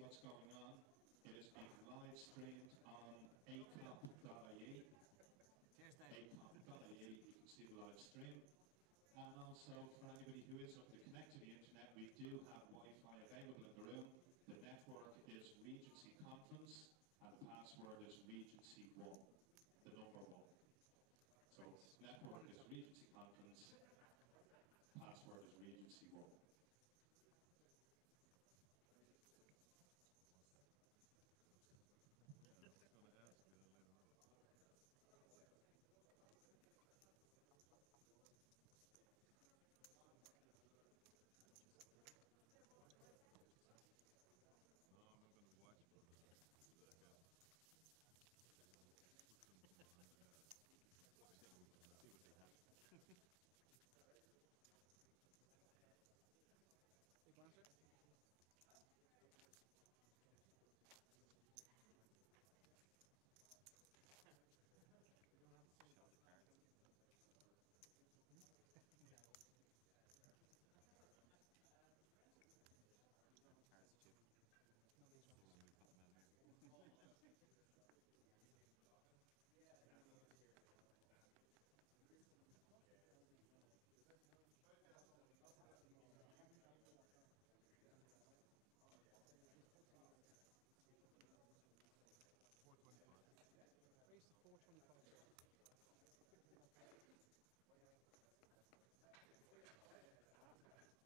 see what's going on, it is being live streamed on ACOP.ie. ACOP.ie, you can see the live stream. And also, for anybody who is looking to connect to the internet, we do have Wi-Fi available in the room. The network is Regency Conference, and the password is Regency1, the number 1. So, network is Regency Conference, password is Regency1. Big answer. Raise the 425. Raise 357. Cool. Let's check. Got a 475 pass.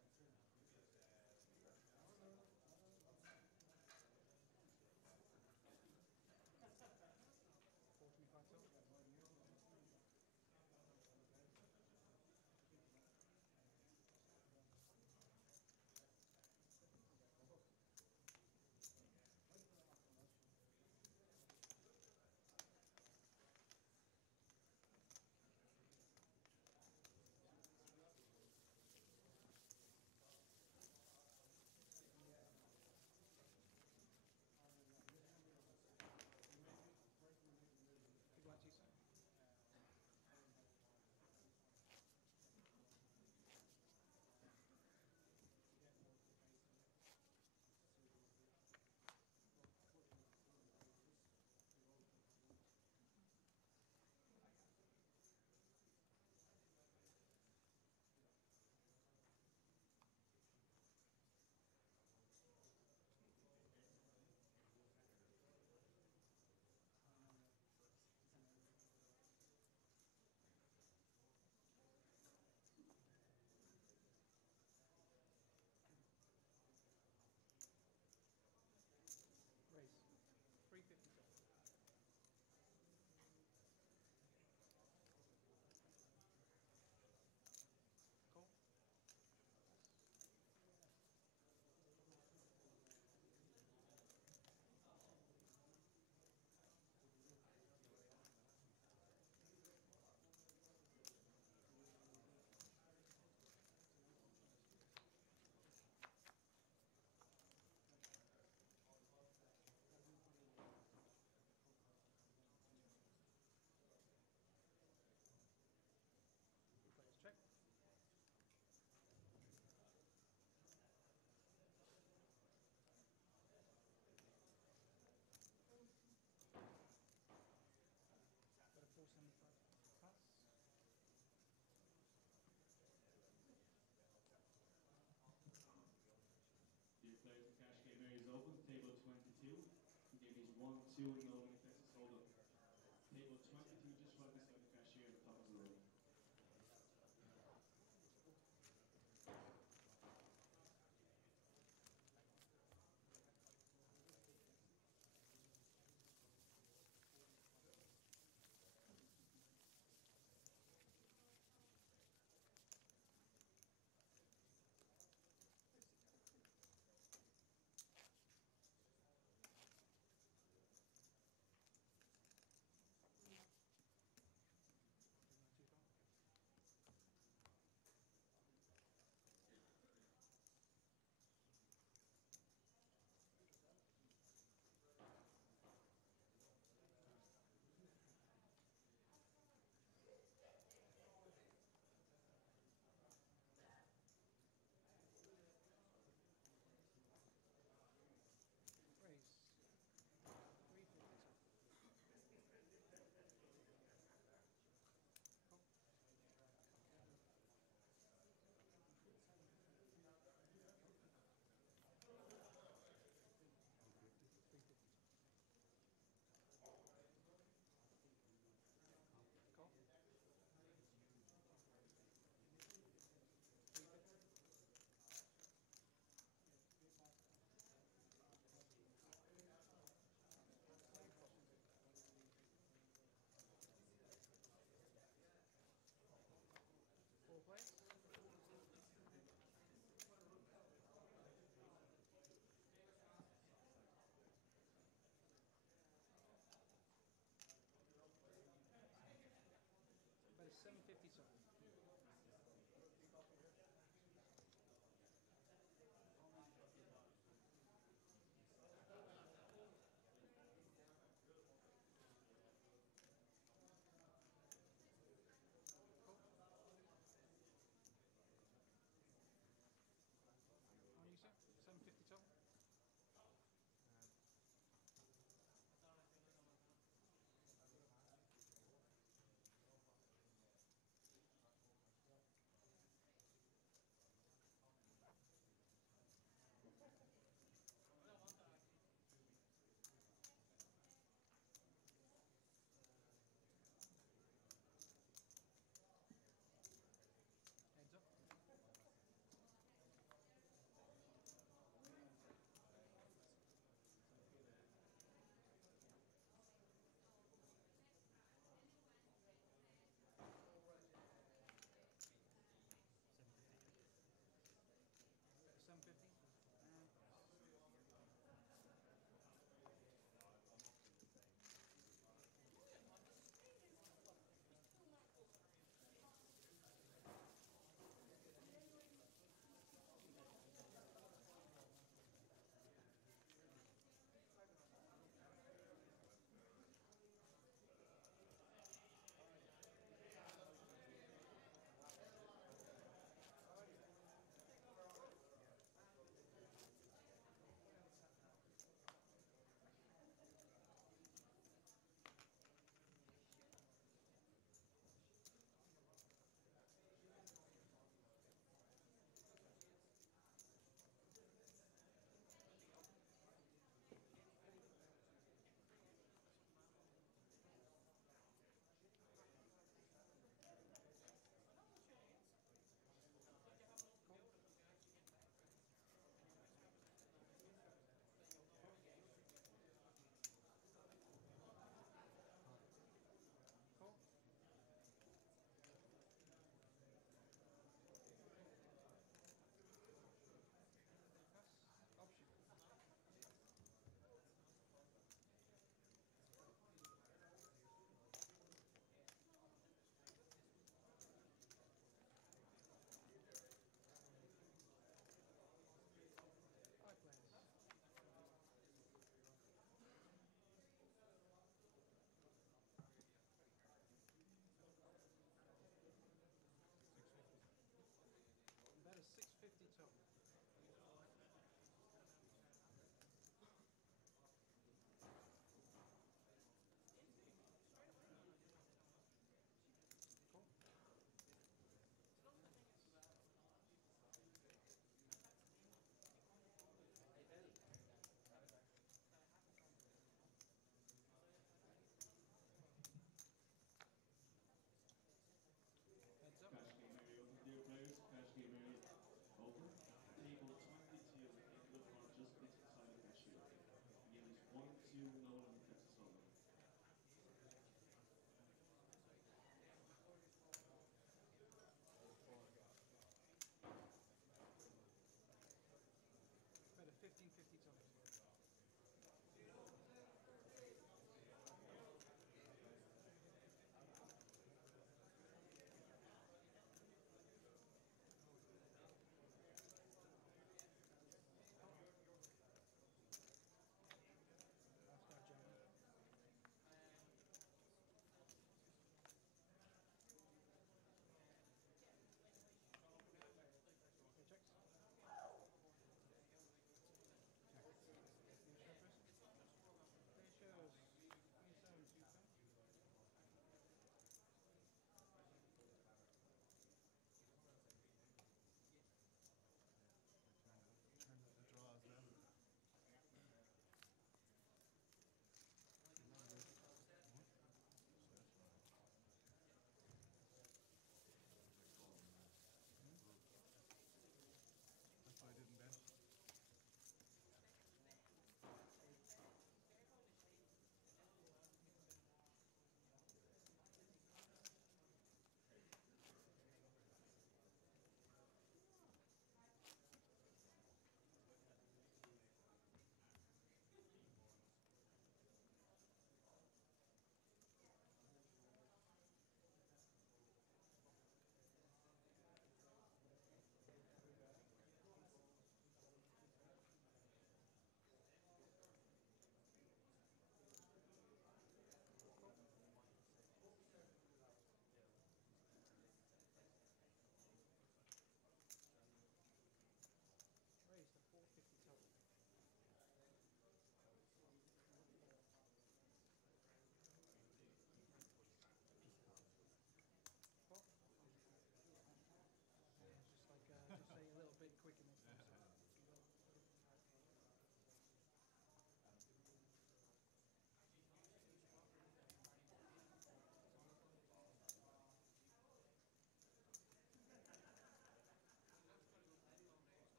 The player for cash game area is open. Table 22. Game is 1-2 and no winning Texas hold up. Table 22 just right beside the cashier at the top of the room.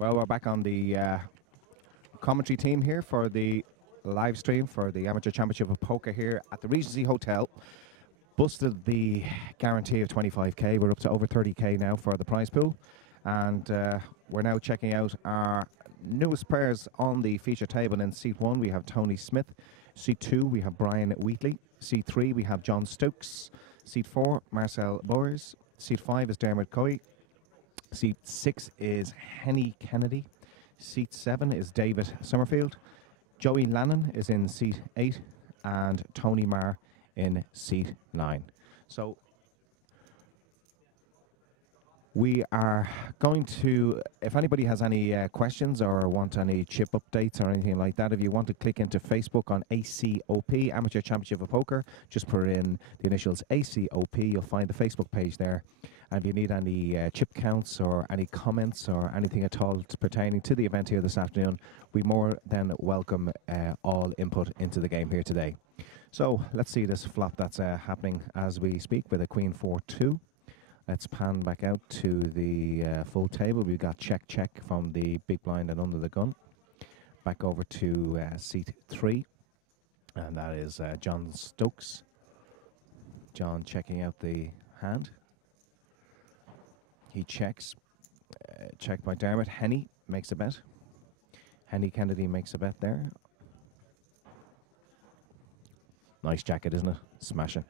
Well, we're back on the commentary team here for the live stream for the Amateur Championship of Poker here at the Regency Hotel. Busted the guarantee of 25k. We're up to over 30k now for the prize pool. And we're now checking out our newest players on the feature table. In seat 1, we have Tony Smith. Seat 2, we have Brian Wheatley. Seat 3, we have John Stokes. Seat 4, Marcel Boers. Seat 5 is Dermot Coy. Seat 6 is Henny Kennedy. Seat 7 is David Summerfield. Joey Lannon is in seat 8 and Tony Marr in seat 9. So we are going to, if anybody has any questions or want any chip updates or anything like that, if you want to click into Facebook on ACOP, Amateur Championship of Poker, just put in the initials ACOP, you'll find the Facebook page there. And if you need any chip counts or any comments or anything at all pertaining to the event here this afternoon, we more than welcome all input into the game here today. So let's see this flop that's happening as we speak with a Queen 4-2. Let's pan back out to the full table. We've got check from the big blind and under the gun. Back over to seat 3, and that is John Stokes. John checking out the hand. He checks. Checked by Dermot. Henny makes a bet. Henny Kennedy makes a bet there. Nice jacket, isn't it? Smashing.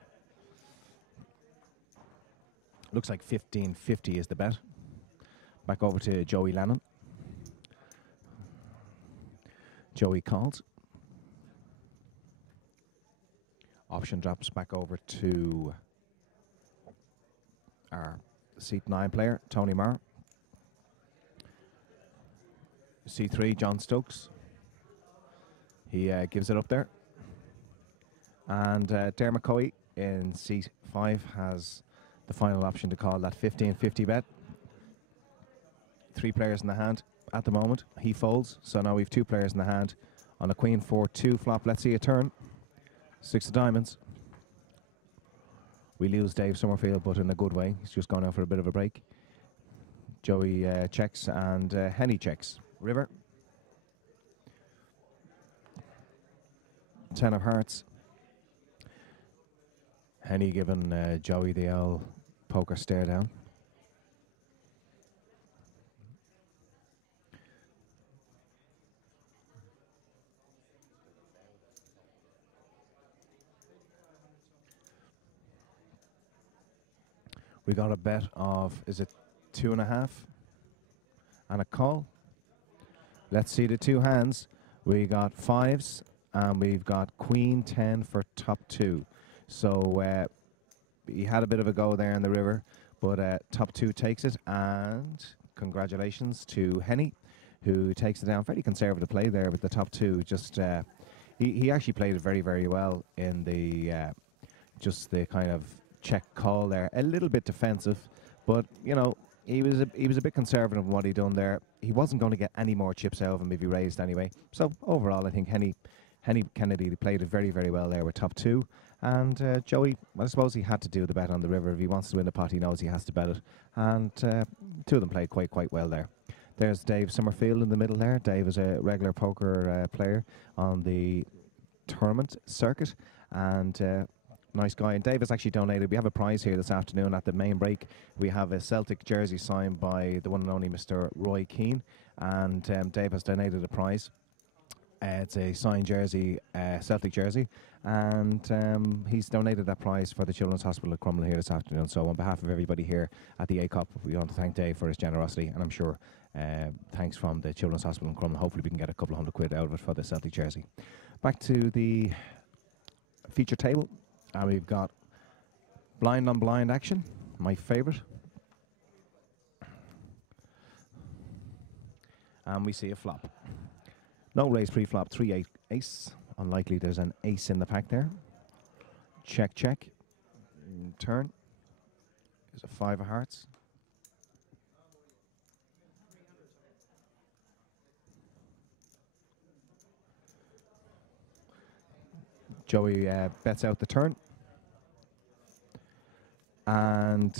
Looks like 1550 is the bet. Back over to Joey Lannon. Joey calls. Option drops back over to our seat 9 player, Tony Marr. Seat 3, John Stokes. He gives it up there. And Dermot Coy in seat 5 has the final option to call that 1550 bet. 3 players in the hand at the moment. He folds, so now we have 2 players in the hand on a Queen 4-2 flop. Let's see a turn. 6 of diamonds. We lose Dave Summerfield, but in a good way. He's just gone out for a bit of a break. Joey checks and Henny checks. River. 10 of hearts. Henny giving Joey the old poker stare down. We got a bet of, is it 2.5? And a call. Let's see the 2 hands. We got 5s and we've got Queen 10 for top 2. So he had a bit of a go there in the river, but top 2 takes it, and congratulations to Henny, who takes it down. Very conservative play there with the top 2. Just he actually played it very, very well in the just the kind of check call there. A little bit defensive, but you know, he was a bit conservative in what he done there. He wasn't going to get any more chips out of him if he raised anyway. So overall, I think Henny Kennedy played it very, very well there with top 2. And Joey, well, I suppose he had to do the bet on the river. If he wants to win the pot, he knows he has to bet it. And 2 of them played quite well there. There's Dave Summerfield in the middle there. Dave is a regular poker player on the tournament circuit. And nice guy. And Dave has actually donated. We have a prize here this afternoon at the main break. We have a Celtic jersey signed by the one and only Mr. Roy Keane. And Dave has donated a prize. It's a signed jersey, Celtic jersey, and he's donated that prize for the Children's Hospital at Crumlin here this afternoon. So on behalf of everybody here at the ACOP, we want to thank Dave for his generosity, and I'm sure thanks from the Children's Hospital in Crumlin. Hopefully we can get a couple of £100 out of it for the Celtic jersey. Back to the feature table, and we've got blind on blind action, my favourite. And we see a flop. No raise pre-flop, 3-8 ace. Unlikely there's an ace in the pack there. Check. Turn. There's a 5 of hearts. Joey bets out the turn. And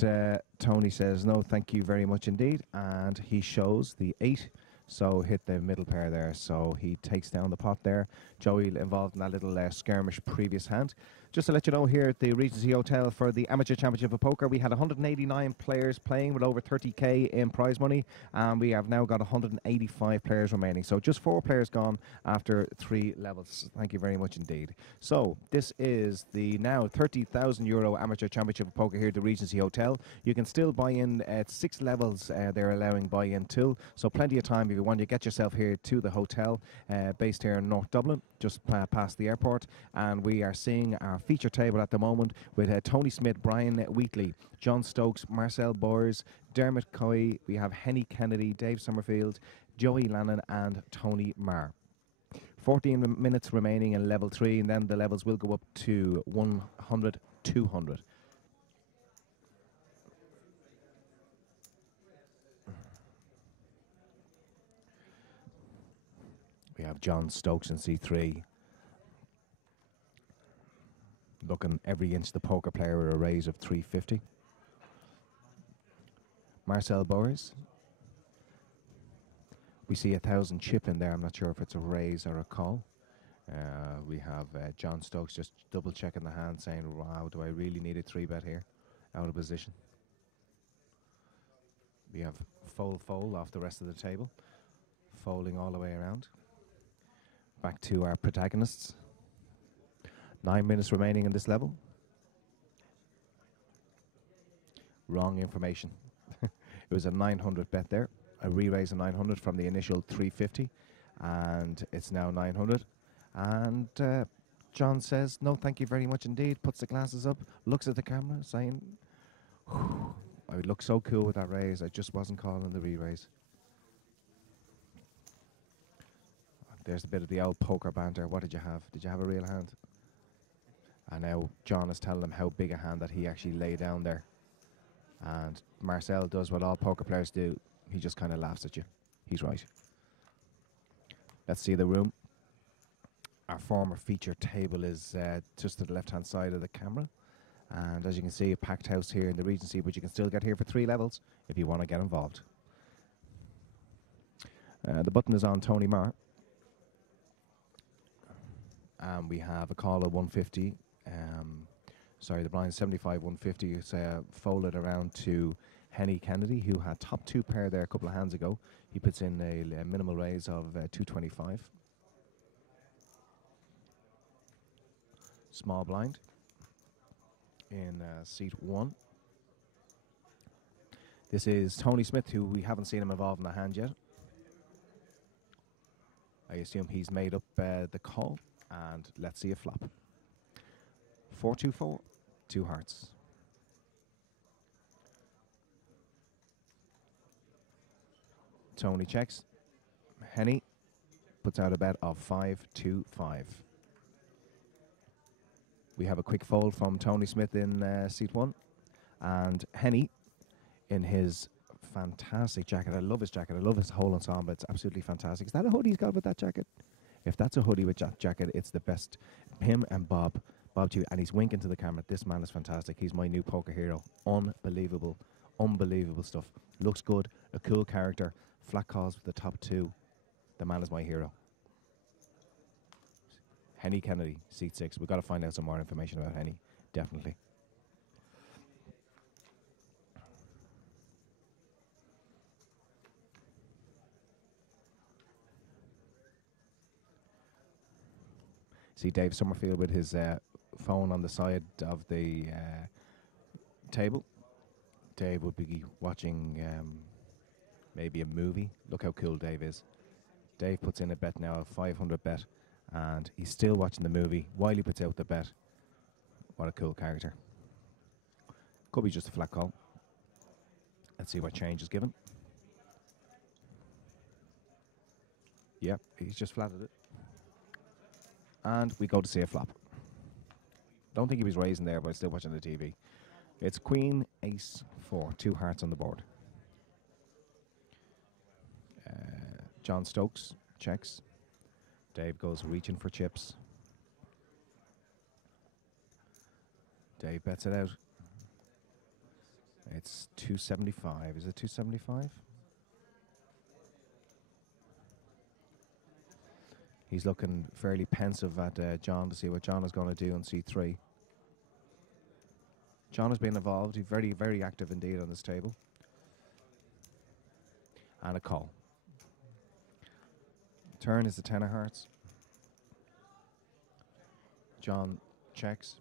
Tony says, no, thank you very much indeed. And he shows the 8. So hit the middle pair there. So he takes down the pot there. Joey involved in that little skirmish previous hand. Just to let you know, here at the Regency Hotel for the Amateur Championship of Poker, we had 189 players playing with over 30k in prize money, and we have now got 185 players remaining. So just 4 players gone after 3 levels. Thank you very much indeed. So this is the now €30,000 Amateur Championship of Poker here at the Regency Hotel. You can still buy in at 6 levels. They're allowing buy-in till, so plenty of time if you want to get yourself here to the hotel based here in North Dublin, just past the airport. And we are seeing our feature table at the moment with Tony Smith, Brian Wheatley, John Stokes, Marcel Boers, Dermot Coy. We have Henny Kennedy, Dave Summerfield, Joey Lannon and Tony Marr. 14 minutes remaining in level 3, and then the levels will go up to 100, 200. We have John Stokes in C3. Looking every inch the poker player with a raise of 350. Marcel Boers. We see 1,000 chip in there. I'm not sure if it's a raise or a call. We have John Stokes just double checking the hand, saying, wow, do I really need a 3-bet here? Out of position. We have fold off the rest of the table. Folding all the way around. Back to our protagonists. 9 minutes remaining in this level. Wrong information. It was a 900 bet there. A re-raise of 900 from the initial 350. And it's now 900. And John says, no, thank you very much indeed. Puts the glasses up, looks at the camera, saying, I would look so cool with that raise. I just wasn't calling the re-raise. There's a bit of the old poker banter. What did you have? Did you have a real hand? And now John is telling him how big a hand that he actually lay down there. And Marcel does what all poker players do. He just kind of laughs at you. He's right. Let's see the room. Our former feature table is just to the left-hand side of the camera. And as you can see, a packed house here in the Regency, but you can still get here for 3 levels if you want to get involved. The button is on Tony Marr. And we have a call of 150. Sorry, the blind 75, 150. It's folded around to Henny Kennedy, who had top 2 pair there a couple of hands ago. He puts in a minimal raise of 225. Small blind in seat 1. This is Tony Smith, who we haven't seen him involved in a hand yet. I assume he's made up the call, and let's see a flop. 4-2-4, 2 hearts. Tony checks. Henny puts out a bet of 5-2-5. We have a quick fold from Tony Smith in seat 1. And Henny in his fantastic jacket. I love his jacket. I love his whole ensemble. It's absolutely fantastic. Is that a hoodie he's got with that jacket? If that's a hoodie with that jacket, it's the best. Him and Bob too. And he's winking to the camera. This man is fantastic. He's my new poker hero. Unbelievable. Unbelievable stuff. Looks good. A cool character. Flat calls with the top 2. The man is my hero. Henny Kennedy, seat 6. We've got to find out some more information about Henny. Definitely. See Dave Summerfield with his phone on the side of the table. Dave would be watching maybe a movie. Look how cool Dave is. Dave puts in a bet now, a 500 bet, and he's still watching the movie while he puts out the bet. What a cool character. Could be just a flat call. Let's see what change is given. Yep, he's just flatted it. And we go to see a flop. Don't think he was raising there, but I'm still watching the TV. It's Queen, Ace, 4. 2 hearts on the board. John Stokes checks. Dave goes reaching for chips. Dave bets it out. It's 275. Is it 275? He's looking fairly pensive at John to see what John is going to do on C3. John has been involved. He's very, very active indeed on this table. And a call. Turn is the 10 of hearts. John checks.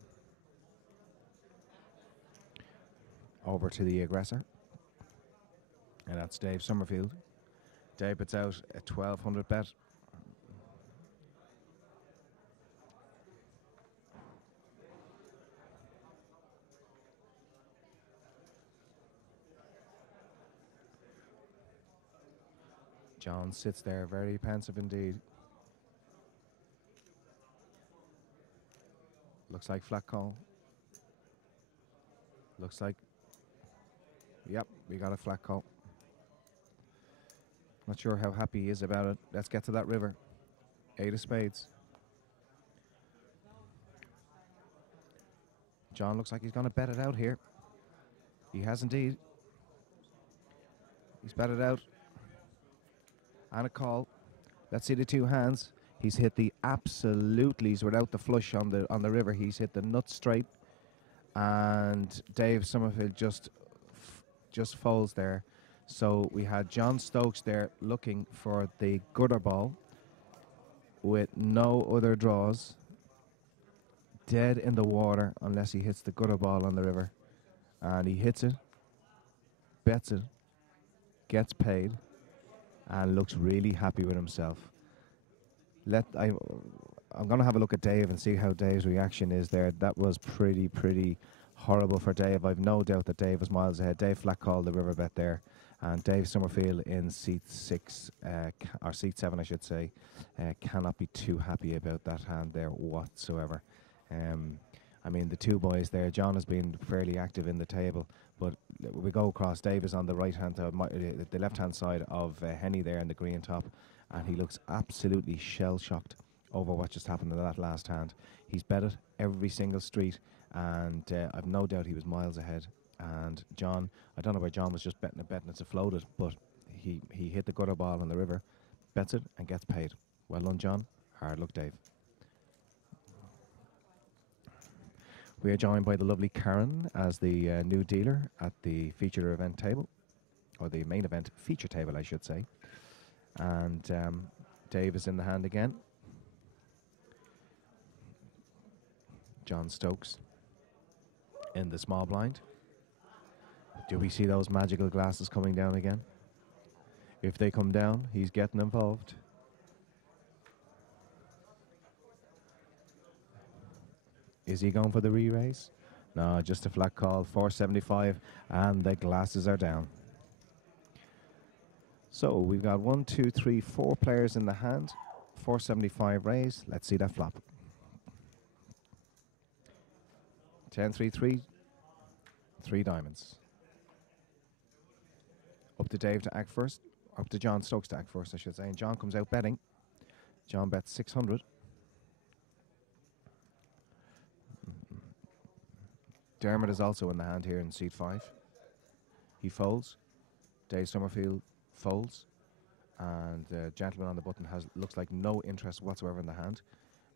Over to the aggressor. And that's Dave Summerfield. Dave puts out a 1200 bet. John sits there very pensive indeed. Looks like flat call. Looks like, yep, we got a flat call. Not sure how happy he is about it. Let's get to that river. 8 of spades. John looks like he's going to bet it out here. He has indeed. He's bet it out. And a call. Let's see the two hands. He's hit the absolutely's without the flush on the river. He's hit the nut straight. And Dave Summerfield just folds there. So we had John Stokes there looking for the gutter ball with no other draws. Dead in the water unless he hits the gutter ball on the river. And he hits it, bets it, gets paid, and looks really happy with himself. I'm going to have a look at Dave and see how Dave's reaction is there. That was pretty horrible for Dave. I've no doubt that Dave was miles ahead. Dave flat called the river bet there. And Dave Summerfield in seat 6, or seat 7 I should say, cannot be too happy about that hand there whatsoever. I mean, the two boys there, John has been fairly active in the table, but we go across. Dave is on the right hand, the left hand side of Henny there in the green top, and he looks absolutely shell shocked over what just happened in that last hand. He's betted every single street, and I've no doubt he was miles ahead. And John, I don't know where John was just betting it's a floated, but he hit the gutter ball on the river, bets it, and gets paid. Well done, John. Hard luck, Dave. We are joined by the lovely Karen as the new dealer at the feature event table, or the main event feature table, I should say. And Dave is in the hand again. John Stokes in the small blind. Do we see those magical glasses coming down again? If they come down, he's getting involved. Is he going for the re-raise? No, just a flat call, 475, and the glasses are down. So we've got 1, 2, 3, 4 players in the hand. 475 raise. Let's see that flop. 10, 3, 3. 3 diamonds. Up to Dave to act first. Up to John Stokes to act first, I should say. And John comes out betting. John bets 600. Dermot is also in the hand here in seat 5. He folds. Dave Summerfield folds. And the gentleman on the button looks like no interest whatsoever in the hand.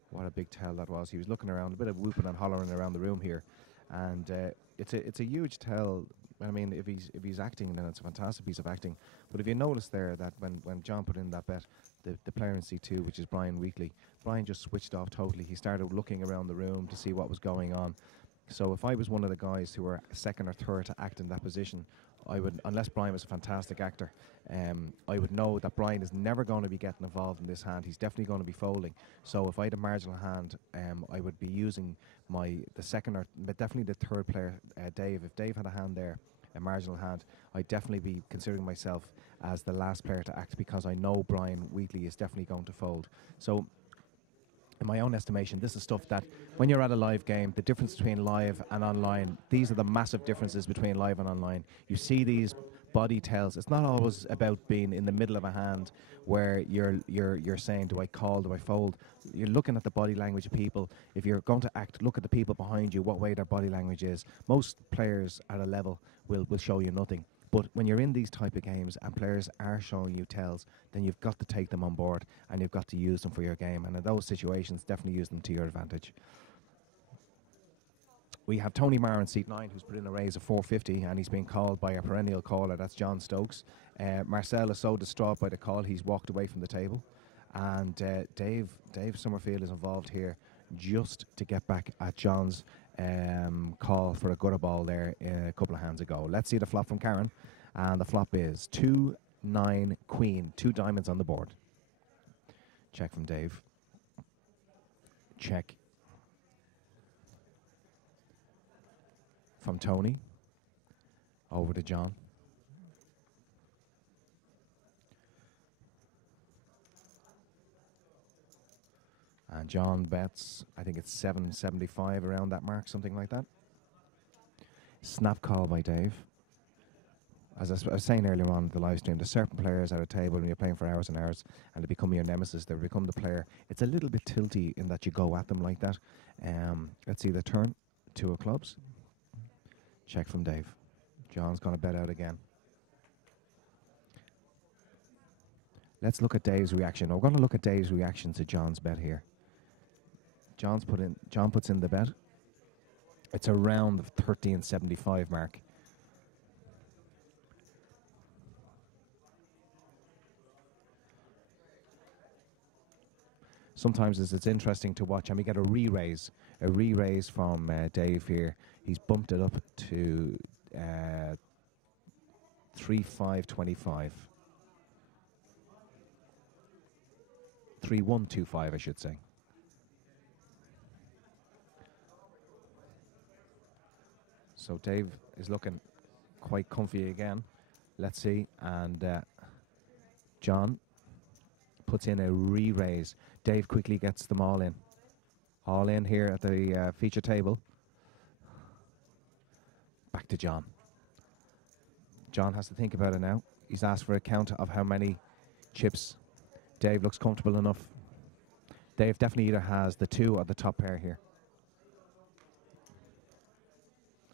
What a big tell that was. He was looking around, a bit of whooping and hollering around the room here. And it's a huge tell. I mean, if he's acting, then it's a fantastic piece of acting. But if you notice there that when John put in that bet, the player in C2, which is Brian Wheatley, Brian just switched off totally. He started looking around the room to see what was going on. So if I was one of the guys who were second or third to act in that position, I would, unless Brian was a fantastic actor, I would know that Brian is never going to be getting involved in this hand. He's definitely going to be folding. So if I had a marginal hand, I would be using the second but definitely the third player, Dave. If Dave had a hand there, a marginal hand, I'd definitely be considering myself as the last player to act, because I know Brian Wheatley is definitely going to fold. So in my own estimation, this is stuff that when you're at a live game, the difference between live and online, these are the massive differences between live and online. You see these body tells. It's not always about being in the middle of a hand where you're saying, do I call, do I fold? You're looking at the body language of people. If you're going to act, look at the people behind you, what way their body language is. Most players at a level will show you nothing. But when you're in these type of games and players are showing you tells, then you've got to take them on board and you've got to use them for your game. And in those situations, definitely use them to your advantage. We have Tony Marr in seat 9, who's put in a raise of 450, and he's being called by a perennial caller. That's John Stokes. Marcel is so distraught by the call, he's walked away from the table. And Dave Summerfield is involved here just to get back at John's call for a gutter ball there a couple of hands ago. Let's see the flop from Karen. And the flop is 2-9 queen, 2 diamonds on the board. Check from Dave. Check from Tony. Over to John. And John bets, I think it's 775 around that mark, something like that. Snap call by Dave. As I was saying earlier on the live stream, there's certain players at a table when you're playing for hours and hours and they become your nemesis, they become the player. It's a little bit tilty in that you go at them like that. Let's see the turn, 2 of clubs. Check from Dave. John's going to bet out again. Let's look at Dave's reaction. We're going to look at Dave's reaction to John's bet here. John puts in the bet. It's around the 13.75 mark. Sometimes it's interesting to watch, and we get a re-raise from Dave here. He's bumped it up to 3.525. 3.125, I should say. So Dave is looking quite comfy again. Let's see. And John puts in a re-raise. Dave quickly gets them all in. All in here at the feature table. Back to John. John has to think about it now. He's asked for a count of how many chips. Dave looks comfortable enough. Dave definitely either has the 2 or the top pair here.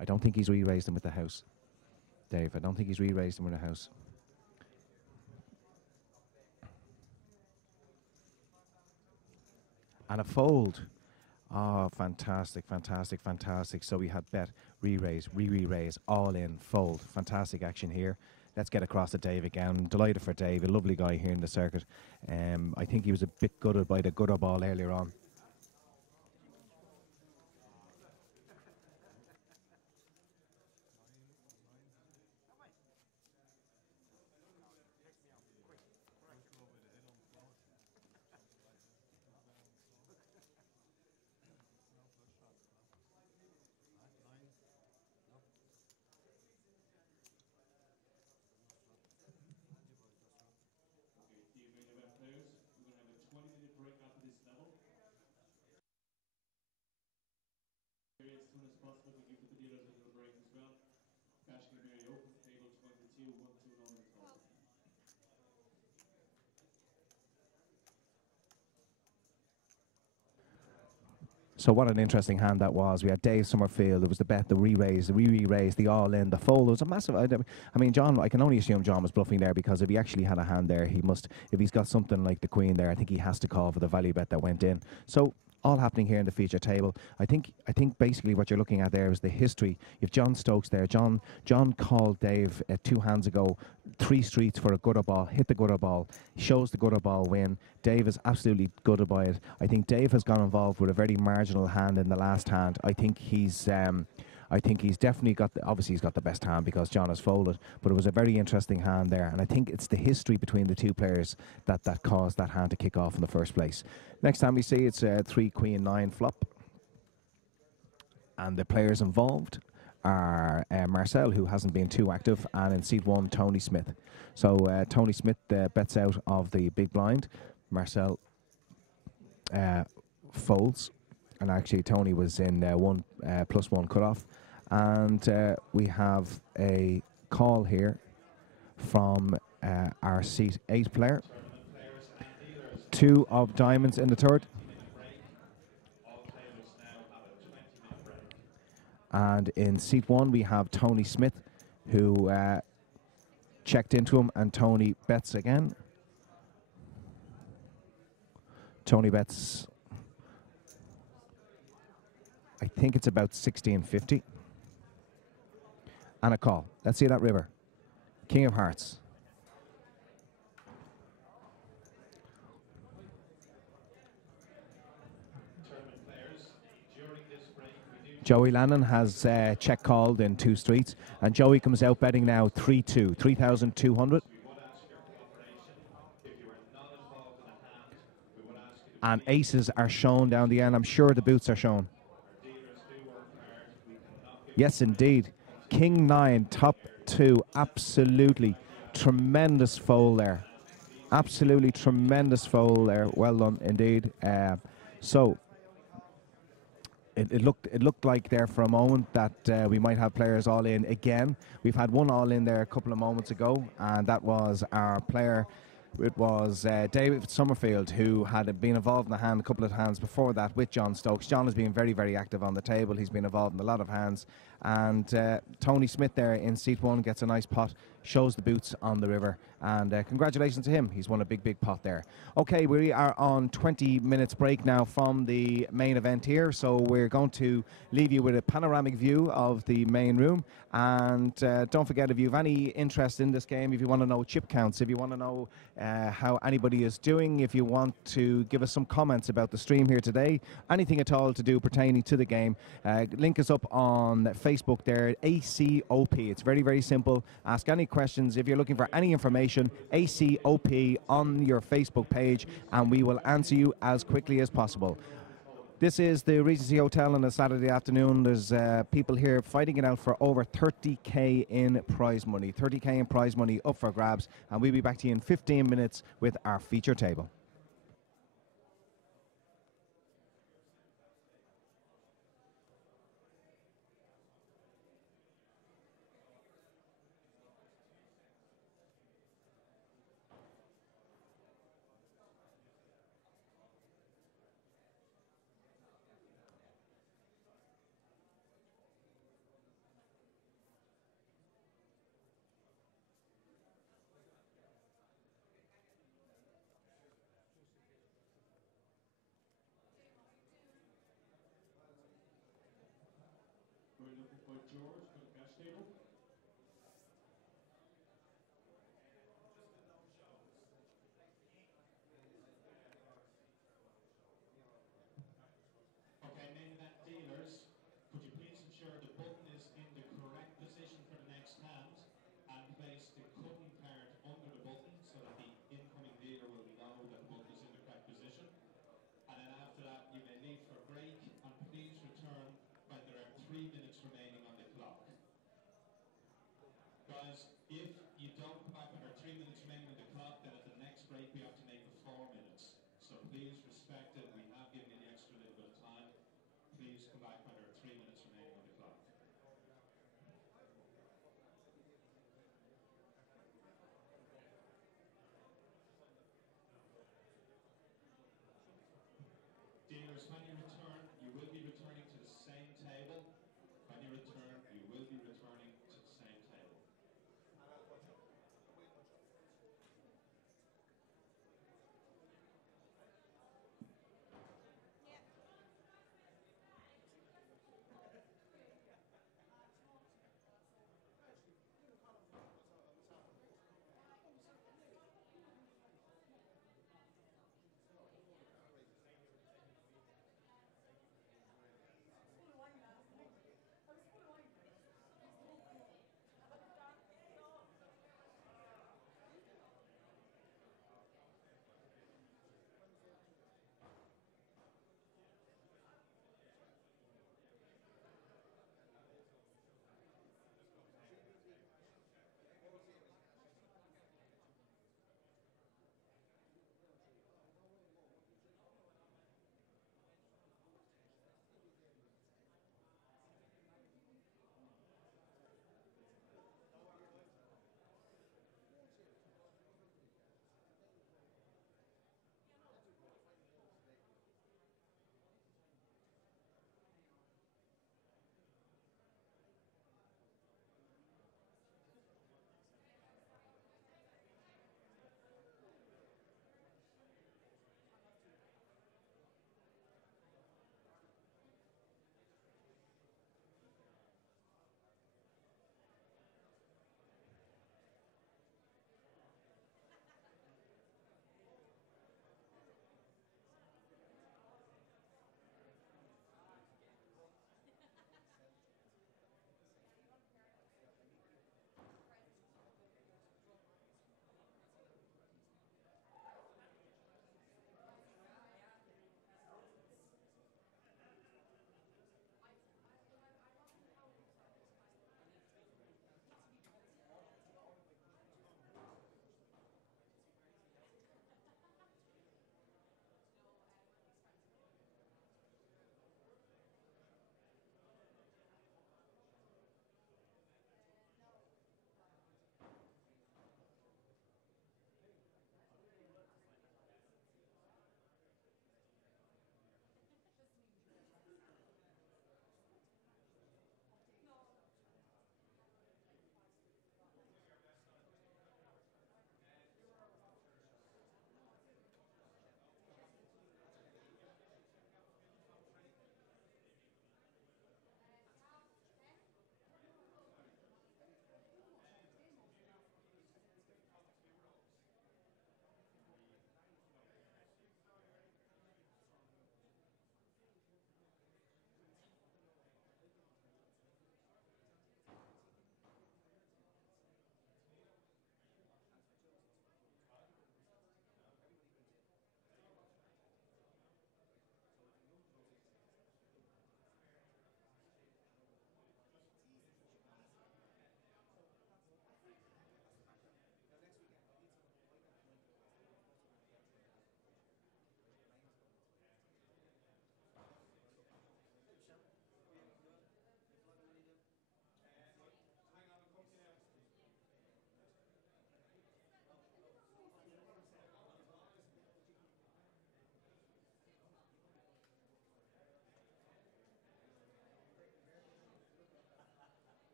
I don't think he's re-raised them with the house. Dave, I don't think he's re-raised them with the house. And a fold. Oh, fantastic, fantastic, fantastic. So we had bet, re-raise, re-raise, all in, fold. Fantastic action here. Let's get across to Dave again. Delighted for Dave, a lovely guy here in the circuit. I think he was a bit gutted by the gutter ball earlier on. As soon as possible, we give the dealers a little break as well. Cash Game Area open, table 22, 1-2 and over the top. So what an interesting hand that was. We had Dave Summerfield. It was the bet, the re-raise, the all-in, the fold. It was a massive... I mean, John, I can only assume John was bluffing there because if he actually had a hand there, he must... If he's got something like the queen there, I think he has to call for the value bet that went in. So all happening here in the feature table. I think basically what you're looking at there is the history. You've John Stokes there. John called Dave 2 hands ago, 3 streets for a gutter ball, hit the gutter ball, shows the gutter ball win. Dave is absolutely gutted by it. I think Dave has gone involved with a very marginal hand in the last hand. I think he's definitely got obviously he's got the best hand because John has folded, but it was a very interesting hand there, and I think it's the history between the two players that caused that hand to kick off in the first place. Next time we see it's a 3 Queen 9 flop, and the players involved are Marcel, who hasn't been too active, and in seat 1 Tony Smith. So Tony Smith bets out of the big blind. Marcel folds, and actually Tony was in +1 cutoff. And we have a call here from our seat 8 player. 2 of diamonds in the third. And in seat 1 we have Tony Smith, who checked into him, and Tony bets again. Tony bets, I think it's about 16.50. And a call. Let's see that river. King of Hearts. Joey Lannon has check called in 2 streets, and Joey comes out betting now 3-2, 3,200. And aces are shown down the end. I'm sure the boots are shown. Yes, indeed. King 9, top 2, absolutely tremendous fold there. Absolutely tremendous fold there. Well done indeed. So it looked like there for a moment that we might have players all in again. We've had one all in there a couple of moments ago, and that was our player. It was David Summerfield, who had been involved in the hand a couple of hands before that with John Stokes. John has been very, very active on the table. He's been involved in a lot of hands. And Tony Smith there in seat 1 gets a nice pot, shows the boots on the river. And congratulations to him. He's won a big, big pot there. Okay, we are on 20 minutes break now from the main event here. So we're going to leave you with a panoramic view of the main room. And don't forget, if you have any interest in this game, if you want to know chip counts, if you want to know how anybody is doing, if you want to give us some comments about the stream here today, anything at all to do pertaining to the game, link us up on Facebook there, ACOP. It's very, very simple. Ask any questions. If you're looking for any information, ACOP on your Facebook page, and we will answer you as quickly as possible. This is the Regency Hotel on a Saturday afternoon. There's people here fighting it out for over 30k in prize money. 30k in prize money up for grabs. And we'll be back to you in 15 minutes with our feature table. Okay, main event dealers, could you please ensure the button is in the correct position for the next hand, and place the cutting card under the button so that the incoming dealer will know that the button is in the correct position. And then after that, you may leave for break, and please return when there are 3 minutes remaining on the clock. Guys, if you don't come back when there are 3 minutes remaining on the clock, then at the next break we have to make it 4 minutes. So please respect it. We have given you the extra little bit of time. Please come back when there are 3 minutes remaining on the clock. Dealers, when you return, you will be returning to the same table. When you return, you will be returning to the same table.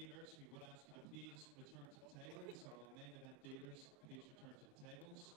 dealers, we would ask you to please return to the tables. All main event dealers, please return to the tables.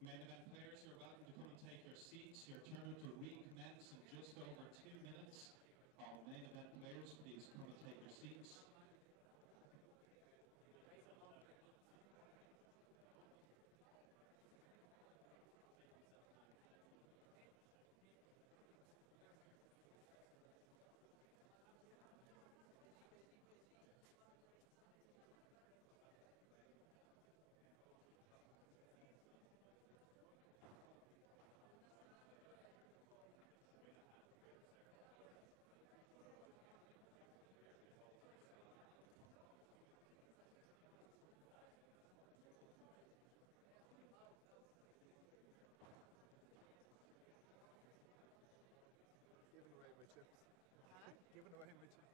Main event players, you're welcome to come and take your seats. Your turn will recommence in just over 2 minutes. All main event players, please come and take your seats. Giving away my chips. Giving away my chips.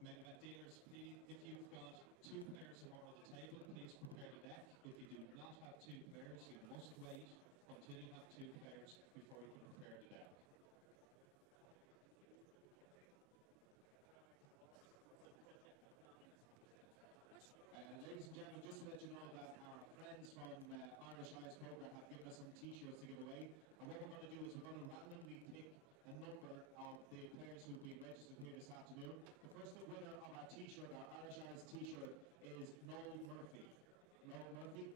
Main event dealers, please, if you've got 2 players or more on the table, please prepare the deck. If you do not have 2 players, you must wait until you have 2 players before you can prepare the deck. Ladies and gentlemen, just to let you know that our friends from Irish Ice Poker have given us some t-shirts to give away. And what we're going to do is we're going to randomly pick a number of the players who've been registered here this afternoon. The first winner of our t-shirt, our Irish Ice t-shirt, is Noel Murphy. Noel Murphy.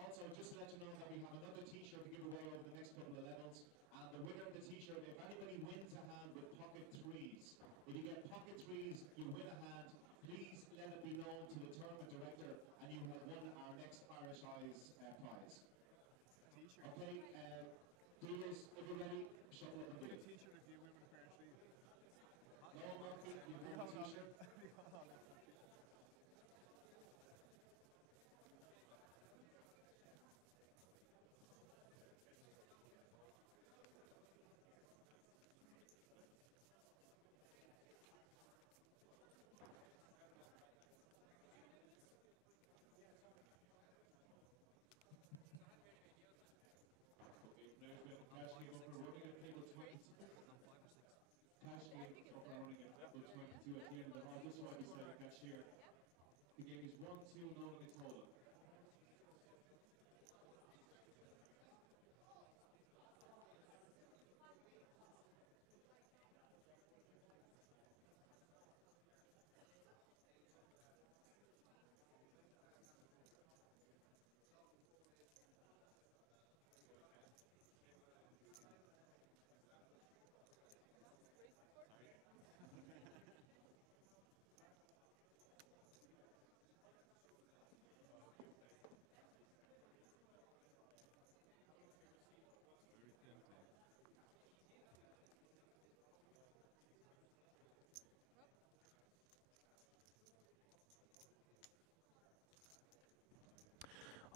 Also, just to let you know that we have another t-shirt to give away over the next couple of levels. And the winner of the t-shirt, if anybody wins a hand with pocket threes, if you get pocket threes, you win a hand. Please let it be known to the tournament director, and you have won our next Irish Eyes prize. T-shirt. Okay, dealers, if you're ready, shuffle up and do Win a it. t-shirt if you win with a pair of sleeves. Noel Murphy, you won a t-shirt. Okay, players, we have a cash game up and running at table 20. Cash game up and running at table 22 at the end of the hall. Just so I decide the cashier. The game is 1-2 known in total.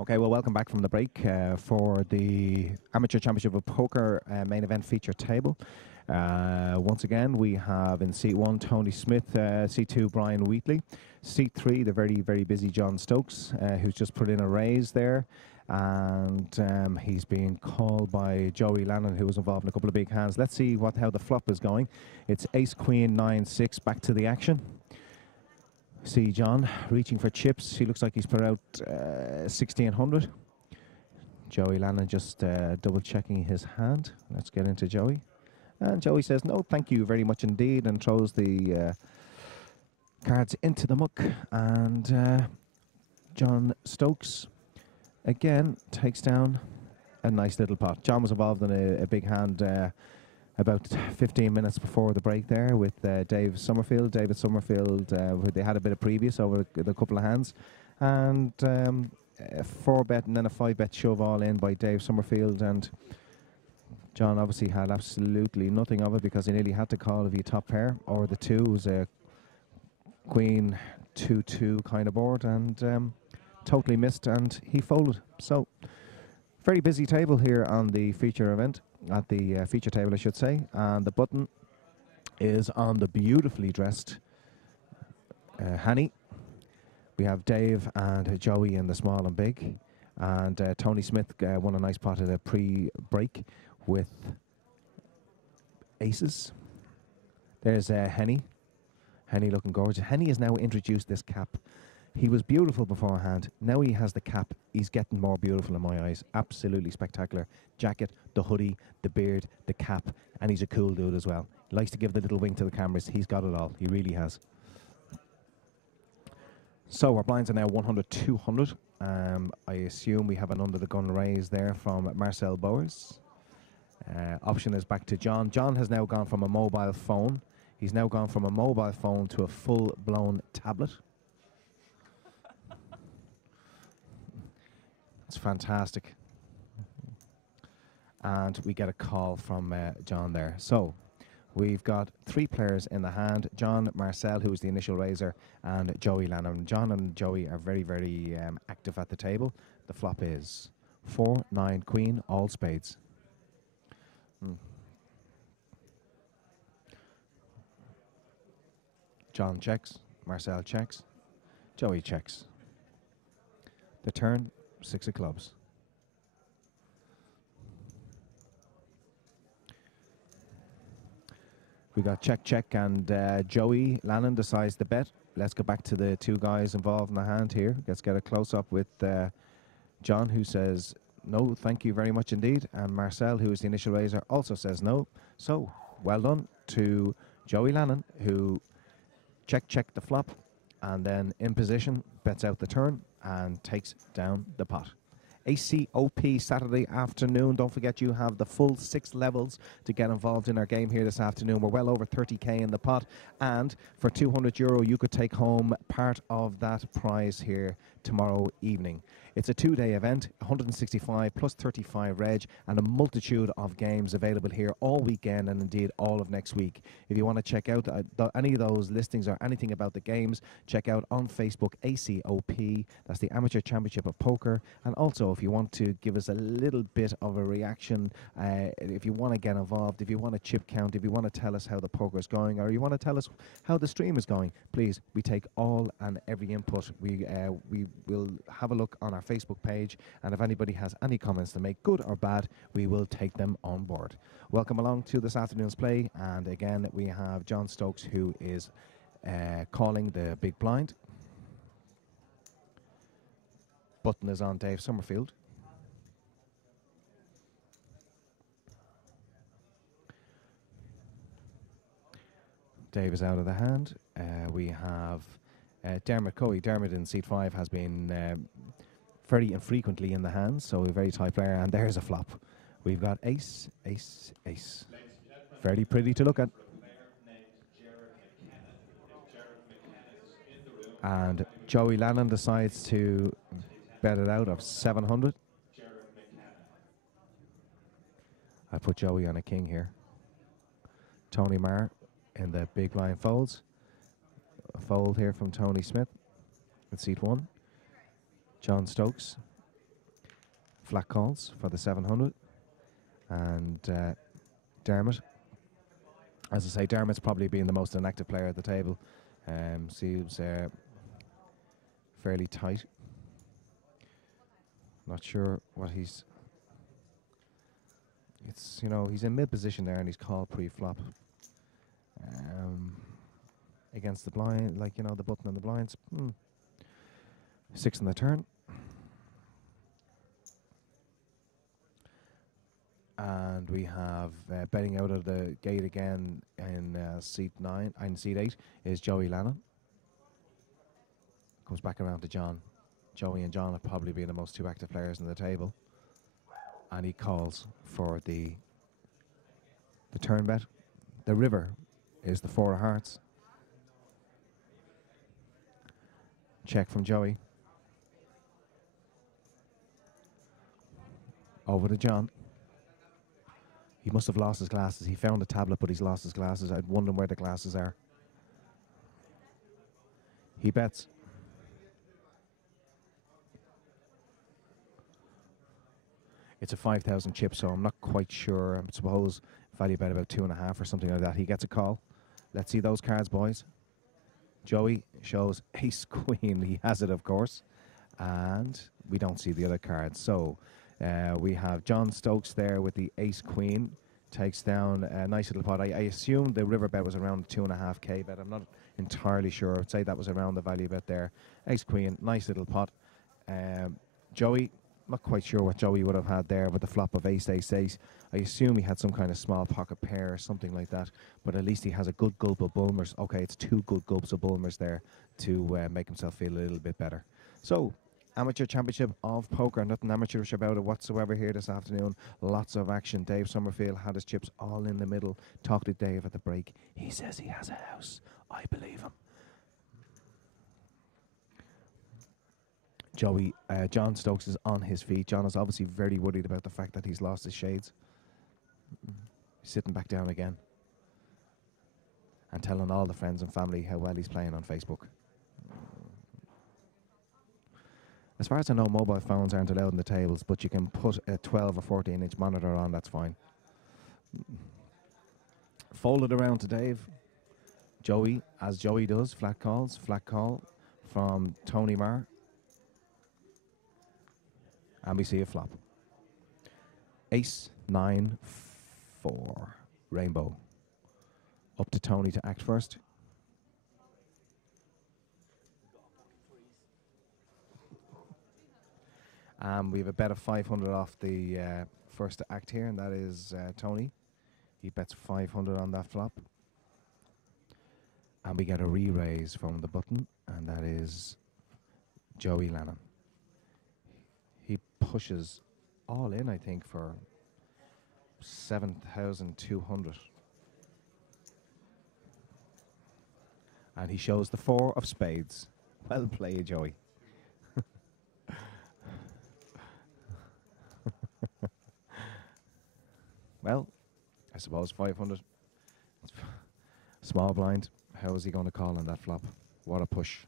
Okay, well, welcome back from the break for the Amateur Championship of Poker main event feature table. Once again, we have in seat 1 Tony Smith, seat 2 Brian Wheatley, seat 3 the very, very busy John Stokes, who's just put in a raise there. and he's being called by Joey Lannon, who was involved in a couple of big hands. Let's see how the flop is going. It's ace queen 9-6, back to the action. See John reaching for chips. He looks like he's put out 1600. Joey Lannon just double checking his hand. Let's get into Joey. And Joey says, no, thank you very much indeed, and throws the cards into the muck. And John Stokes, again, takes down a nice little pot. John was involved in a big hand about 15 minutes before the break there with David Summerfield. They had a bit of previous over the couple of hands. And a 4-bet and then a 5-bet shove all in by Dave Summerfield. And John obviously had absolutely nothing of it because he nearly had to call if he top pair or the 2. It was a queen 2-2 kind of board, and totally missed, and he folded. So very busy table here on the feature event, at the feature table I should say, and the button is on the beautifully dressed Hanny. We have Dave and Joey in the small and big, and Tony Smith won a nice pot at a pre-break with aces. There's Henny looking gorgeous. Henny has now introduced this cap. He was beautiful beforehand. Now he has the cap. He's getting more beautiful in my eyes. Absolutely spectacular. Jacket, the hoodie, the beard, the cap, and he's a cool dude as well. He likes to give the little wink to the cameras. He's got it all. He really has. So our blinds are now 100, 200. I assume we have an under the gun raise there from Marcel Bowers. Option is back to John. John has now gone from a mobile phone. He's now gone from a mobile phone to a full-blown tablet. It's fantastic. And we get a call from John there. So we've got 3 players in the hand. John, Marcel, who is the initial raiser, and Joey Lanham. John and Joey are very, very active at the table. The flop is 4, 9, queen, all spades. John checks, Marcel checks, Joey checks. The turn, 6 of clubs. We got check, check, and Joey Lannon decides to bet. Let's go back to the 2 guys involved in the hand here. Let's get a close-up with John, who says, no, thank you very much indeed. And Marcel, who is the initial raiser, also says no. So, well done to Joey Lannon, who check the flop, and then in position, bets out the turn, and takes down the pot. ACOP Saturday afternoon. Don't forget you have the full 6 levels to get involved in our game here this afternoon. We're well over 30k in the pot, and for €200 you could take home part of that prize here tomorrow evening. It's a 2-day event, 165 plus 35 reg, and a multitude of games available here all weekend and indeed all of next week. If you want to check out any of those listings or anything about the games, check out on Facebook ACOP. That's the Amateur Championship of Poker. And also, if you want to give us a little bit of a reaction, if you want to get involved, if you want a chip count, if you want to tell us how the poker is going, or you want to tell us how the stream is going, please, we take all and every input. We will have a look on our Facebook page, and if anybody has any comments to make, good or bad, we will take them on board. Welcome along to this afternoon's play, and again we have John Stokes, who is calling the big blind. Button is on Dave Summerfield. Dave is out of the hand. We have Dermot Coey. Dermot in seat 5 has been very infrequently in the hands, so a very tight player, and there's a flop. We've got ace, ace, ace. Fairly pretty to look at. And Joey Lannon decides to bet it out of 700. I put Joey on a king here. Tony Marr in the big blind folds. A fold here from Tony Smith at seat 1. John Stokes, flat calls for the 700. And Dermot. As I say, Dermot's probably been the most inactive player at the table. Seems fairly tight. Not sure what he's. It's, you know, he's in mid position there and he's called pre-flop. Against the blind, like, you know, the button and the blinds. 6 on the turn. And we have betting out of the gate again in seat 9 and seat 8 is Joey Lannon. Comes back around to John. Joey and John have probably been the most two active players on the table. And he calls for the turn bet. The river is the 4 of hearts. Check from Joey. Over to John. He must have lost his glasses. He found a tablet, but he's lost his glasses. I'd wonder where the glasses are. He bets. It's a 5,000 chip, so I'm not quite sure. I suppose value bet about 2.5 or something like that. He gets a call. Let's see those cards, boys. Joey shows ace queen. He has it, of course. And we don't see the other cards. So we have John Stokes there with the ace queen. Takes down a nice little pot. I assume the river bet was around 2.5k bet. I'm not entirely sure. I'd say that was around the value bet there. Ace queen, nice little pot. Joey, not quite sure what Joey would have had there with the flop of ace, ace, ace. I assume he had some kind of small pocket pair or something like that. But at least he has a good gulp of Bulmers. Okay, it's 2 good gulps of Bulmers there to make himself feel a little bit better. So, Amateur Championship of Poker. Nothing amateurish about it whatsoever here this afternoon. Lots of action. Dave Summerfield had his chips all in the middle. Talked to Dave at the break. He says he has a house. I believe him. Joey, John Stokes is on his feet. John is obviously very worried about the fact that he's lost his shades. He's sitting back down again and telling all the friends and family how well he's playing on Facebook. As far as I know, mobile phones aren't allowed on the tables, but you can put a 12 or 14-inch monitor on, that's fine. Folded around to Dave. Joey, as Joey does, flat calls. Flat call from Tony Marr. And we see a flop. Ace, 9, 4. Rainbow. Up to Tony to act first. We have a bet of 500 off the first to act here, and that is Tony. He bets 500 on that flop. And we get a re-raise from the button, and that is Joey Lannon. He pushes all in, I think, for 7,200. And he shows the 4 of spades. Well played, Joey. Well, I suppose 500. Small blind. How is he going to call on that flop? What a push.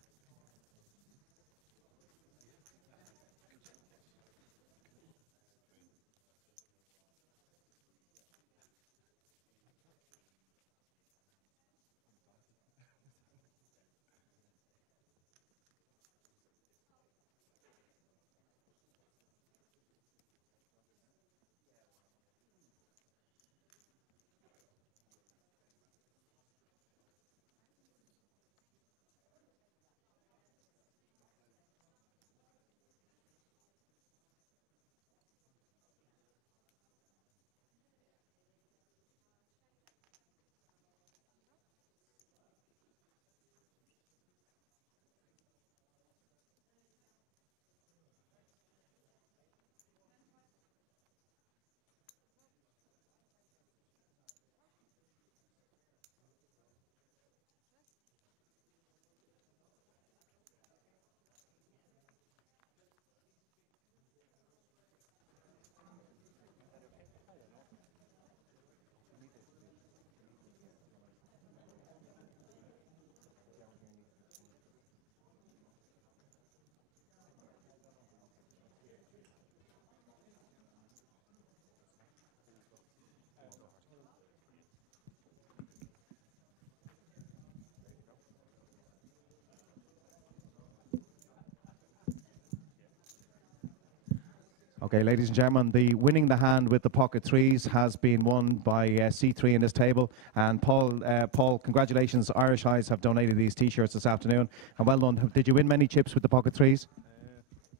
Okay, ladies and gentlemen, the winning the hand with the pocket threes has been won by C3 in this table. And Paul, congratulations. Irish Eyes have donated these T-shirts this afternoon. And well done. Did you win many chips with the pocket threes?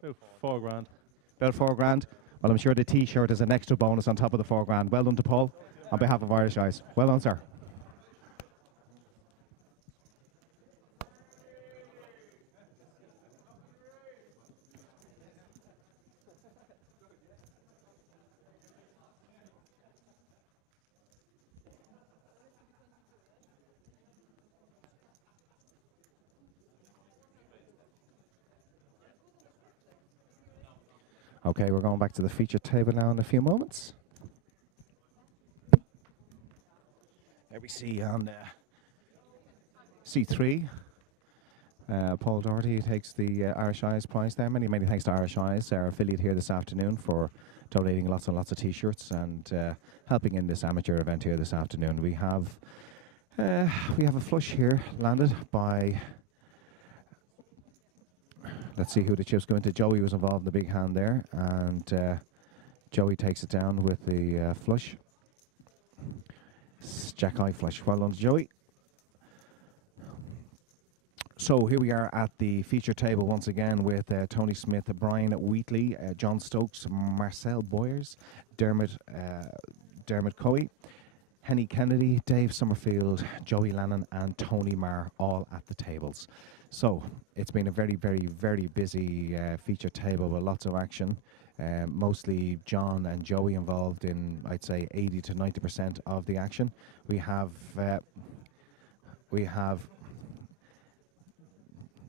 About £4,000. About £4,000. Well, I'm sure the T-shirt is an extra bonus on top of the £4,000. Well done to Paul on behalf of Irish Eyes. Well done, sir. Okay, we're going back to the feature table now in a few moments. There we see on C3, Paul Doherty takes the Irish Eyes prize there. Many, many thanks to Irish Eyes, our affiliate here this afternoon, for donating lots and lots of T-shirts and helping in this amateur event here this afternoon. We have a flush here landed by... Let's see who the chips go into. Joey was involved in the big hand there, and Joey takes it down with the flush. Jack Eye flush. Well done to Joey. So here we are at the feature table once again with Tony Smith, Brian Wheatley, John Stokes, Marcel Boyers, Dermot Coey, Henny Kennedy, Dave Summerfield, Joey Lannon and Tony Marr all at the tables. So it's been a very, very, very busy feature table with lots of action. Mostly John and Joey involved in, I'd say, 80 to 90% of the action. We have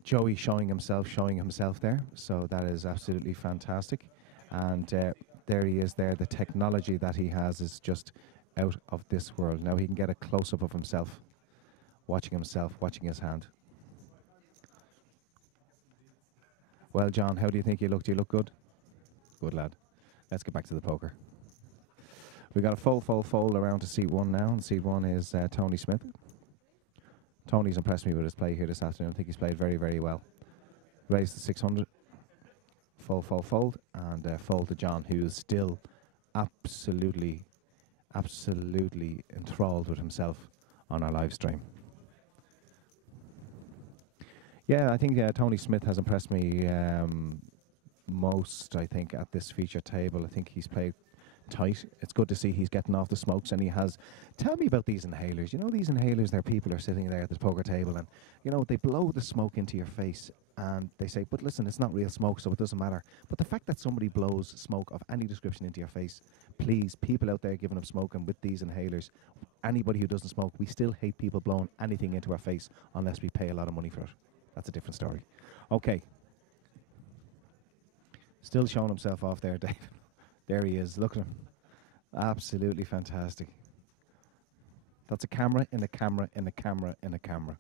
Joey showing himself there. So that is absolutely fantastic. And there he is there. The technology that he has is just out of this world. Now he can get a close-up of himself, watching his hand. Well, John, how do you think you look? Do you look good? Good lad. Let's get back to the poker. We got a full fold around to seat one now, and seat one is Tony Smith. Tony's impressed me with his play here this afternoon. I think he's played very, very well. Raised the 600. Full fold, and fold to John, who is still absolutely enthralled with himself on our live stream. Yeah, I think Tony Smith has impressed me most, I think, at this feature table. I think he's played tight. It's good to see he's getting off the smokes, and he has... Tell me about these inhalers. You know, these inhalers, there people are sitting there at this poker table, and, you know, they blow the smoke into your face, and they say, but listen, it's not real smoke, so it doesn't matter. But the fact that somebody blows smoke of any description into your face, please, people out there giving up smoking with these inhalers, anybody who doesn't smoke, we still hate people blowing anything into our face unless we pay a lot of money for it. That's a different story. Okay. Still showing himself off there, Dave. There he is. Look at him. Absolutely fantastic. That's a camera in a camera in a camera in a camera.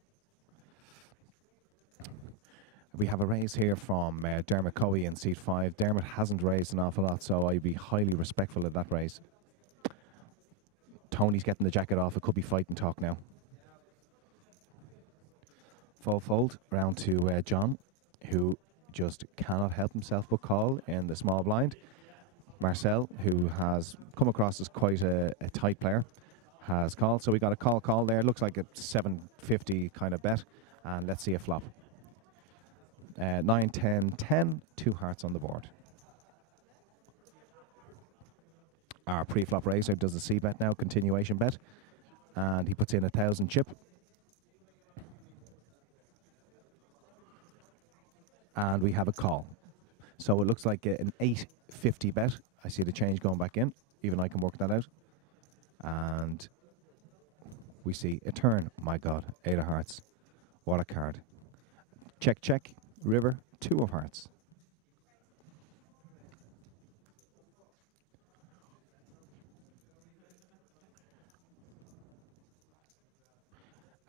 We have a raise here from Dermot Coey in seat 5. Dermot hasn't raised an awful lot, so I'd be highly respectful of that raise. Tony's getting the jacket off. It could be fight and talk now. Full fold round to John, who just cannot help himself but call in the small blind. Marcel, who has come across as quite a tight player, has called. So we got a call there. Looks like a 750 kind of bet. And let's see a flop. 9, 10, 10, 2 hearts on the board. Our pre-flop raiser does the C bet now, continuation bet. And he puts in 1,000 chip. And we have a call. So it looks like an 850 bet. I see the change going back in. Even I can work that out. And we see a turn. My God, 8 of hearts. What a card. Check, check. River, 2 of hearts.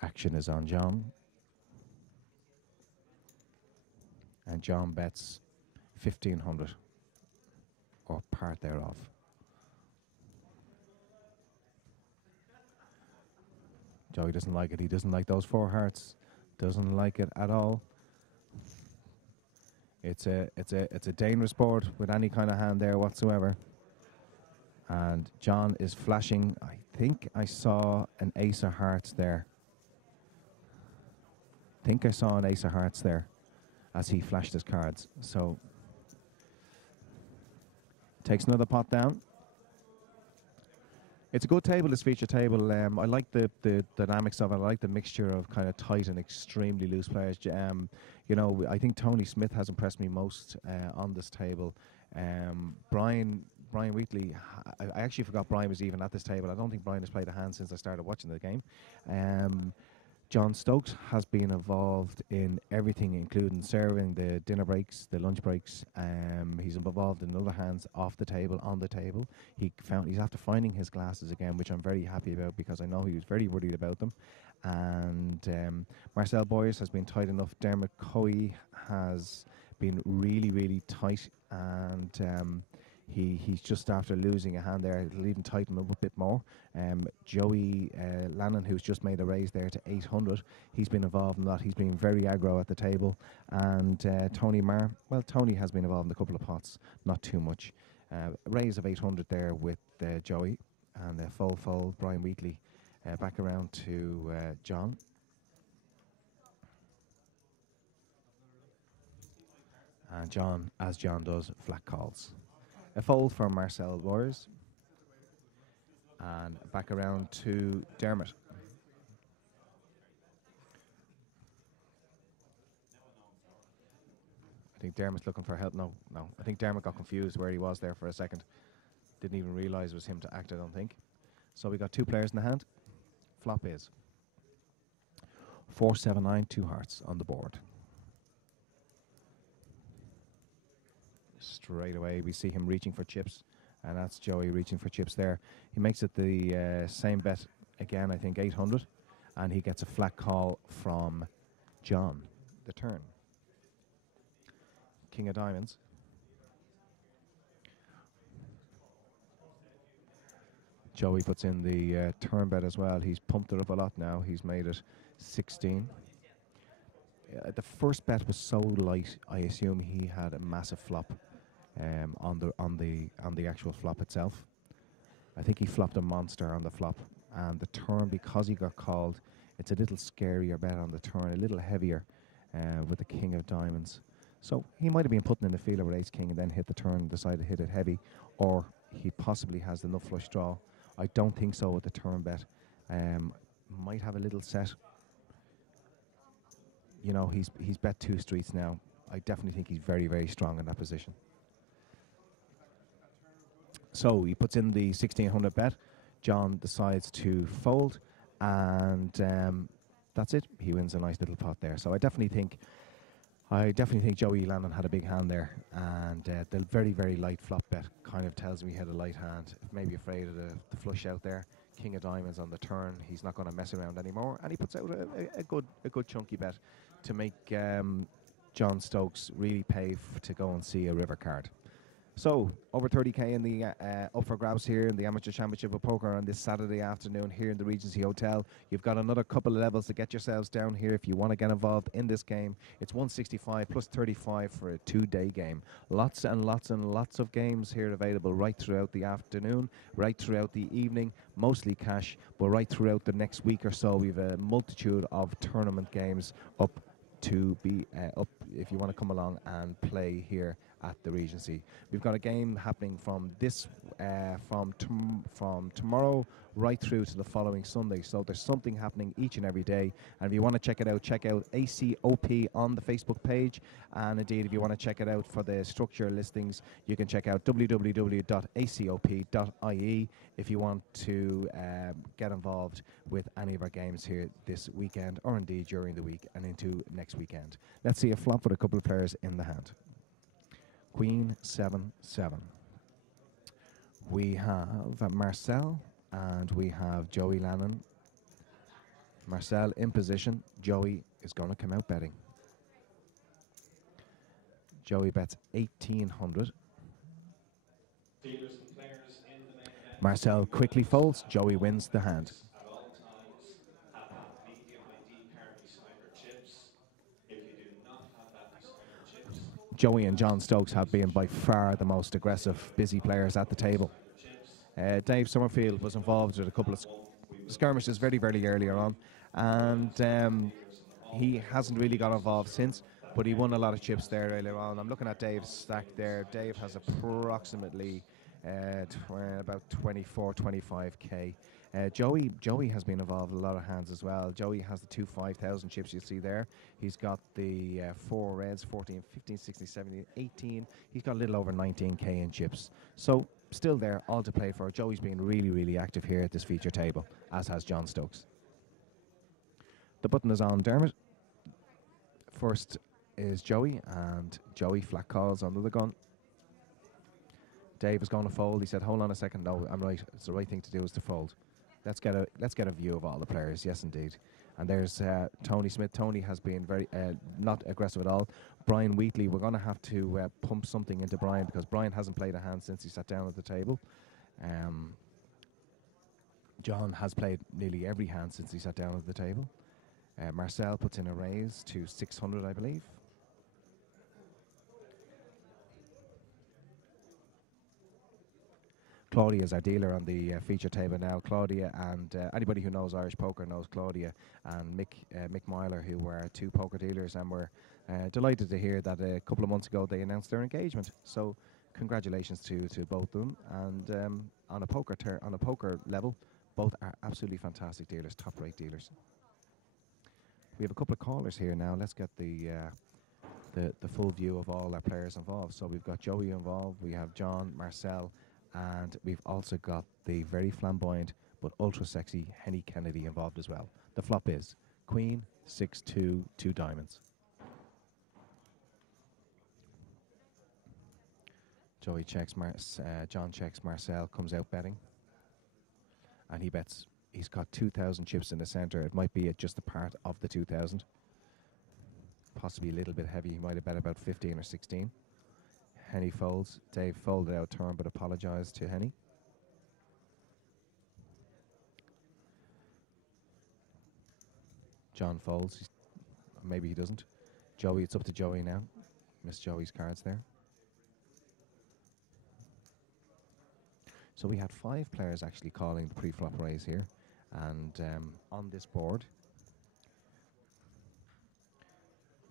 Action is on John. And John bets 1,500 or part thereof. Joey doesn't like it. He doesn't like those 4 hearts. Doesn't like it at all. It's a dangerous board with any kind of hand there whatsoever. And John is flashing. I think I saw an ace of hearts there. Think I saw an ace of hearts there as he flashed his cards. So takes another pot down. It's a good table, this feature table. I like the dynamics of it. I like the mixture of kind of tight and extremely loose players. You know, I think Tony Smith has impressed me most on this table. Brian Wheatley, I actually forgot Brian was even at this table. I don't think Brian has played a hand since I started watching the game. John Stokes has been involved in everything, including serving the dinner breaks, the lunch breaks. He's involved in other hands off the table, on the table. He's after finding his glasses again, which I'm very happy about because I know he was very worried about them. And Marcel Boyers has been tight enough. Dermot Coy has been really, really tight, and he's just after losing a hand there. It'll even tighten up a bit more. Joey Lannon, who's just made a raise there to 800, he's been involved in that. He's been very aggro at the table. And Tony Marr, well, Tony has been involved in a couple of pots, not too much. A raise of 800 there with Joey, and a full fold Brian Wheatley back around to John. And John, as John does, flat calls. A fold for Marcel Boyers. And back around to Dermot. I think Dermot's looking for help. No. I think Dermot got confused where he was there for a second. Didn't even realise it was him to act, I don't think. So we got two players in the hand. Flop is 4-7-9, 2 hearts on the board. Straight away we see him reaching for chips, and that's Joey reaching for chips there. He makes it the same bet again, I think 800, and he gets a flat call from John. The turn. King of diamonds. Joey puts in the turn bet as well. He's pumped it up a lot now. He's made it 16. The first bet was so light, I assume he had a massive flop on the actual flop itself. I think he flopped a monster on the flop, and the turn, because he got called, it's a little scarier bet on the turn, a little heavier with the king of diamonds. So he might have been putting in the feeler with ace king and then hit the turn and decided to hit it heavy, or he possibly has the nut flush draw. I don't think so with the turn bet. Might have a little set. You know, he's bet 2 streets now. I definitely think he's very, very strong in that position. So he puts in the 1600 bet. John decides to fold, and that's it. He wins a nice little pot there. So I definitely think Joey Lannon had a big hand there, and the very, very light flop bet kind of tells me he had a light hand. Maybe afraid of the flush out there. King of diamonds on the turn. He's not going to mess around anymore, and he puts out a good chunky bet to make John Stokes really pay to go and see a river card. So, over 30k in the up for grabs here in the Amateur Championship of Poker on this Saturday afternoon here in the Regency Hotel. You've got another couple of levels to get yourselves down here if you want to get involved in this game. It's 165 plus 35 for a 2-day game. Lots and lots and lots of games here available right throughout the afternoon, right throughout the evening, mostly cash, but right throughout the next week or so. We've a multitude of tournament games up to be up if you want to come along and play here at the Regency. We've got a game happening from tomorrow right through to the following Sunday. So there's something happening each and every day. And if you want to check it out, check out ACOP on the Facebook page. And indeed, if you want to check it out for the structure listings, you can check out www.acop.ie if you want to get involved with any of our games here this weekend, or indeed during the week and into next weekend. Let's see a flop with a couple of players in the hand. Queen 7-7. We have Marcel and we have Joey Lannon. Marcel in position. Joey is going to come out betting. Joey bets 1800. Marcel quickly folds. Joey wins the hand. At all times, have that medium ID card beside your chips. If you do not have that beside your chips, Joey and John Stokes have been by far the most aggressive, busy players at the table. Dave Summerfield was involved with a couple of skirmishes very, very earlier on, and he hasn't really got involved since, but he won a lot of chips there earlier on. I'm looking at Dave's stack there. Dave has approximately about 24, 25k. Joey has been involved in a lot of hands as well. Joey has the two 5,000 chips you see there. He's got the 4 reds, 14, 15, 16, 17, 18. He's got a little over 19k in chips. So still there, all to play for. Joey's been really, really active here at this feature table, as has John Stokes. The button is on Dermot. First is Joey, and Joey flat calls under the gun. Dave is going to fold. He said, "Hold on a second. No, I'm right. It's the right thing to do is to fold." Let's get a view of all the players. Yes, indeed. And there's Tony Smith. Tony has been very not aggressive at all. Brian Wheatley. We're going to have to pump something into Brian because Brian hasn't played a hand since he sat down at the table. John has played nearly every hand since he sat down at the table. Marcel puts in a raise to 600, I believe. Claudia is our dealer on the feature table now. Claudia and anybody who knows Irish poker knows Claudia and Mick Myler, who were two poker dealers, and we're delighted to hear that a couple of months ago they announced their engagement. So congratulations to both of them. And on a poker level, both are absolutely fantastic dealers, top-rate dealers. We have a couple of callers here now. Let's get the full view of all our players involved. So we've got Joey involved, we have John, Marcel, and we've also got the very flamboyant but ultra sexy Henny Kennedy involved as well. The flop is Queen, 6-2, 2 diamonds. Joey checks, John checks, Marcel comes out betting, and he bets. He's got 2,000 chips in the centre. It might be at just a part of the 2,000. Possibly a little bit heavy. He might have bet about 15 or 16. Henny folds. Dave folded out turn but apologised to Henny. John folds. Maybe he doesn't. Joey, it's up to Joey now. Missed Joey's cards there. So we had 5 players actually calling the pre-flop raise here. And on this board,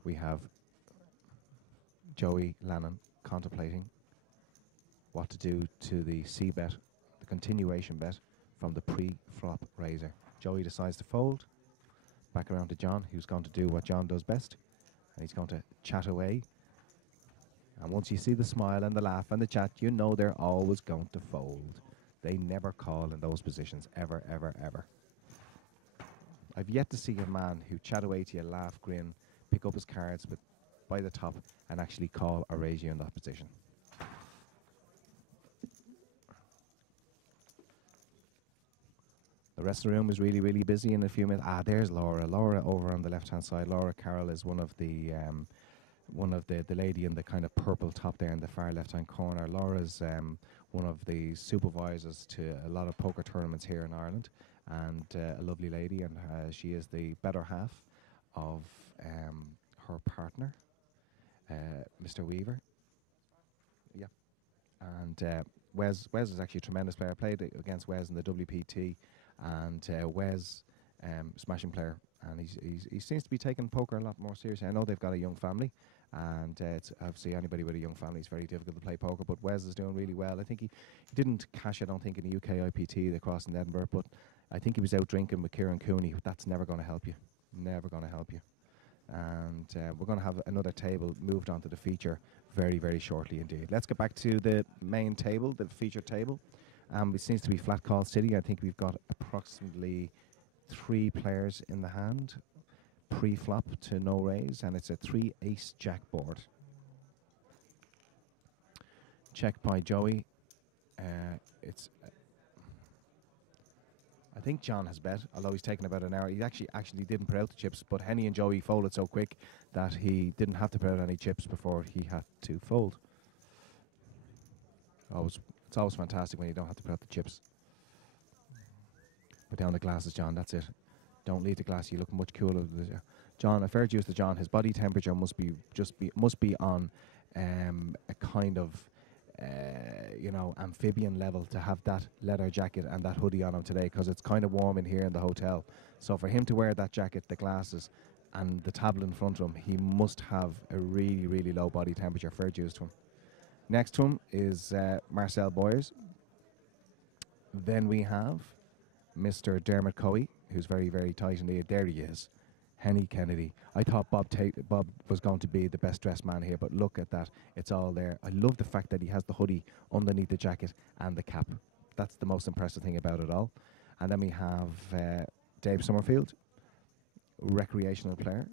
we have Joey Lannon contemplating what to do to the C bet, the continuation bet from the pre-flop raiser. Joey decides to fold. Back around to John, who's going to do what John does best. And he's going to chat away. And once you see the smile and the laugh and the chat, you know they're always going to fold. They never call in those positions, ever, ever, ever. I've yet to see a man who chat away to you, laugh, grin, pick up his cards by the top and actually call or raise you in that position. The rest of the room is really, really busy in a few minutes. There's Laura. Laura over on the left-hand side. Laura Carroll is one of the lady in the kind of purple top there in the far left-hand corner. Laura's one of the supervisors to a lot of poker tournaments here in Ireland, and a lovely lady, and she is the better half of her partner, Mr. Weaver. Yeah. And Wes is actually a tremendous player. I played against Wes in the WPT, and Wes, smashing player, and he seems to be taking poker a lot more seriously. I know they've got a young family, and it's obviously anybody with a young family is very difficult to play poker, but Wes is doing really well. I think he didn't cash, I don't think, in the UK IPT, the cross in Edinburgh, but I think he was out drinking with Kieran Cooney. That's never going to help you. Never going to help you. And we're going to have another table moved onto the feature very, very shortly indeed. Let's get back to the main table, the feature table. It seems to be flat call city. I think we've got approximately 3 players in the hand, pre-flop to no raise, and it's a 3 ace jack board. Check by Joey. I think John has bet, although he's taken about an hour. He actually didn't put out the chips, but Henny and Joey folded so quick that he didn't have to put out any chips before he had to fold. It's always fantastic when you don't have to put out the chips. Put down the glasses, John, that's it. Don't leave the glass, you look much cooler. John, a fair juice to John. His body temperature must be on a kind of amphibian level to have that leather jacket and that hoodie on him today, because it's kind of warm in here in the hotel. So for him to wear that jacket, the glasses, and the tablet in front of him, he must have a really, really low body temperature. Fair dues to him. Next to him is Marcel Boyers. Then we have Mr. Dermot Coey, who's very, very tight in the there he is. Henny Kennedy. I thought Bob was going to be the best dressed man here, but look at that. It's all there. I love the fact that he has the hoodie underneath the jacket and the cap. That's the most impressive thing about it all. And then we have Dave Summerfield, recreational player,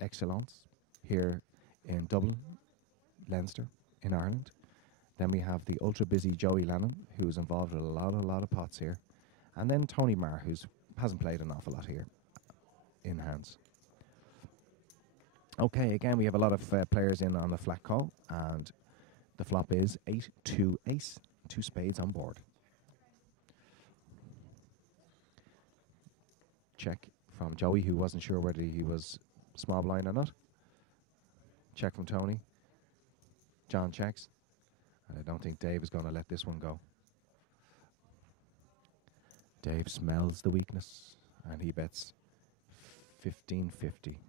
excellence, here in Dublin, Leinster, in Ireland. Then we have the ultra busy Joey Lannon, who's involved with a lot of pots here. And then Tony Marr, who hasn't played an awful lot here in hands. Okay, again, we have a lot of players in on the flat call, and the flop is 8-2 ace, 2 spades on board. Check from Joey, who wasn't sure whether he was small blind or not. Check from Tony. John checks. And I don't think Dave is going to let this one go. Dave smells the weakness, and he bets 1550.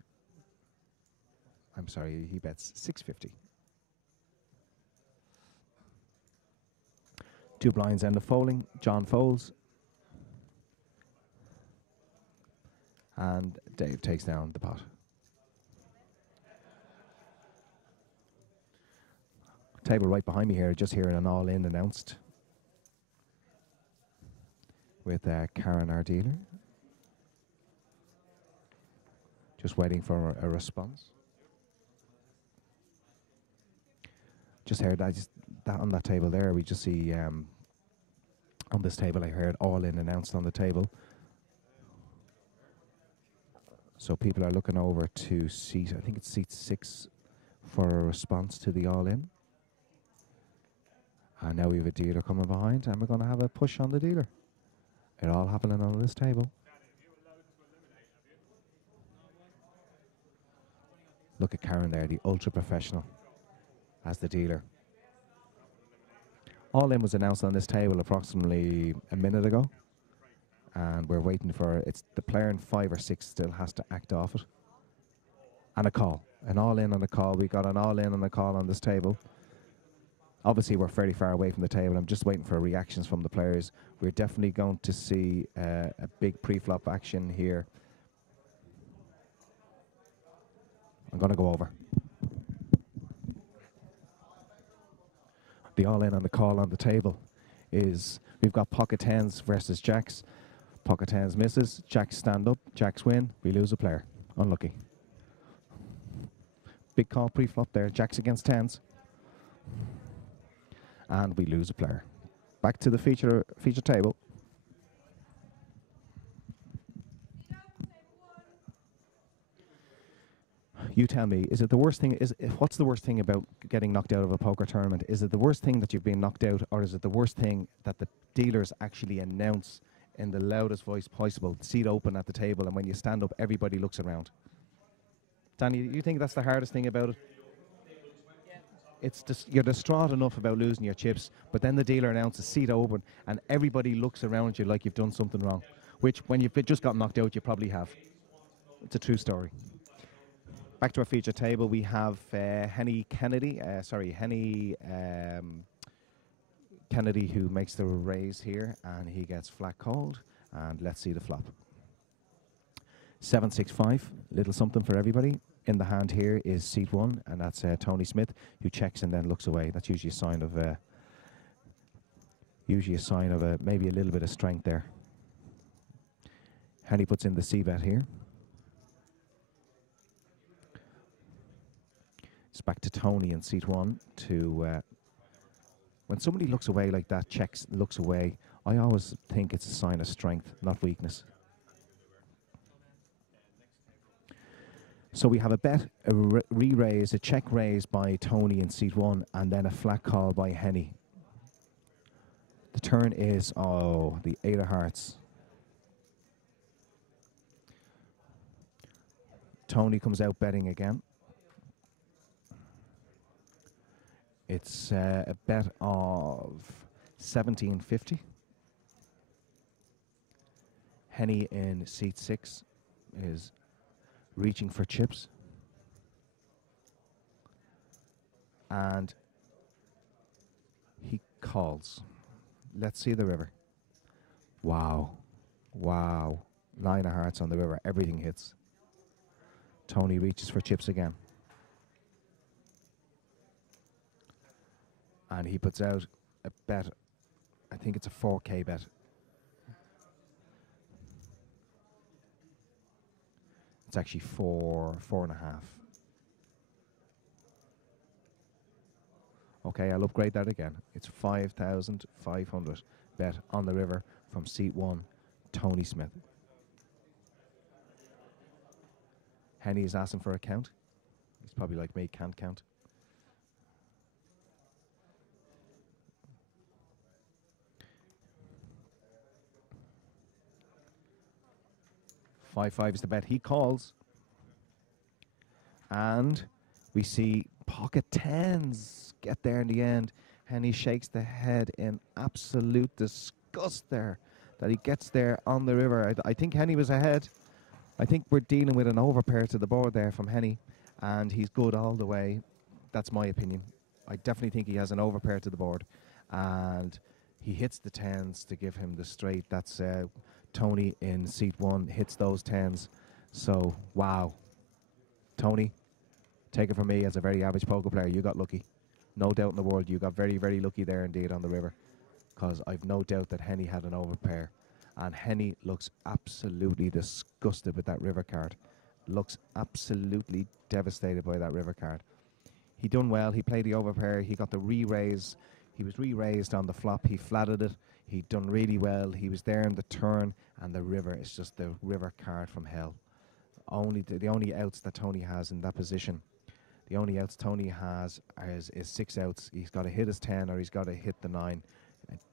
I'm sorry, he bets 650. 2 blinds end of folding. John folds. And Dave takes down the pot. Table right behind me here, just hearing an all-in announced with Karen, our dealer. Just waiting for a response. Just heard that on that table there. We just see on this table, I heard all-in announced on the table. So people are looking over to seat, I think it's seat 6 for a response to the all-in. And now we have a dealer coming behind, and we're going to have a push on the dealer. It all happening on this table. Look at Karen there, the ultra professional as the dealer. All-in was announced on this table approximately a minute ago, and we're waiting for it's the player in 5 or 6 still has to act off it. And a call, an all-in on a call. We got an all-in on a call on this table. Obviously, we're fairly far away from the table. I'm just waiting for reactions from the players. We're definitely going to see a big pre-flop action here. I'm going to go over. The all-in on the call on the table is we've got pocket 10s versus jacks. Pocket 10s misses. Jacks stand up. Jacks win. We lose a player. Unlucky. Big call pre-flop there. Jacks against 10s. And we lose a player. Back to the feature table. You tell me, is it the worst thing? What's the worst thing about getting knocked out of a poker tournament? Is it the worst thing that you've been knocked out, or is it the worst thing that the dealers actually announce in the loudest voice possible, seat open at the table, and when you stand up, everybody looks around? Danny, you think that's the hardest thing about it? It's you're distraught enough about losing your chips, but then the dealer announces seat open, and everybody looks around you like you've done something wrong, which when you've just got knocked out, you probably have. It's a true story. Back to our feature table, we have Henny Kennedy, Kennedy, who makes the raise here, and he gets flat called, and let's see the flop. 7-6-5, little something for everybody. In the hand here is seat 1, and that's Tony Smith, who checks and then looks away. That's usually a sign of maybe a little bit of strength there. Henny puts in the C-bet here. It's back to Tony in seat 1 to when somebody looks away like that, checks, looks away, I always think it's a sign of strength, not weakness. So we have a bet, a re-raise, a check raise by Tony in seat 1, and then a flat call by Henny. The turn is, the 8 of hearts. Tony comes out betting again. It's a bet of 1750. Henny in seat 6 is reaching for chips. And he calls. Let's see the river. Wow. Wow. 9 of hearts on the river. Everything hits. Tony reaches for chips again. And he puts out a bet. I think it's a 4K bet. It's actually four and a half. Okay, I'll upgrade that again. It's 5,500 bet on the river from seat 1, Tony Smith. Henny is asking for a count. He's probably like me, can't count. 5-5 is the bet. He calls. And we see pocket tens get there in the end. Henny shakes the head in absolute disgust there that he gets there on the river. I think Henny was ahead. I think we're dealing with an overpair to the board there from Henny, and he's good all the way. That's my opinion. I definitely think he has an overpair to the board, and he hits the tens to give him the straight. That's Tony in seat 1 hits those tens. So, wow. Tony, take it from me as a very average poker player. You got lucky. No doubt in the world, you got very, very lucky there indeed on the river, because I've no doubt that Henny had an overpair. And Henny looks absolutely disgusted with that river card. Looks absolutely devastated by that river card. He done well. He played the overpair. He got the re-raise. He was re-raised on the flop. He flatted it. He done really well. He was there in the turn, and the river is just the river card from hell. The only outs that Tony has in that position, the only outs Tony has is 6 outs. He's got to hit his 10 or he's got to hit the 9.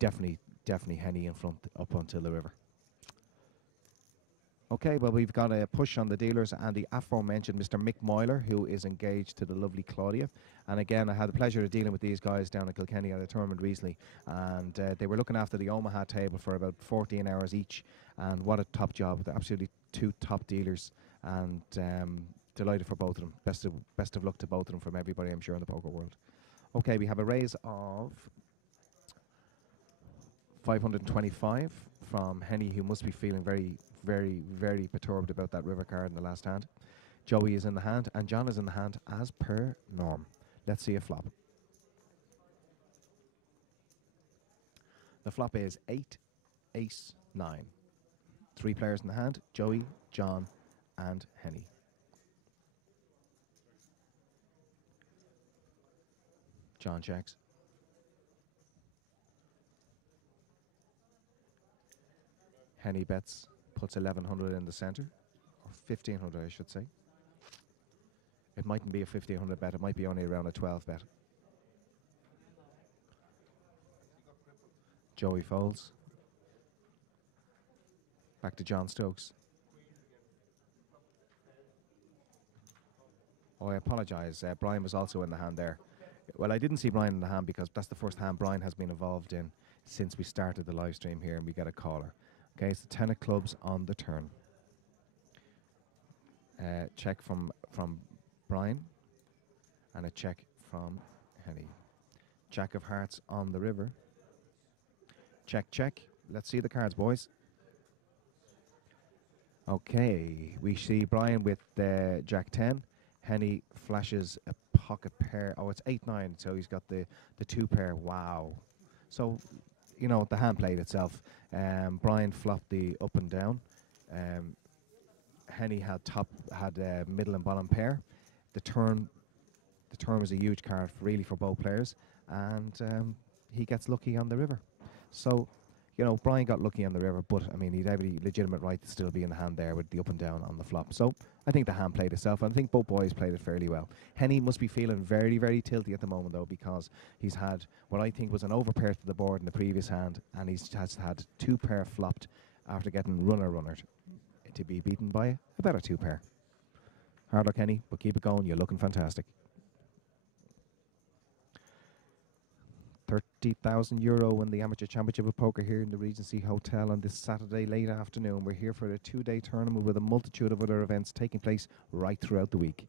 Definitely Henny in front up until the river. Okay, well, we've got a push on the dealers and the aforementioned Mr. Mick Moyler, who is engaged to the lovely Claudia. And again, I had the pleasure of dealing with these guys down at Kilkenny at a tournament recently. And they were looking after the Omaha table for about 14 hours each. And what a top job. They're absolutely 2 top dealers. And delighted for both of them. Best of luck to both of them from everybody, I'm sure, in the poker world. Okay, we have a raise of 525 from Henny, who must be feeling very, very, very perturbed about that river card in the last hand. Joey is in the hand, and John is in the hand as per norm. Let's see a flop. The flop is 8, ace, 9. 3 players in the hand, Joey, John, and Henny. John checks. Henny bets, puts 1,100 in the centre, or 1,500 I should say. It mightn't be a 1,500 bet, it might be only around a 12 bet. Joey folds. Back to John Stokes. Oh, I apologise, Brian was also in the hand there. Well, I didn't see Brian in the hand because that's the first hand Brian has been involved in since we started the live stream here, and we get a caller. Okay, it's the 10 of clubs on the turn. Check from Brian, and a check from Henny. Jack of hearts on the river. Check, check. Let's see the cards, boys. Okay, we see Brian with Jack 10. Henny flashes a pocket pair. Oh, it's 8-9, so he's got the 2 pair. Wow. So, you know, the hand played itself. Brian flopped the up and down. Henny had middle and bottom pair. The turn was a huge card really for both players, and he gets lucky on the river. So, you know, Brian got lucky on the river, but I mean, he'd every legitimate right to still be in the hand there with the up and down on the flop. So I think the hand played itself, and I think both boys played it fairly well. Henny must be feeling very, very tilty at the moment, though, because he's had what I think was an overpair to the board in the previous hand, and has had 2 pair flopped after getting runnered to be beaten by a better 2 pair. Hard luck, Henny, but keep it going. You're looking fantastic. €30,000 in the Amateur Championship of Poker here in the Regency Hotel on this Saturday late afternoon. We're here for a 2-day tournament with a multitude of other events taking place right throughout the week.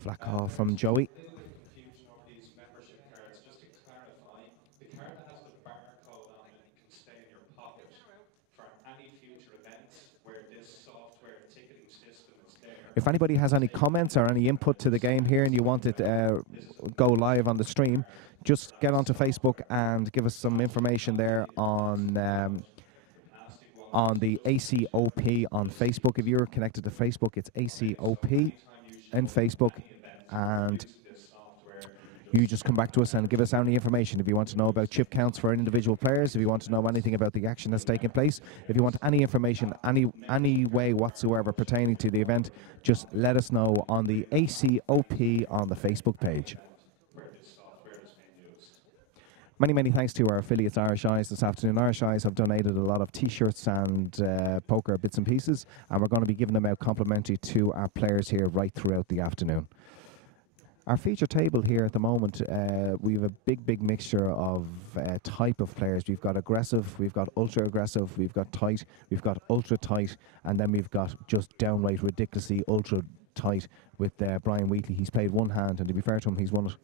Flat call from Joey. A little bit of confusion over these membership cards. Just to clarify, the card that has the barcode on it can stay in your pocket for any future events where this software ticketing system is there. If anybody has any comments or any input to the game here and you want it go live on the stream, just get onto Facebook and give us some information there on the ACOP on Facebook. If you're connected to Facebook, it's ACOP in Facebook, and you just come back to us and give us any information. If you want to know about chip counts for individual players, if you want to know anything about the action that's taking place, if you want any information, any way whatsoever pertaining to the event, just let us know on the ACOP on the Facebook page. Many thanks to our affiliates Irish Eyes this afternoon. Irish Eyes have donated a lot of T-shirts and poker bits and pieces, and we're going to be giving them out complimentary to our players here right throughout the afternoon. Our feature table here at the moment, we have a big mixture of type of players. We've got aggressive, we've got ultra aggressive, we've got tight, we've got ultra tight, and then we've got just downright ridiculously ultra tight with Brian Wheatley. He's played one hand, and to be fair to him, he's won it.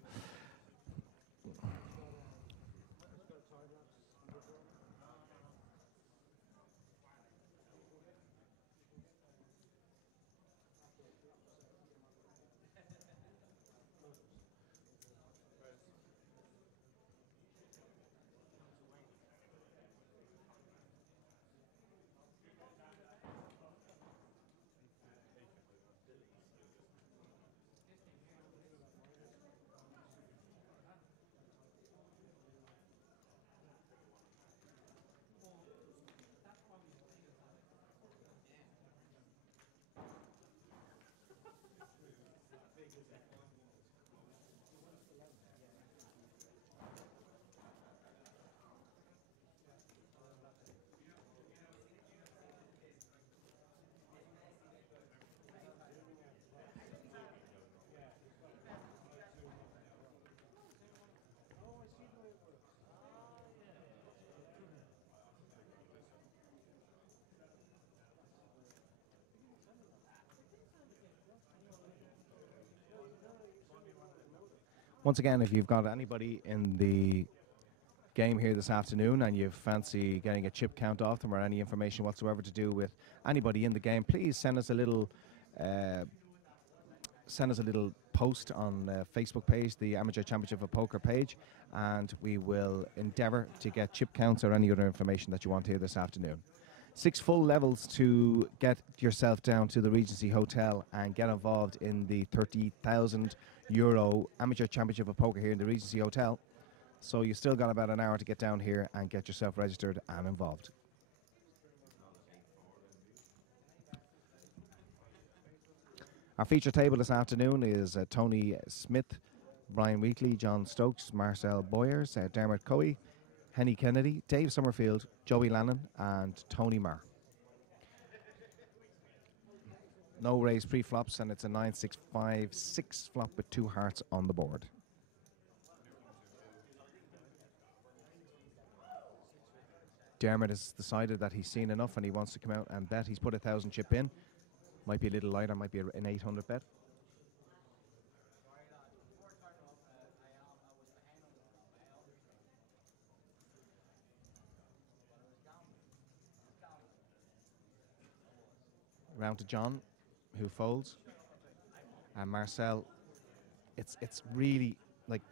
Once again, if you've got anybody in the game here this afternoon and you fancy getting a chip count off them or any information whatsoever to do with anybody in the game, please send us a little post on the Facebook page, the Amateur Championship of Poker page, and we will endeavour to get chip counts or any other information that you want here this afternoon. 6 full levels to get yourself down to the Regency Hotel and get involved in the €30,000 Amateur Championship of Poker here in the Regency Hotel. So you still got about an hour to get down here and get yourself registered and involved. Our feature table this afternoon is Tony Smith, Brian Wheatley, John Stokes, Marcel Boyers, Dermot Coey, Henny Kennedy, Dave Summerfield, Joey Lannon, and Tony Marr. No raised pre-flops, and it's a 9-6-5-6 flop with 2 hearts on the board. Dermot has decided that he's seen enough and he wants to come out and bet. He's put 1,000 chip in. Might be a little lighter, might be an 800 bet. Round to John, who folds, and Marcel. It's really like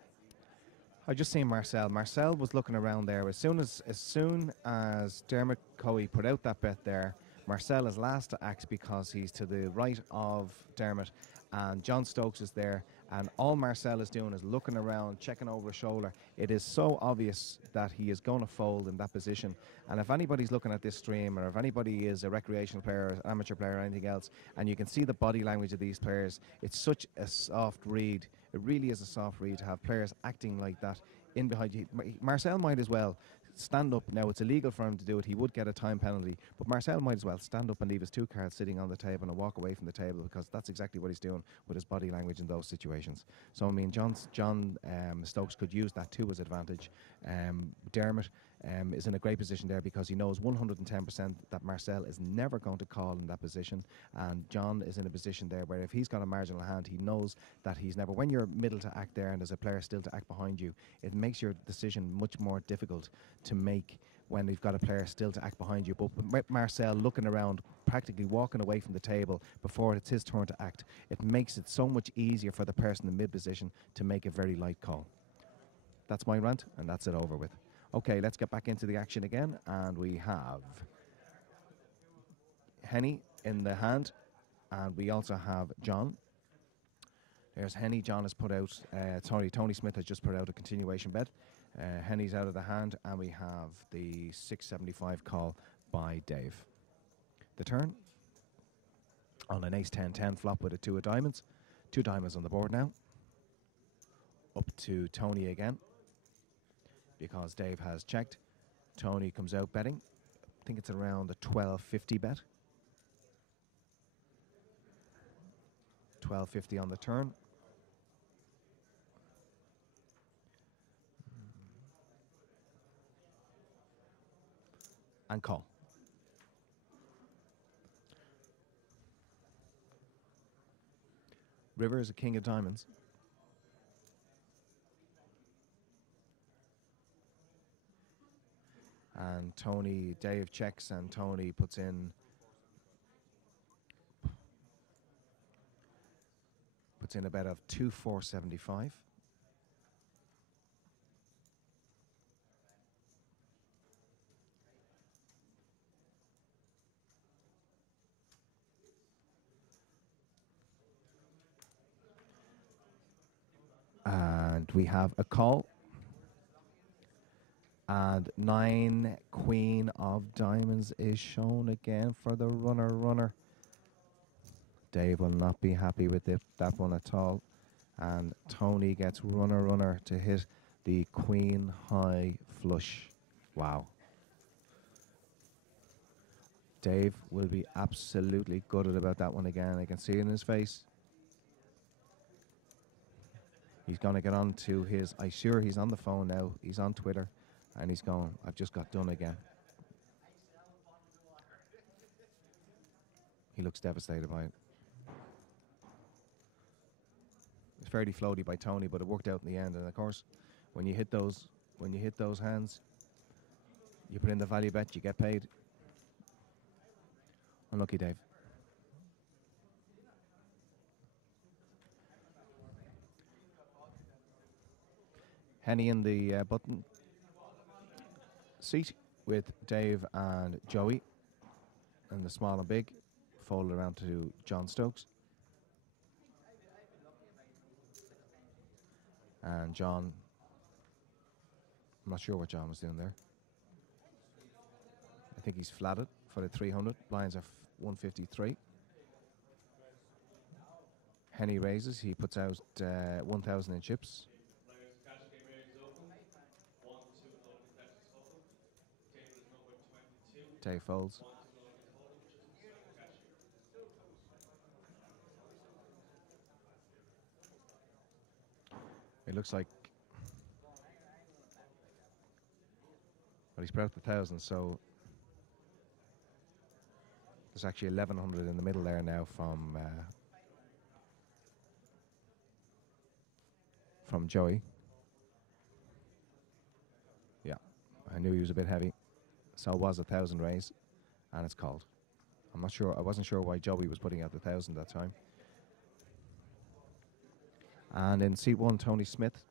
I just seen Marcel. Marcel was looking around there as soon as Dermot Coey put out that bet there. Marcel is last to act because he's to the right of Dermot, and John Stokes is there, and all Marcel is doing is looking around, checking over his shoulder. It is so obvious that he is going to fold in that position, and if anybody's looking at this stream, or if anybody is a recreational player, or amateur player, or anything else, and you can see the body language of these players, it's such a soft read. It really is a soft read to have players acting like that in behind you. Marcel might as well stand up. Now, it's illegal for him to do it. He would get a time penalty. But Marcel might as well stand up and leave his 2 cards sitting on the table and walk away from the table, because that's exactly what he's doing with his body language in those situations. So, I mean, John Stokes could use that to his advantage. Dermot is in a great position there because he knows 110% that Marcel is never going to call in that position. And John is in a position there where if he's got a marginal hand, he knows that he's never, when you're middle to act there and there's a player still to act behind you, it makes your decision much more difficult to make when you've got a player still to act behind you. But with Marcel looking around, practically walking away from the table before it's his turn to act, it makes it so much easier for the person in mid position to make a very light call. That's my rant, and that's it over with. Okay, let's get back into the action again, and we have Henny in the hand, and we also have John. There's Henny. John has put out, Tony Smith has just put out a continuation bet. Henny's out of the hand, and we have the 675 call by Dave. The turn on an ace 10-10 flop with a 2 of diamonds. 2 diamonds on the board now. Up to Tony again, because Dave has checked. Tony comes out betting. I think it's around a 12.50 bet. 12.50 on the turn. And call. River is a king of diamonds. And Dave checks, and Tony puts in a bet of 2,475. And we have a call. And 9 queen of diamonds is shown again for the runner. Dave will not be happy with that one at all. And Tony gets runner to hit the queen high flush. Wow. Dave will be absolutely gutted about that one again. I can see it in his face. He's going to get on to his, I'm sure he's on the phone now. He's on Twitter. And he's going, I've just got done again. He looks devastated by it. It's fairly floaty by Tony, but it worked out in the end. And of course, when you hit those hands, you put in the value bet, you get paid. Unlucky, Dave. Henny in the button seat with Dave and Joey, and the small and big folded around to John Stokes. And John, I'm not sure what John was doing there. I think he's flatted for the 300. Blinds are 153. Henny raises. He puts out 1,000 in chips. Dave folds. It looks like, well, he's put out the 1,000, so there's actually 1,100 in the middle there now from Joey. Yeah, I knew he was a bit heavy, so it was 1,000 raise, and it's called. I'm not sure. I wasn't sure why Joey was putting out the 1,000 that time. And in seat 1, Tony Smith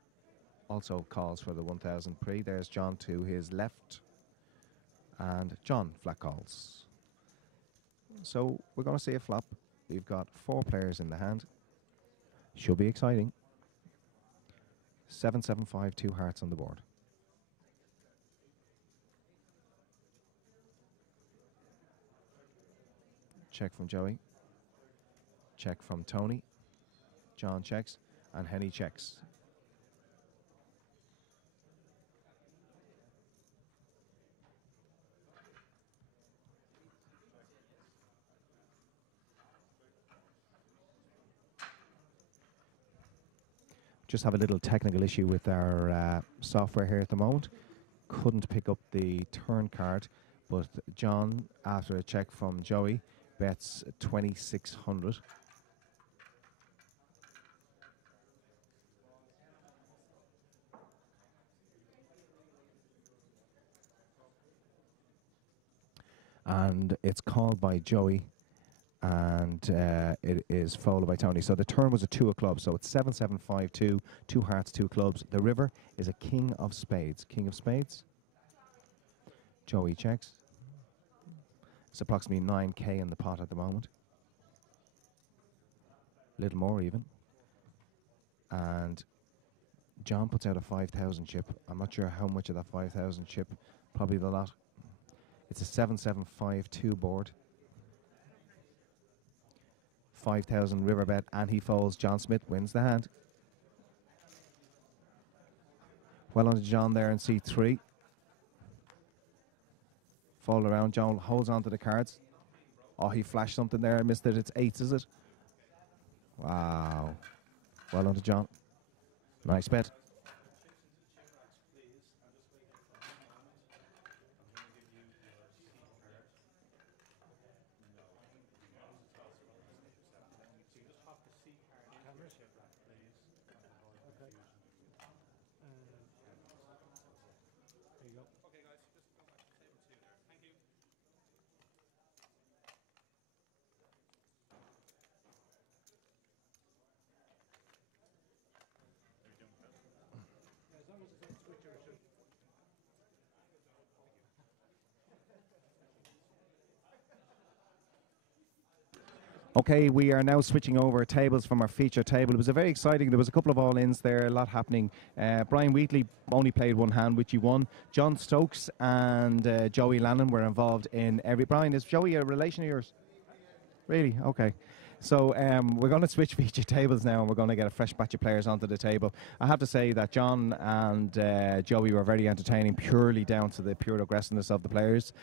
also calls for the 1,000 pre. There's John to his left, and John flat calls. So we're going to see a flop. We've got 4 players in the hand. Should be exciting. 7-7-5, 2 hearts on the board. Check from Joey. Check from Tony. John checks, and Henny checks. Just have a little technical issue with our software here at the moment. Couldn't pick up the turn card, but John, after a check from Joey, bets 2,600. And it's called by Joey, and it is followed by Tony. So the turn was a 2 of clubs, so it's 7-7-5-2, 2 hearts, 2 clubs. The river is a king of spades. King of spades. Joey checks. It's approximately 9k in the pot at the moment. A little more even. And John puts out a 5,000 chip. I'm not sure how much of that 5,000 chip. Probably the lot. It's a 7-7-5-2 board. 5,000 river bet, and he folds. John Smith wins the hand. Well on to John there in C3. Fold around. John holds on to the cards. Oh, he flashed something there. I missed it. It's 8s, is it? Wow. Well on to John. Nice bet. Okay, we are now switching over tables from our feature table. It was a very exciting. There was a couple of all-ins there, a lot happening. Brian Wheatley only played one hand, which he won. John Stokes and Joey Lannon were involved in every. Brian, is Joey a relation of yours? Really? Okay. So we're going to switch feature tables now, and we're going to get a fresh batch of players onto the table. I have to say that John and Joey were very entertaining, purely down to the pure aggressiveness of the players.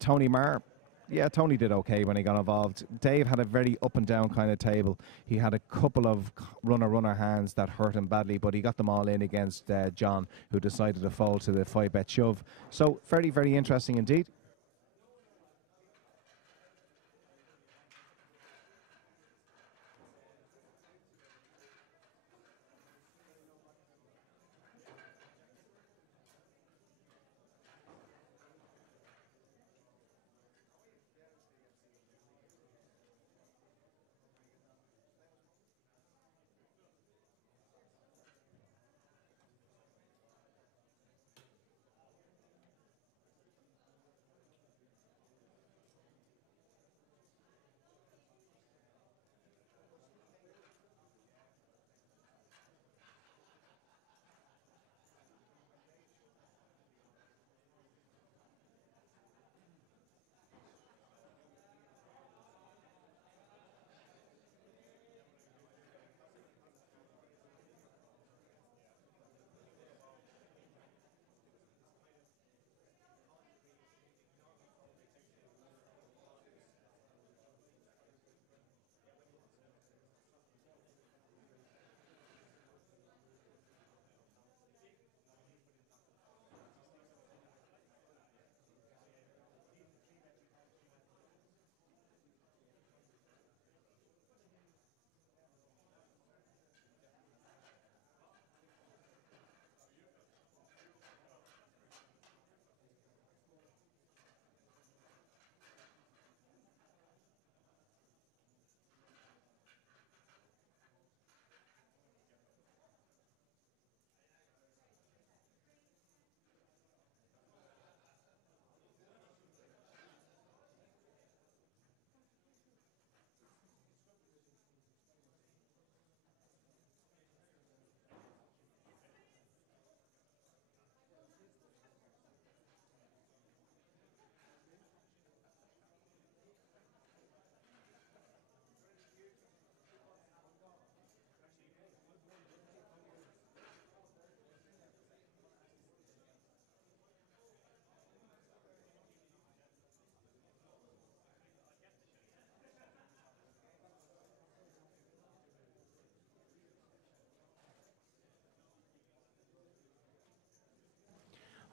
Tony Marr. Yeah, Tony did okay when he got involved. Dave had a very up and down kind of table. He had a couple of runner hands that hurt him badly, but he got them all in against John, who decided to fold to the 5-bet shove. So very, very interesting indeed.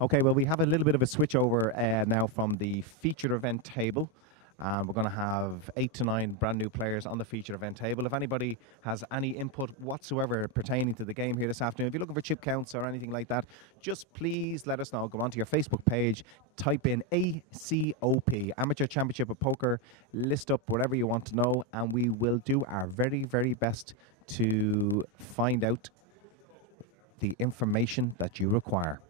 Okay, well, we have a little bit of a switch over now from the featured event table. We're going to have 8 to 9 brand new players on the featured event table. If anybody has any input whatsoever pertaining to the game here this afternoon, if you're looking for chip counts or anything like that, just please let us know. Go onto your Facebook page, type in ACOP, Amateur Championship of Poker, list up whatever you want to know, and we will do our very, very best to find out the information that you require.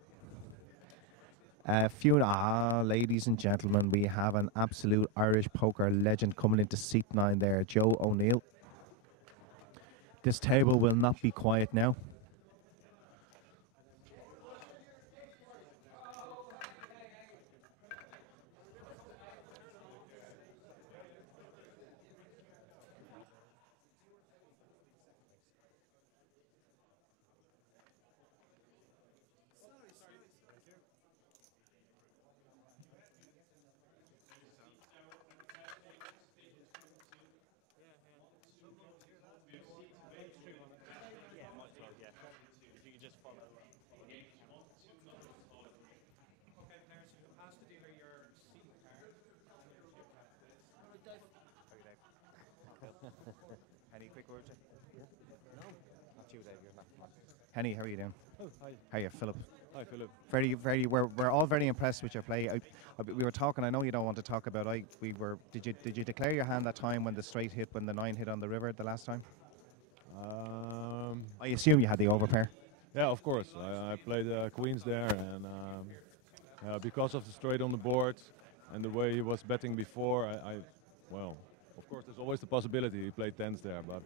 Ladies and gentlemen, we have an absolute Irish poker legend coming into seat 9 there, Joe O'Neill. This table will not be quiet now. Any quick words? Yeah. No. Not you, Dave. You're not. Henny, how are you doing? Oh, hi. How are you, Philip? Hi, Philip. We're all very impressed with your play. We were talking. I know you don't want to talk about. Did you declare your hand that time when the straight hit, when the 9 hit on the river the last time? I assume you had the overpair. Yeah, of course. I played queens there, and because of the straight on the board and the way he was betting before, well, of course, there's always the possibility he played tens there, but.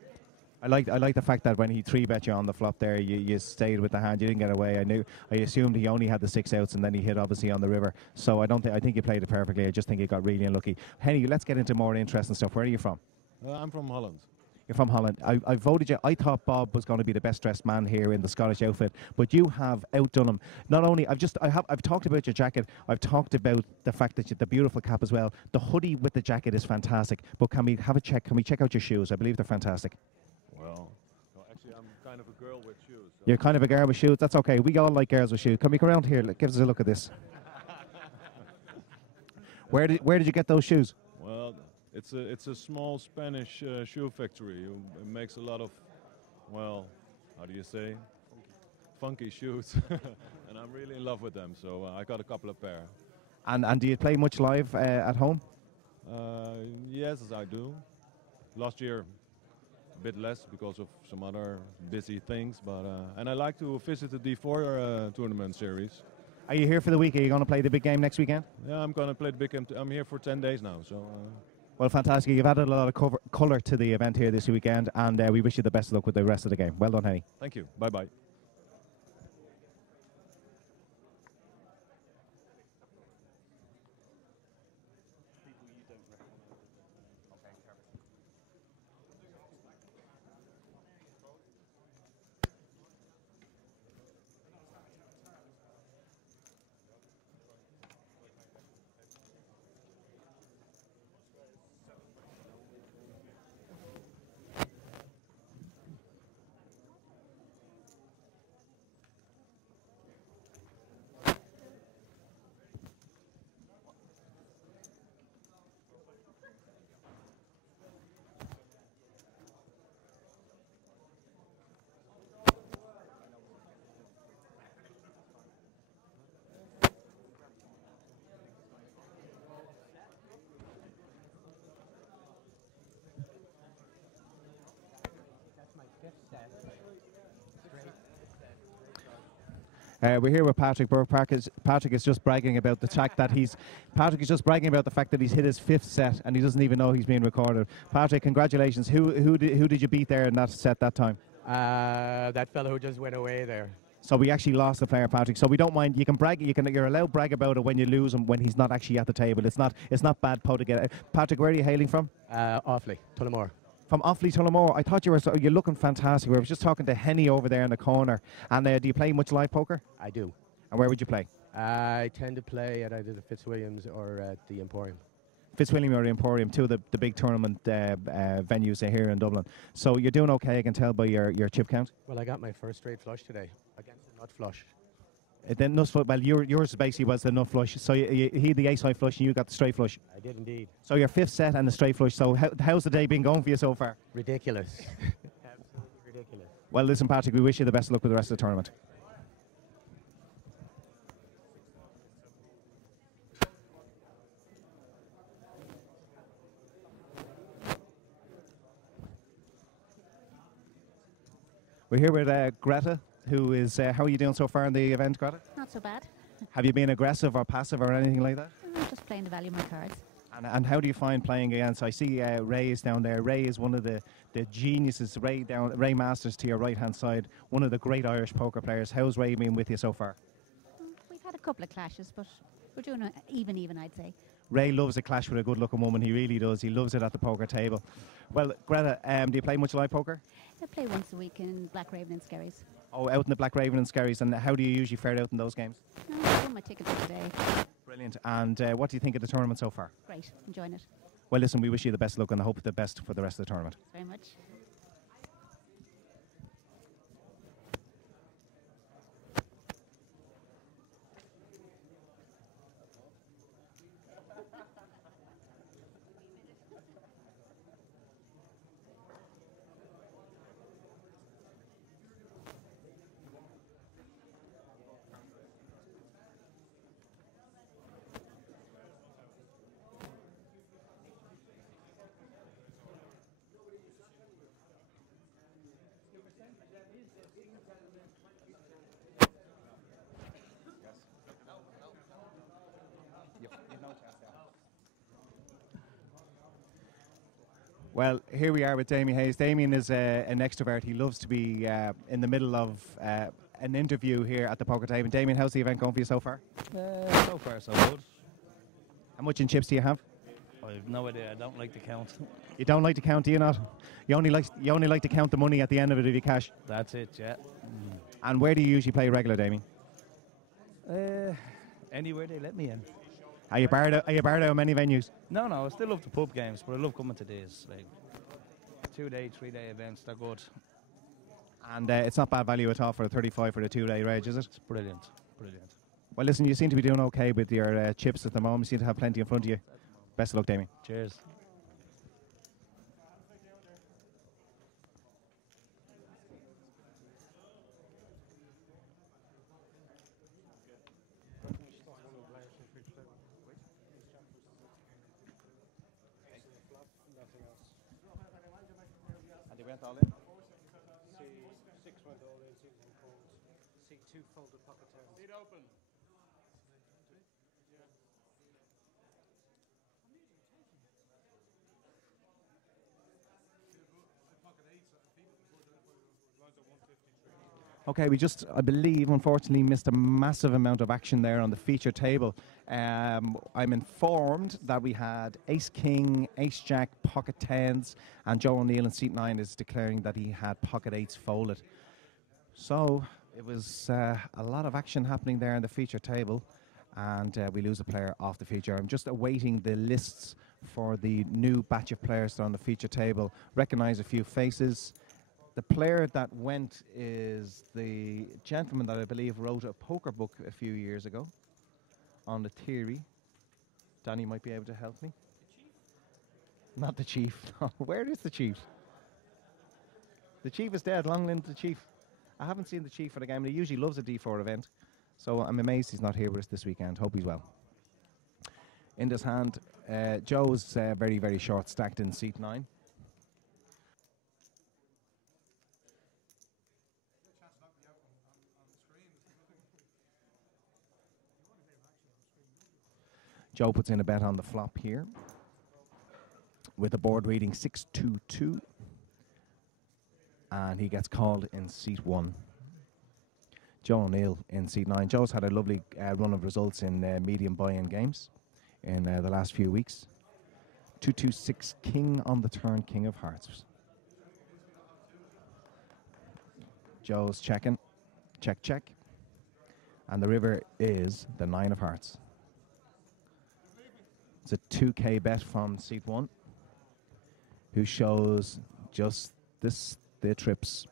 I like the fact that when he 3-bet you on the flop there, you stayed with the hand. You didn't get away. I assumed he only had the 6 outs, and then he hit obviously on the river. So I think you played it perfectly. I just think you got really unlucky. Henny, let's get into more interesting stuff. Where are you from? I'm from Holland. You're from Holland. I voted you. I thought Bob was going to be the best dressed man here in the Scottish outfit, but you have outdone him. Not only I've talked about your jacket. I've talked about the fact that the beautiful cap as well. The hoodie with the jacket is fantastic. But can we have a check? Can we check out your shoes? I believe they're fantastic. Well, actually, I'm kind of a girl with shoes. So. You're kind of a girl with shoes. That's okay. We all like girls with shoes. Can we come around here? Give us a look at this. Where did you get those shoes? Well, it's a small Spanish shoe factory. It makes a lot of, well, how do you say, funky shoes, and I'm really in love with them. So I got a couple of pair. And do you play much live at home? Yes, I do. Last year, a bit less because of some other busy things, but and I like to visit the D4 tournament series. Are you here for the week? Are you going to play the big game next weekend? Yeah, I'm going to play the big game. I'm here for 10 days now, so. Well, fantastic. You've added a lot of colour to the event here this weekend, and we wish you the best of luck with the rest of the game. Well done, Henny. Thank you. Bye-bye. We're here with Patrick Burke. Patrick is just bragging about the fact that he's hit his 5th set and he doesn't even know he's being recorded. Patrick, congratulations. Who did you beat there in that set that time? That fellow who just went away there. So we actually lost the player, Patrick. So we don't mind. You can brag. You're allowed to brag about it when you lose him when he's not actually at the table. It's not bad po to get. Patrick, where are you hailing from? Offaly, Tullamore. From Offaly, Tullamore. I thought you're looking fantastic. I was just talking to Henny over there in the corner. And do you play much live poker? I do. And where would you play? I tend to play at either the Fitzwilliams or at the Emporium. Fitzwilliam or the Emporium, two of the big tournament venues here in Dublin. So you're doing okay, I can tell by your chip count. Well, I got my first straight flush today against a nut flush. Then nuts flush. Well, yours basically was the nut flush. So he had the ace high flush, and you got the straight flush. I did indeed. So your fifth set and the straight flush. So how's the day been going for you so far? Ridiculous. Absolutely ridiculous. Well, listen, Patrick, we wish you the best of luck with the rest of the tournament. We're here with Greta, who is, how are you doing so far in the event, Greta? Not so bad. Have you been aggressive or passive or anything like that? Just playing the value of my cards. And how do you find playing against? I see Ray is down there. Ray is one of the geniuses. Ray Masters to your right hand side, one of the great Irish poker players. How's Ray been with you so far? We've had a couple of clashes, but we're doing even, I'd say. Ray loves a clash with a good looking woman. He really does. He loves it at the poker table. Well, Greta, do you play much live poker? I play once a week in Black Raven and Skerries. Oh, out in the Black Raven and Skerries. And how do you usually fare out in those games? I won my tickets today. Brilliant. And what do you think of the tournament so far? Great, enjoying it. Well, listen, we wish you the best of luck and I hope the best for the rest of the tournament. Thanks very much. Well, here we are with Damien Hayes. Damien is an extrovert. He loves to be in the middle of an interview here at the poker table. Damien, how's the event going for you so far? So far, so good. How much in chips do you have? I have no idea. I don't like to count. You don't like to count, do you not? You only like to count the money at the end of it if you cash. That's it, yeah. And where do you usually play regular, Damien? Anywhere they let me in. Are you barred out of many venues? No, I still love the pub games, but I love coming to these. Like 2-day, 3-day events, they're good. And it's not bad value at all for a 35 for the 2-day rage, is it? It's brilliant. Well, listen, you seem to be doing okay with your chips at the moment. You seem to have plenty in front of you. Best of luck, Damien. Cheers. And they went all in? C6 went all in, C1 calls. C2 folded pocket tens. Lead open. Okay, we just, I believe, unfortunately, missed a massive amount of action there on the feature table. I'm informed that we had Ace King, Ace Jack, Pocket Tens, and Joe O'Neill in seat 9 is declaring that he had Pocket Eights folded. So it was a lot of action happening there on the feature table, and we lose a player off the feature. I'm just awaiting the lists for the new batch of players that are on the feature table. Recognize a few faces. The player that went is the gentleman that I believe wrote a poker book a few years ago on the theory. Danny might be able to help me. The chief? Not the chief. Where is the chief? The chief is dead. Long live the chief. I haven't seen the chief for the game. He usually loves a D4 event. So I'm amazed he's not here with us this weekend. Hope he's well. In this hand, Joe's very, very short stacked in seat 9. Joe puts in a bet on the flop here with the board reading 6-2-2, and he gets called in seat 1. Joe O'Neill in seat 9. Joe's had a lovely run of results in medium buy-in games in the last few weeks. 2-2-6 king on the turn, king of hearts. Joe's checking, check, and the river is the 9 of hearts. It's a 2K bet from seat 1, who shows just the trips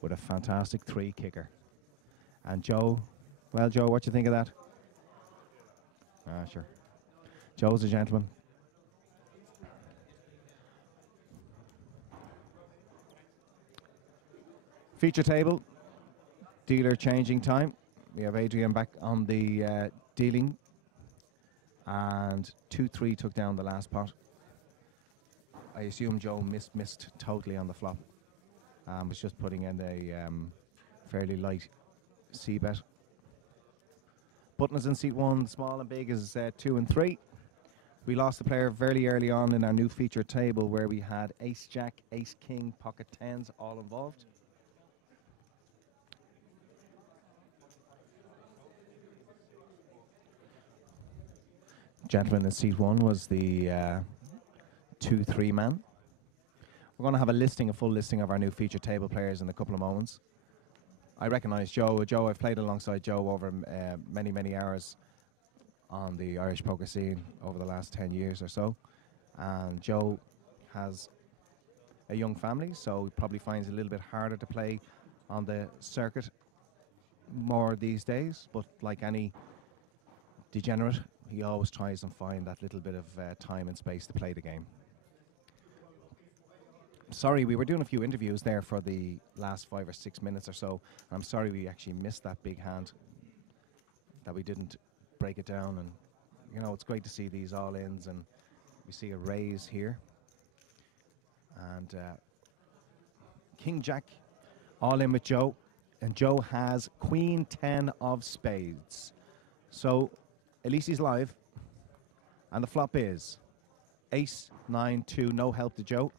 with a fantastic 3 kicker. And Joe Well, Joe, what do you think of that? Ah, sure. Joe's a gentleman. Feature table. Dealer changing time. We have Adrian back on the dealing. And 2-3 took down the last pot. I assume Joe missed totally on the flop. Was just putting in a fairly light c-bet. Button is in seat 1, small and big is 2 and 3. We lost the player very early on in our new feature table where we had ace jack, ace king, pocket tens all involved. Gentleman in seat 1 was the 2-3 man. We're going to have a full listing of our new feature table players in a couple of moments. I recognise Joe. Joe, I've played alongside Joe over many hours on the Irish poker scene over the last 10 years or so. And Joe has a young family, so he probably finds it a little bit harder to play on the circuit more these days. But like any degenerate, he always tries and find that little bit of time and space to play the game. Sorry, we were doing a few interviews there for the last 5 or 6 minutes or so. I'm sorry we actually missed that big hand, that we didn't break it down. And, you know, it's great to see these all-ins, and we see a raise here. And King Jack all in with Joe, and Joe has Queen 10 of spades. So at least he's live, and the flop is ace 9-2, no help to Joe.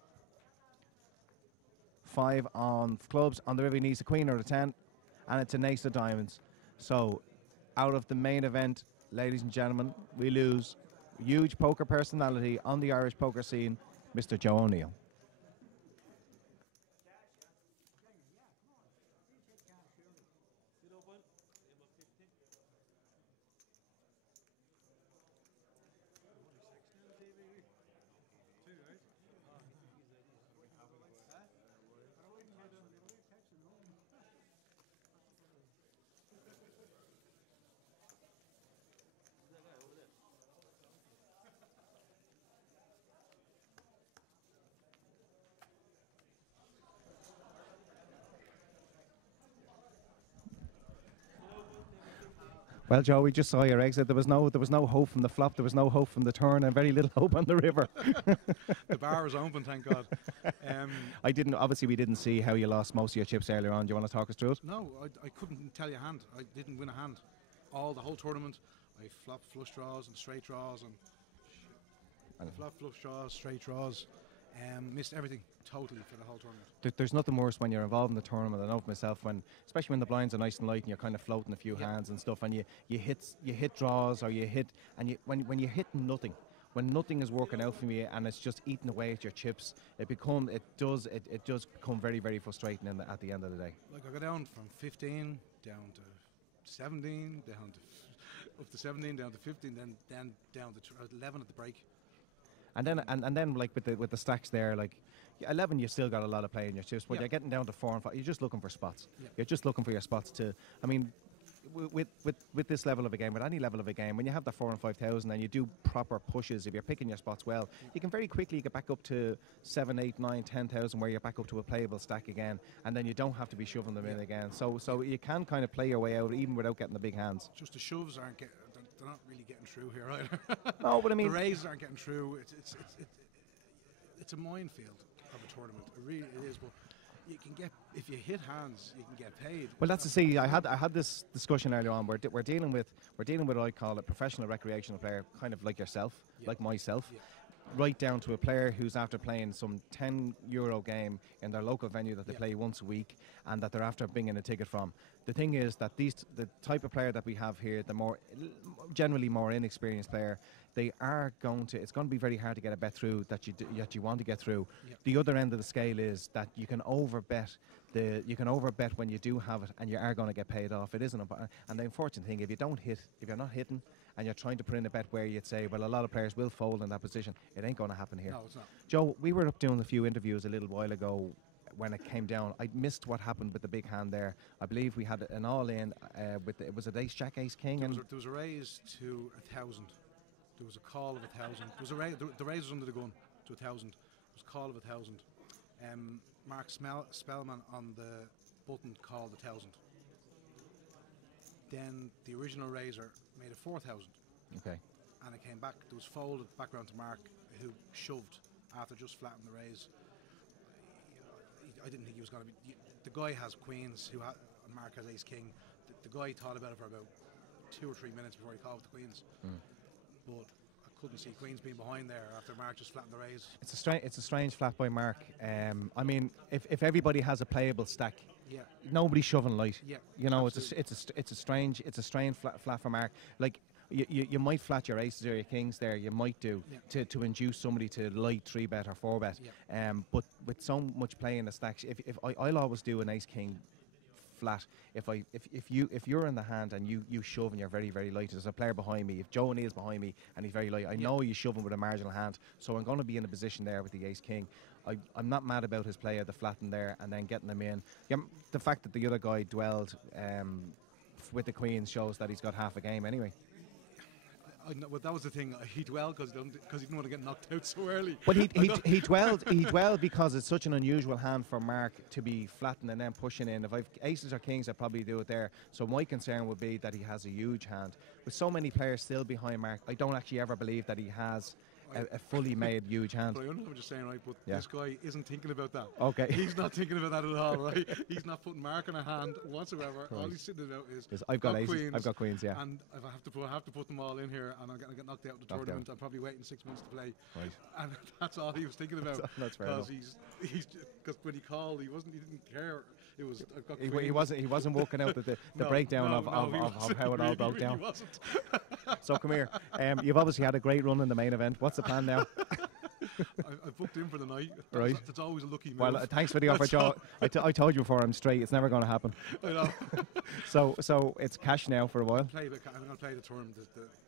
5 on clubs. On the river he needs a queen or a 10, and it's an ace of diamonds. So out of the main event, ladies and gentlemen, we lose huge poker personality on the Irish poker scene, Mr. Joe O'Neill. Well, Joe, we just saw your exit. There was no hope from the flop. There was no hope from the turn, and very little hope on the river. The bar was open, thank God. Obviously, we didn't see how you lost most of your chips earlier on. Do you want to talk us through it? No, I couldn't tell you a hand. I didn't win a hand. The whole tournament, I flopped flush draws and straight draws, and flop flush draws, straight draws. Missed everything totally for the whole tournament. There's nothing worse when you're involved in the tournament. I know for myself, especially when the blinds are nice and light and you're kind of floating a few hands and stuff, and you hit draws, or when you hit nothing, when nothing is working out for you and it's just eating away at your chips, it does become very, very frustrating at the end of the day. Like I go down from 15 down to 17, up to 17, down to 15, then down to 11 at the break. And then like with the stacks there, like 11, you've still got a lot of play in your chips, but you're getting down to 4 and 5. You're just looking for spots. Yeah. You're just looking for your spots to. I mean, with this level of a game, with any level of a game, when you have the 4 and 5,000 and you do proper pushes, if you're picking your spots well, you can very quickly get back up to 7, 8, 9, 10,000, where you're back up to a playable stack again, and then you don't have to be shoving them in again. So you can kind of play your way out even without getting the big hands. Just the shoves they're not really getting through here either. No, but I mean, the raises aren't getting through. It's a minefield of a tournament. It really is. But you can get, if you hit hands, you can get paid. Well, that's to see. I had this discussion earlier on. We're dealing with what I call a professional recreational player, kind of like yourself, like myself. Yeah. Right down to a player who's after playing some €10 game in their local venue that they play once a week, and that they're after bringing a ticket from. The thing is that the type of player that we have here, the generally more inexperienced player, it's going to be very hard to get a bet through that you want to get through. Yep. The other end of the scale is that you can overbet when you do have it, and you are going to get paid off. It isn't, and the unfortunate thing, if you're not hitting, and you're trying to put in a bet where you'd say, well, a lot of players will fold in that position, it ain't going to happen here. No, it's not. Joe, we were up doing a few interviews a little while ago when it came down. I missed what happened with the big hand there. I believe we had an all-in with it was it Ace Jack Ace King, There and was a raise to 1,000. There was a call of 1,000. There was a raise. The raise was under the gun to 1,000. There was a call of 1,000. Mark Spellman on the button called 1,000. Then the original raiser made it 4,000. okay. And it came back. There was folded back round to Mark, who shoved after just flattened the raise. I didn't think he was going to be. The guy has queens, and Mark has ace king. The guy thought about it for about 2 or 3 minutes before he called the queens. But I couldn't see queens being behind there after Mark just flattened the raise. It's a strange flat by Mark. I mean, if everybody has a playable stack, Yeah. nobody's shoving light. Yeah, you know, absolutely. it's a strange flat for Mark. Like you might flat your aces or your kings there. You might do to induce somebody to light 3-bet or 4-bet. Yeah. But with so much play in the stacks, if I'll always do an ace king flat. If you're in the hand and you shove and you're very, very light, there's a player behind me. If Joe O'Neill's behind me and he's very light, I know he's shoving with a marginal hand, so I'm going to be in a position there with the ace king. I'm not mad about his play of the flatten there and then getting them in. Yeah, the fact that the other guy dwelled with the queens shows that he's got half a game anyway. But that was the thing. He dwelled because he didn't want to get knocked out so early. But he dwelled because it's such an unusual hand for Mark to be flattened and then pushing in. If I've aces or kings, I'd probably do it there. So my concern would be that he has a huge hand. With so many players still behind Mark, I don't actually ever believe that he has a fully made huge hand. But I understand what you're saying, right? But this guy isn't thinking about that. Okay. He's not thinking about that at all, right? He's not putting Mark in a hand whatsoever. Right. All he's sitting about is I've got aces. queens, I've got queens, yeah. And if I have to put them all in here, and I'm going to get knocked out of the Knocked tournament, out. I'm probably waiting 6 months to play. Right. And that's all he was thinking about. That's fair enough. Because when he called, he didn't care. It was I've got He queens. wasn't working out the No, breakdown no, of he how wasn't. it all Really, broke down. He wasn't. So come here. You've obviously had a great run in the main event. What's the plan now? I booked in for the night. Right. That's always a lucky move. Well, thanks for the offer, Joe. I told you before, I'm straight. It's never going to happen. I know. So it's cash now for a while. I'm going to play the turbo.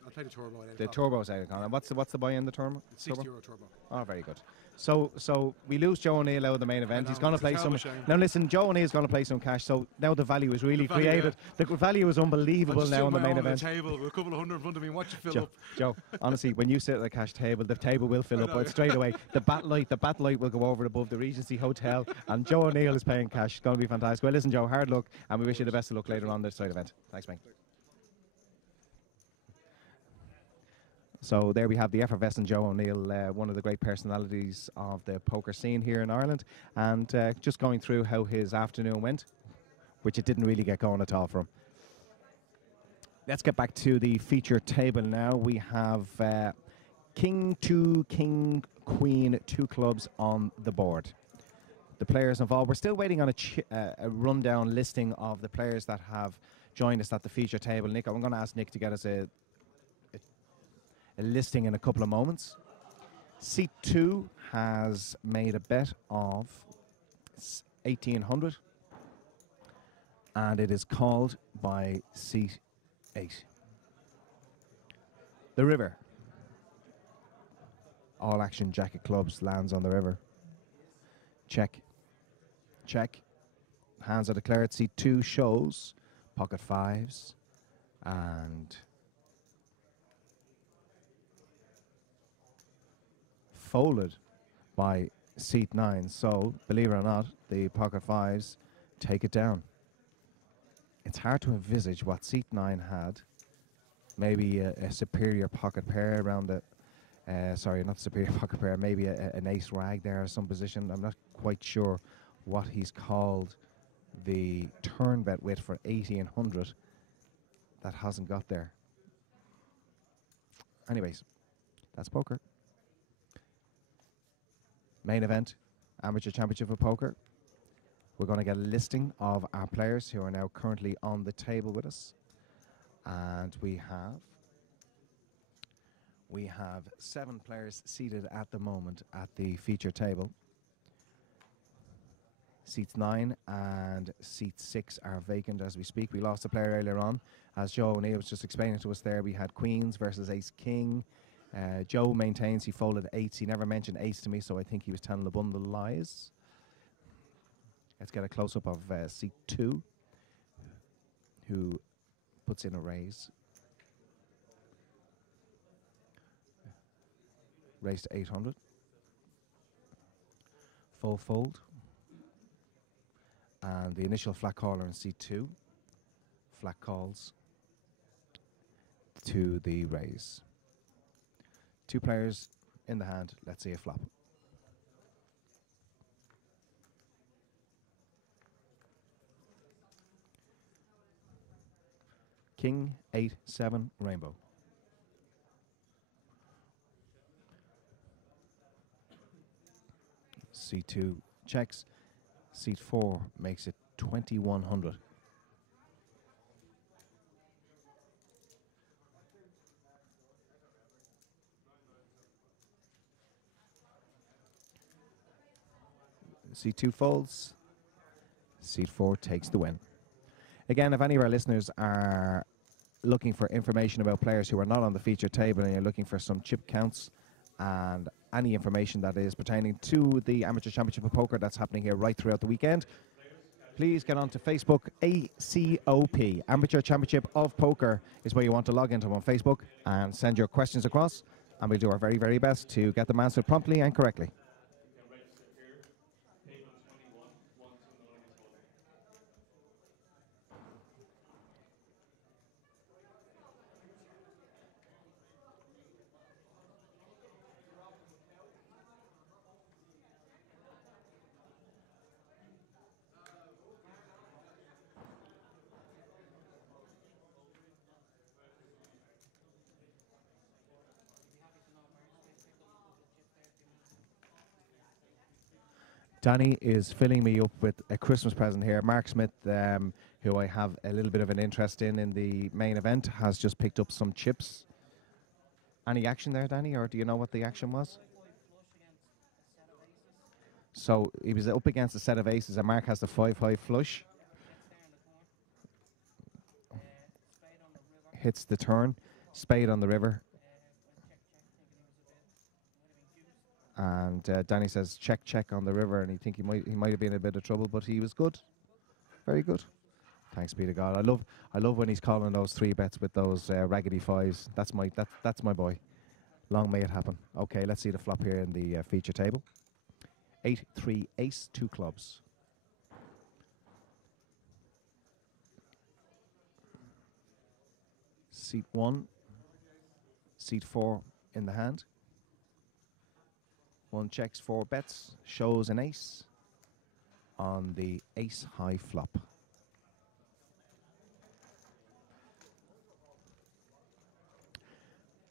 I'll play the turbo. At 8 The o'clock. turbo's out of con. And what's the buy in the turbo? It's €60 turbo. Oh, very good. So we lose Joe O'Neill out of the main event. know, He's going to it's a play terrible some. shame. Now listen, Joe O'Neill's going to play some cash. So now the value is really The value, created. The value is unbelievable now in the main on event. the table with a couple of hundred in front of me. Watch it fill up. Joe, honestly, when you sit at the cash table, the table will fill up straight away. The bat light will go over above the Regency Hotel, and Joe O'Neill is paying cash. It's going to be fantastic. Well, listen, Joe, hard luck, and we wish you the best of luck later on this side event. Thanks, mate. So there we have the effervescent Joe O'Neill, one of the great personalities of the poker scene here in Ireland, and just going through how his afternoon went, which it didn't really get going at all for him. Let's get back to the feature table now. We have King 2, King, Queen, 2 clubs on the board. The players involved. We're still waiting on a rundown listing of the players that have joined us at the feature table. Nick, I'm going to ask Nick to get us a listing in a couple of moments. Seat 2 has made a bet of 1,800, and it is called by seat 8. The river. All action jacket clubs lands on the river. Check. Check. Hands are declared. Seat 2 shows pocket 5s and folded by seat 9. So, believe it or not, the pocket 5s take it down. It's hard to envisage what seat 9 had. Maybe a superior pocket pair around the... sorry, not superior pocket pair. Maybe an ace rag there or some position. I'm not quite sure what he's called the turn bet with for 1,800 that hasn't got there. Anyways, that's poker. Main event, Amateur Championship of Poker. We're going to get a listing of our players who are now currently on the table with us. And we have 7 players seated at the moment at the feature table. Seats 9 and seat 6 are vacant as we speak. We lost a player earlier on. As Joe O'Neill was just explaining to us there, we had Queens versus Ace King. Joe maintains he folded 8s. He never mentioned ace to me, so I think he was telling a bundle of lies. Let's get a close-up of seat 2, who puts in a raise. Raise to 800. Full fold. And the initial flat caller in seat 2. Flat calls to the raise. 2 players in the hand. Let's see a flop. King, 8, 7, rainbow. C2 checks. Seat 4 makes it 2100. C2 folds. Seat 4 takes the win. Again, if any of our listeners are looking for information about players who are not on the feature table and you're looking for some chip counts and any information that is pertaining to the Amateur Championship of Poker that's happening here right throughout the weekend, please get onto Facebook. ACOP, Amateur Championship of Poker, is where you want to log into on Facebook and send your questions across, and we'll do our very, very best to get them answered promptly and correctly. Danny is filling me up with a Christmas present here. Mark Smith, who I have a little bit of an interest in the main event, has just picked up some chips. Any action there, Danny, or do you know what the action was? So he was up against a set of aces, and Mark has the 5-high flush. Hits the turn, spade on the river. And Danny says check, check on the river, and he think he might have been in a bit of trouble, but he was good, very good. Thanks be to God. I love when he's calling those 3 bets with those raggedy 5s. That's my boy. Long may it happen. Okay, let's see the flop here in the feature table. 8, 3, ace, 2 clubs. Seat 1, seat 4 in the hand. 1 checks, 4 bets, shows an ace on the ace-high flop.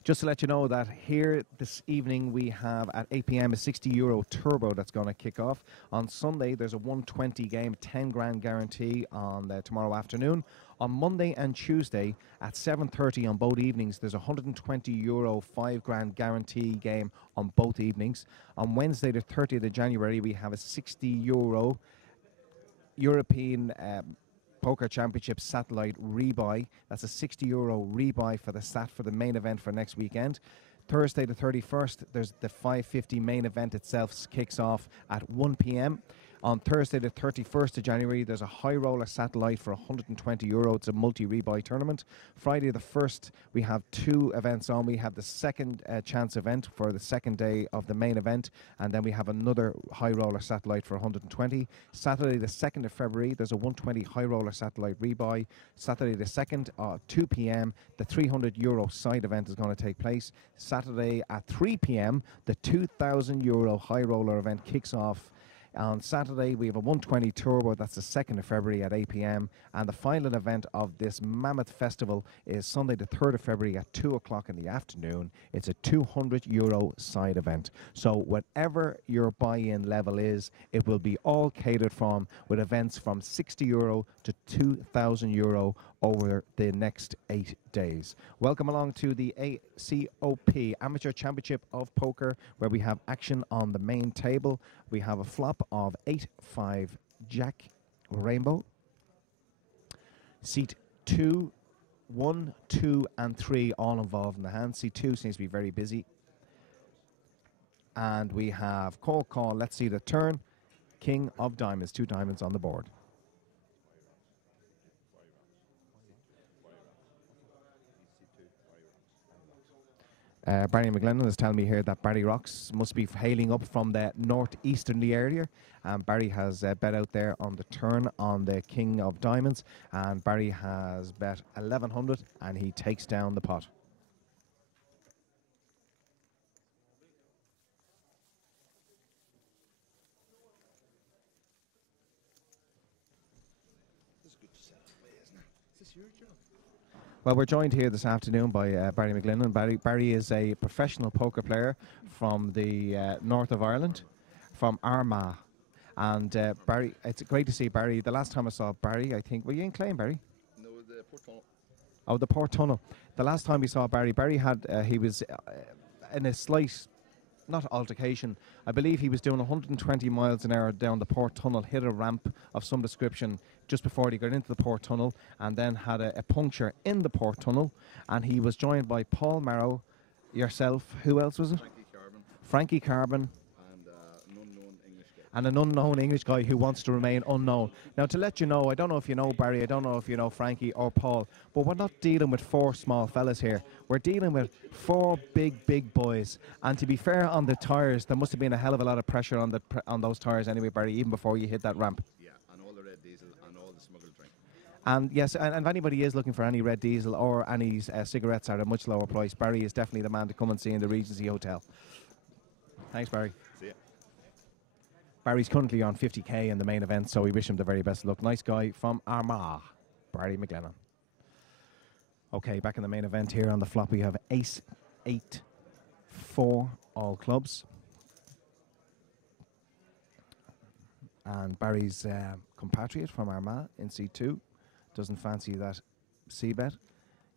Just to let you know that here this evening we have at 8 p.m. a €60 turbo that's going to kick off. On Sunday there's a 120 game, 10 grand guarantee on tomorrow afternoon. On Monday and Tuesday at 7:30 on both evenings there's a €120 5 grand guarantee game on both evenings. On Wednesday the 30th of January we have a €60 European Poker Championship satellite rebuy. That's a €60 rebuy for the sat for the main event for next weekend. Thursday the 31st, there's the 550 main event itself kicks off at 1 p.m. On Thursday the 31st of January, there's a high roller satellite for €120. It's a multi-rebuy tournament. Friday the 1st, we have 2 events on. We have the second chance event for the second day of the main event, and then we have another high roller satellite for 120. Saturday the 2nd of February, there's a 120 high roller satellite rebuy. Saturday the 2nd at 2 p.m., the €300 side event is going to take place. Saturday at 3 p.m., the €2,000 high roller event kicks off. On Saturday, we have a 120 turbo. That's the 2nd of February at 8 p.m. And the final event of this mammoth festival is Sunday, the 3rd of February at 2 o'clock in the afternoon. It's a €200 side event. So whatever your buy-in level is, it will be all catered from with events from €60 to €2,000 over the next 8 days. Welcome along to the ACOP, Amateur Championship of Poker, where we have action on the main table. We have a flop of 8-5 Jack Rainbow. Seat 2, 1, 2, and 3 all involved in the hand. Seat 2 seems to be very busy. And we have call, call. Let's see the turn. King of Diamonds. 2 diamonds on the board. Barry McGlennon is telling me here that Barry Rocks must be hailing up from the northeasterly area. Barry has bet out there on the turn on the King of Diamonds, and Barry has bet 1100, and he takes down the pot. Well, we're joined here this afternoon by Barry McGlennon. Barry is a professional poker player from the north of Ireland, from Armagh. And Barry, it's great to see Barry. The last time I saw Barry, I think, were you in Clay, Barry? No, the Port Tunnel. Oh, the Port Tunnel. The last time we saw Barry, he was in a slight, not altercation, I believe he was doing 120 miles an hour down the Port Tunnel, hit a ramp of some description just before he got into the Port Tunnel, and then had a puncture in the Port Tunnel, and he was joined by Paul Marrow, yourself, who else was it? Frankie Carbon. And an unknown English guy who wants to remain unknown. Now, to let you know, I don't know if you know Barry, I don't know if you know Frankie or Paul, but we're not dealing with 4 small fellas here. We're dealing with 4 big boys. And to be fair on the tyres, there must have been a hell of a lot of pressure on those tyres anyway, Barry, even before you hit that ramp. Yeah, and all the red diesel and all the smuggled drink. And yes, and if anybody is looking for any red diesel or any cigarettes at a much lower price, Barry is definitely the man to come and see in the Regency Hotel. Thanks, Barry. See ya. Barry's currently on 50k in the main event, so we wish him the very best luck. Nice guy from Armagh, Barry McGlennon. Okay, back in the main event here on the flop, we have Ace 8 4 all clubs. And Barry's compatriot from Armagh in C2 doesn't fancy that C-bet.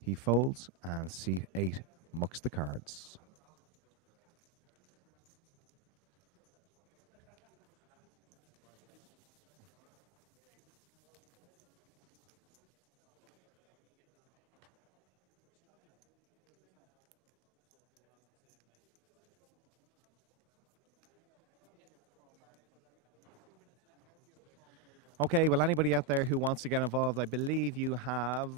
He folds, and C8 mucks the cards. Okay, well, anybody out there who wants to get involved, I believe you have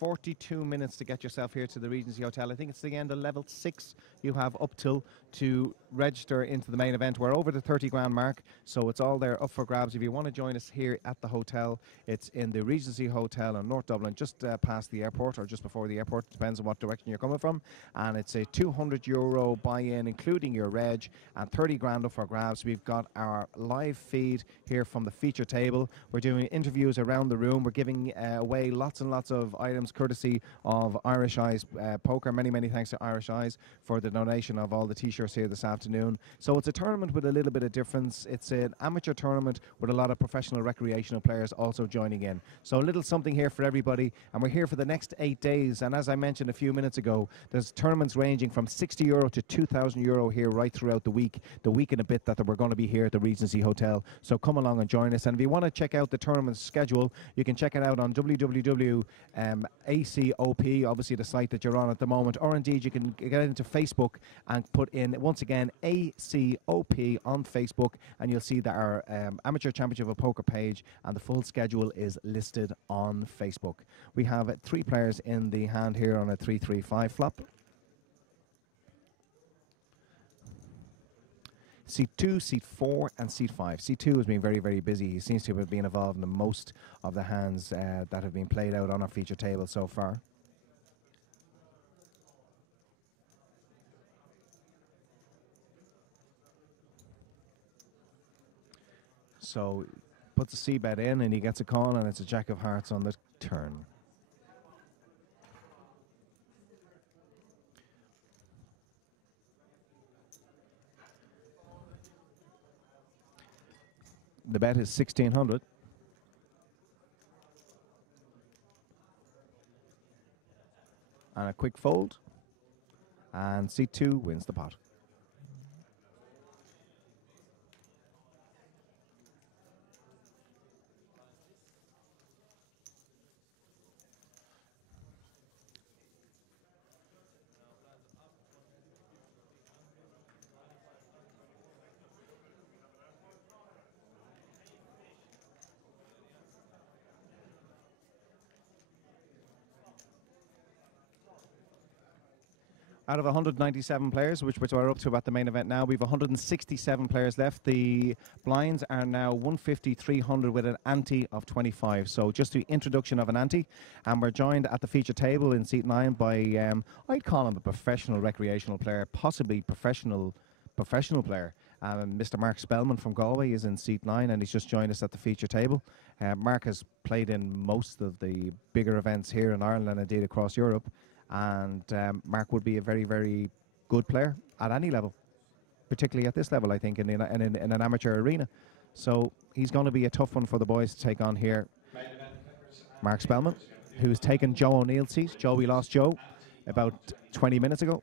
42 minutes to get yourself here to the Regency Hotel. I think it's the end of level 6 you have up till to register into the main event. We're over the 30 grand mark, so it's all there up for grabs. If you want to join us here at the hotel, it's in the Regency Hotel in North Dublin, just past the airport or just before the airport. It depends on what direction you're coming from. And it's a €200 buy-in, including your reg, and 30 grand up for grabs. We've got our live feed here from the feature table. We're doing interviews around the room. We're giving away lots and lots of items courtesy of Irish Eyes Poker. Many thanks to Irish Eyes for the donation of all the t-shirts here this afternoon. So it's a tournament with a little bit of difference. It's an amateur tournament with a lot of professional recreational players also joining in. So a little something here for everybody, and we're here for the next 8 days. And as I mentioned a few minutes ago, there's tournaments ranging from €60 to €2,000 here right throughout the week and a bit that we're going to be here at the Regency Hotel. So come along and join us. And if you want to check out the tournament schedule, you can check it out on www.ACOP, obviously the site that you're on at the moment, or indeed you can get into Facebook and put in, once again, ACOP on Facebook, and you'll see that our Amateur Championship of Poker page and the full schedule is listed on Facebook. We have 3 players in the hand here on a 3-3-5 flop. Seat 2, Seat 4, and Seat 5. Seat 2 has been very busy. He seems to have been involved in most of the hands that have been played out on our feature table so far. So puts a C-bet in, and he gets a call, and it's a Jack of Hearts on the turn. The bet is 1,600. And a quick fold. And C2 wins the pot. Out of 197 players, which we're up to at the main event now, we've 167 players left. The blinds are now 150, 300 with an ante of 25. So just the introduction of an ante. And we're joined at the feature table in seat 9 by, I'd call him a professional recreational player, possibly professional player. Mr. Mark Spellman from Galway is in seat 9 and he's just joined us at the feature table. Mark has played in most of the bigger events here in Ireland and indeed across Europe. And Mark would be a very, very good player at any level, particularly at this level, I think, in an amateur arena. So he's going to be a tough one for the boys to take on here. Mark Spellman, who's taken Joe O'Neill's seat. Joe, we lost Joe about 20 minutes ago.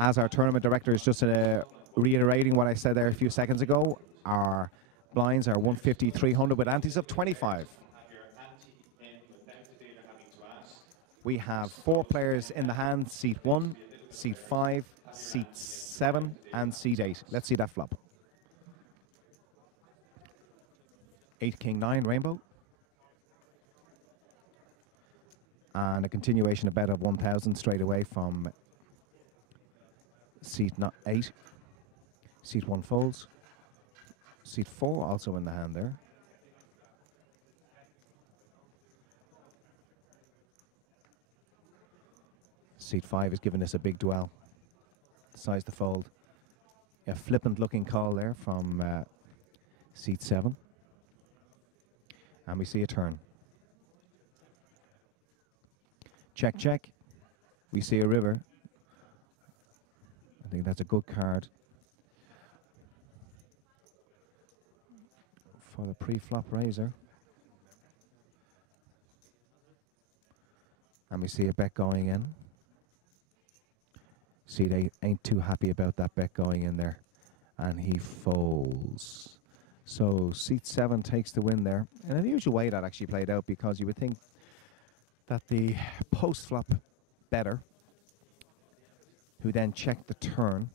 As our tournament director is just reiterating what I said there a few seconds ago, our blinds are 150, 300 with antes of 25. We have 4 players in the hand, seat 1, seat 5, seat 7, and seat 8. Let's see that flop. 8, King 9, Rainbow. And a continuation of bet of 1,000 straight away from seat 8. Seat 1 folds. Seat 4 also in the hand there. Seat 5 is giving us a big dwell. Size to fold. A flippant looking call there from seat 7. And we see a turn. Check, check. We see a river. I think that's a good card for the pre-flop raiser. And we see a bet going in. Seat 8 ain't too happy about that bet going in there. And he folds. So seat 7 takes the win there. In an unusual way that actually played out, because you would think that the post-flop better, who then checked the turn,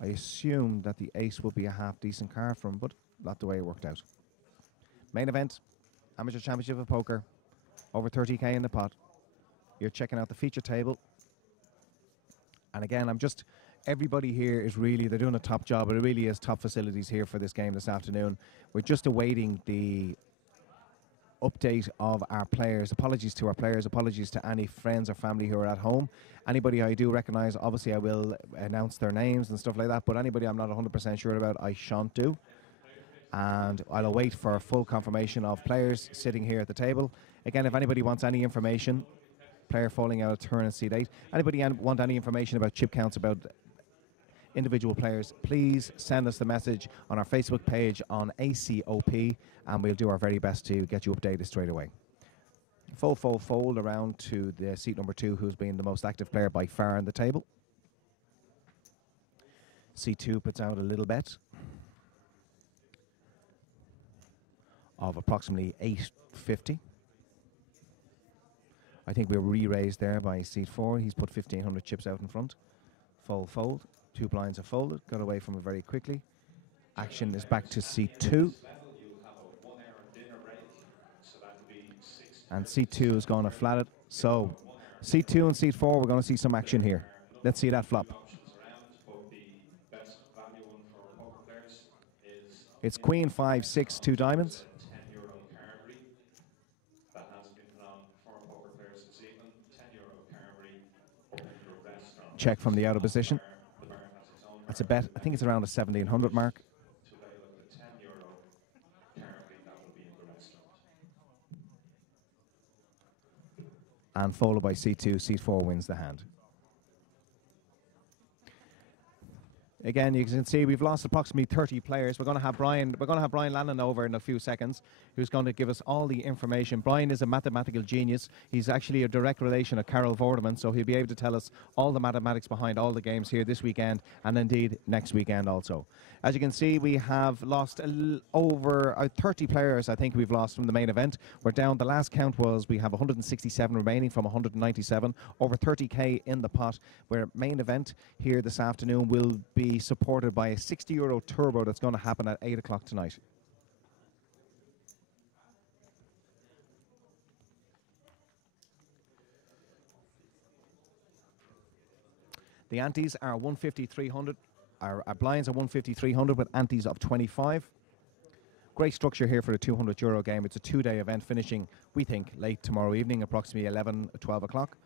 I assumed that the ace would be a half-decent card for him, but not the way it worked out. Main event, Amateur Championship of Poker, over 30k in the pot. You're checking out the feature table. And again, everybody here is really, they're doing a top job, but it really is top facilities here for this game this afternoon. We're just awaiting the update of our players. Apologies to our players, apologies to any friends or family who are at home. Anybody I do recognise, obviously I will announce their names and stuff like that, but anybody I'm not 100% sure about, I shan't do. And I'll await for a full confirmation of players sitting here at the table. Again, if anybody wants any information, player falling out of turn in seat 8. Anybody want any information about chip counts, about individual players, please send us the message on our Facebook page on ACOP, and we'll do our very best to get you updated straight away. Fold around to the seat number 2, who's been the most active player by far on the table. Seat 2 puts out a little bet of approximately 850. I think we're re-raised there by seat 4. He's put 1,500 chips out in front. Fold. 2 blinds are folded. Got away from it very quickly. Action is back to seat 2. And seat 2 is going to flat it. So seat 2 and seat 4, we're going to see some action here. Let's see that flop. It's Queen 5, 6, 2 diamonds. Check from the out of position. That's a bet. I think it's around the 1,700 mark. And followed by C2, C4 wins the hand. Again, you can see we've lost approximately 30 players. We're going to have Brian Lannon over in a few seconds, who's going to give us all the information. Brian is a mathematical genius. He's actually a direct relation of Carol Vorderman, so he'll be able to tell us all the mathematics behind all the games here this weekend and indeed next weekend also. As you can see, we have lost over 30 players, I think we've lost from the main event. We're down, the last count was we have 167 remaining from 197, over 30k in the pot, where main event here this afternoon will be supported by a €60 turbo that's going to happen at 8 o'clock tonight. The antes are 150, 300. Our blinds are 150, 300 with antes of 25. Great structure here for a €200 game. It's a 2-day event finishing, we think, late tomorrow evening, approximately 11, 12 o'clock.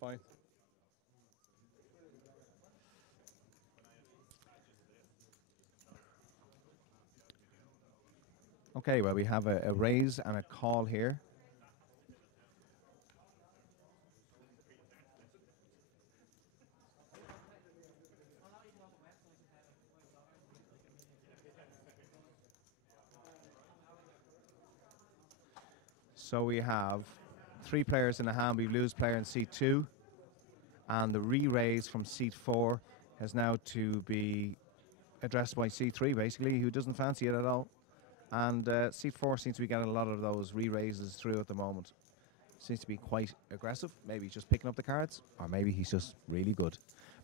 Fine. Okay, well, we have a raise and a call here. So we have 3 players in the hand. We lose player in seat 2. And the re-raise from seat 4 has now to be addressed by seat 3, basically, who doesn't fancy it at all. And seat 4 seems to be getting a lot of those re-raises through at the moment. Seems to be quite aggressive. Maybe he's just picking up the cards, or maybe he's just really good.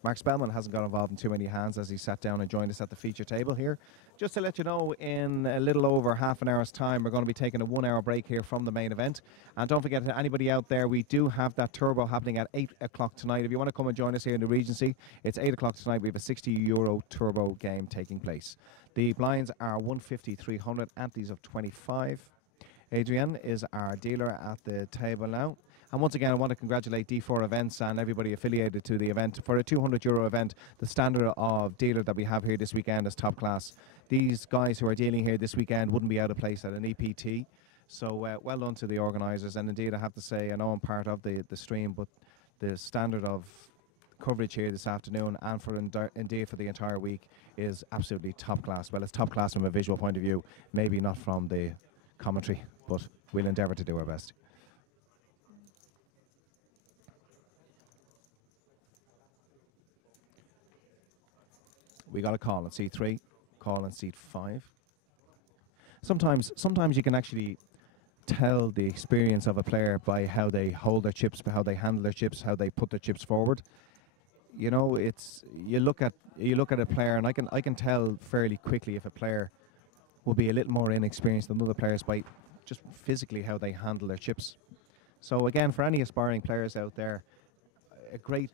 Mark Spellman hasn't got involved in too many hands as he sat down and joined us at the feature table here. Just to let you know, in a little over half an hour's time, we're going to be taking a 1-hour break here from the main event. And don't forget, to anybody out there, we do have that turbo happening at 8 o'clock tonight. If you want to come and join us here in the Regency, it's 8 o'clock tonight. We have a €60 turbo game taking place. The blinds are 150, 300, antes of 25. Adrian is our dealer at the table now. And once again, I want to congratulate D4 Events and everybody affiliated to the event. For a €200 event, the standard of dealer that we have here this weekend is top class. These guys who are dealing here this weekend wouldn't be out of place at an EPT. So well done to the organisers. And indeed, I have to say, I know I'm part of the stream, but the standard of coverage here this afternoon and for indeed for the entire week is absolutely top class. Well, it's top class from a visual point of view, maybe not from the commentary, but we'll endeavour to do our best. We got a call in seat 3, call in seat 5. Sometimes you can actually tell the experience of a player by how they hold their chips, how they handle their chips, how they put their chips forward. You know, it's you look at a player, and I can tell fairly quickly if a player will be a little more inexperienced than other players by just physically how they handle their chips. So again, for any aspiring players out there, a great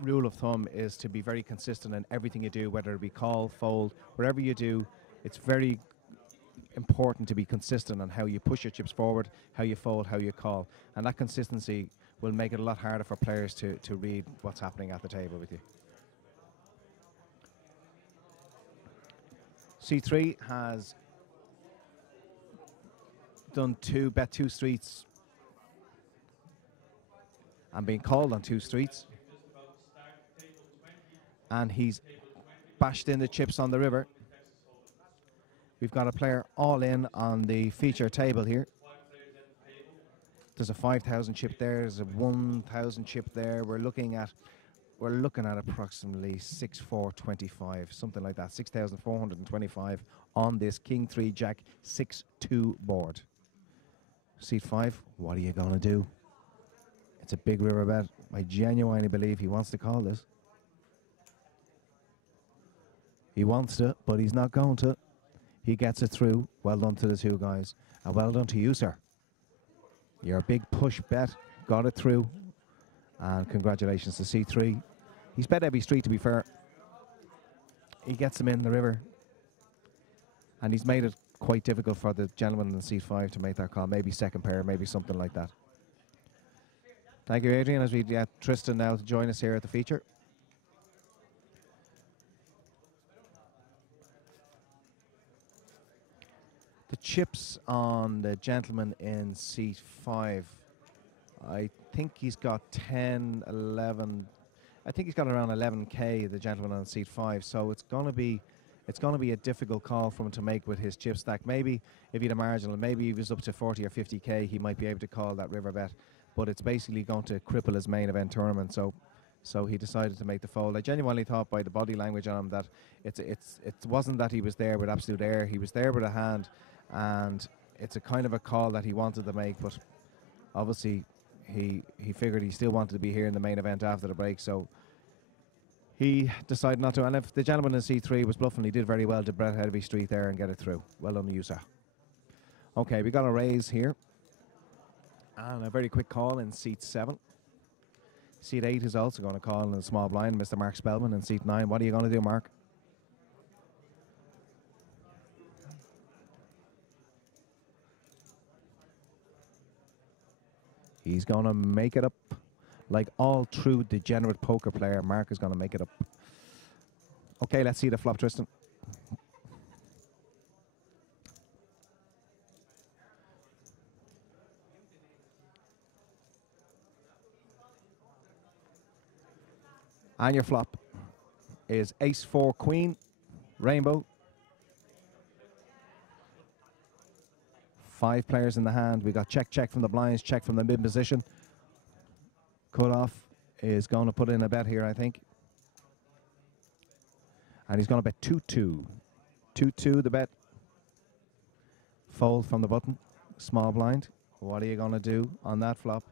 rule of thumb is to be very consistent in everything you do, whether it be call, fold, wherever you do. It's very important to be consistent on how you push your chips forward, how you fold, how you call. And that consistency will make it a lot harder for players to read what's happening at the table with you. C3 has done bet 2 streets and been called on 2 streets. And he's bashed in the chips on the river. We've got a player all in on the feature table here. There's a 5,000 chip there. There's a 1,000 chip there. We're looking at approximately 6,425, something like that, 6,425 on this King 3 Jack 6-2 board. Seat 5. What are you gonna do? It's a big river bet. I genuinely believe he wants to call this. He wants to, but he's not going to. He gets it through. Well done to the 2 guys. And well done to you, sir. Your big push bet got it through. And congratulations to C3. He's bet every street, to be fair. He gets him in the river. And he's made it quite difficult for the gentleman in seat 5 to make that call. Maybe second pair, maybe something like that. Thank you, Adrian, as we get Tristan now to join us here at the feature. The chips on the gentleman in seat 5, I think he's got 10, 11, I think he's got around 11k, the gentleman on seat 5, so it's going to be it's going to be a difficult call for him to make with his chip stack. Maybe if he had a marginal, maybe if he was up to 40 or 50k, he might be able to call that river bet. But it's basically going to cripple his main event tournament. So he decided to make the fold. I genuinely thought by the body language on him that it wasn't that he was there with absolute air. He was there with a hand, and it's a kind of a call that he wanted to make. But obviously, he figured he still wanted to be here in the main event after the break. So he decided not to. And if the gentleman in C3 was bluffing, he did very well to bet heavy street there and get it through. Well done, you, sir. Okay, we got a raise here. And a very quick call in seat 7. Seat 8 is also going to call in the small blind, Mr. Mark Spellman in seat 9. What are you going to do, Mark? He's going to make it up. Like all true degenerate poker player, Mark is going to make it up. Okay, let's see the flop, Tristan. And your flop is Ace-4 Queen, Rainbow. 5 players in the hand. We got check, check from the blinds, check from the mid position. Cutoff is going to put in a bet here, I think. And he's going to bet 2-2. 2-2 the bet. Fold from the button. Small blind. What are you going to do on that flop?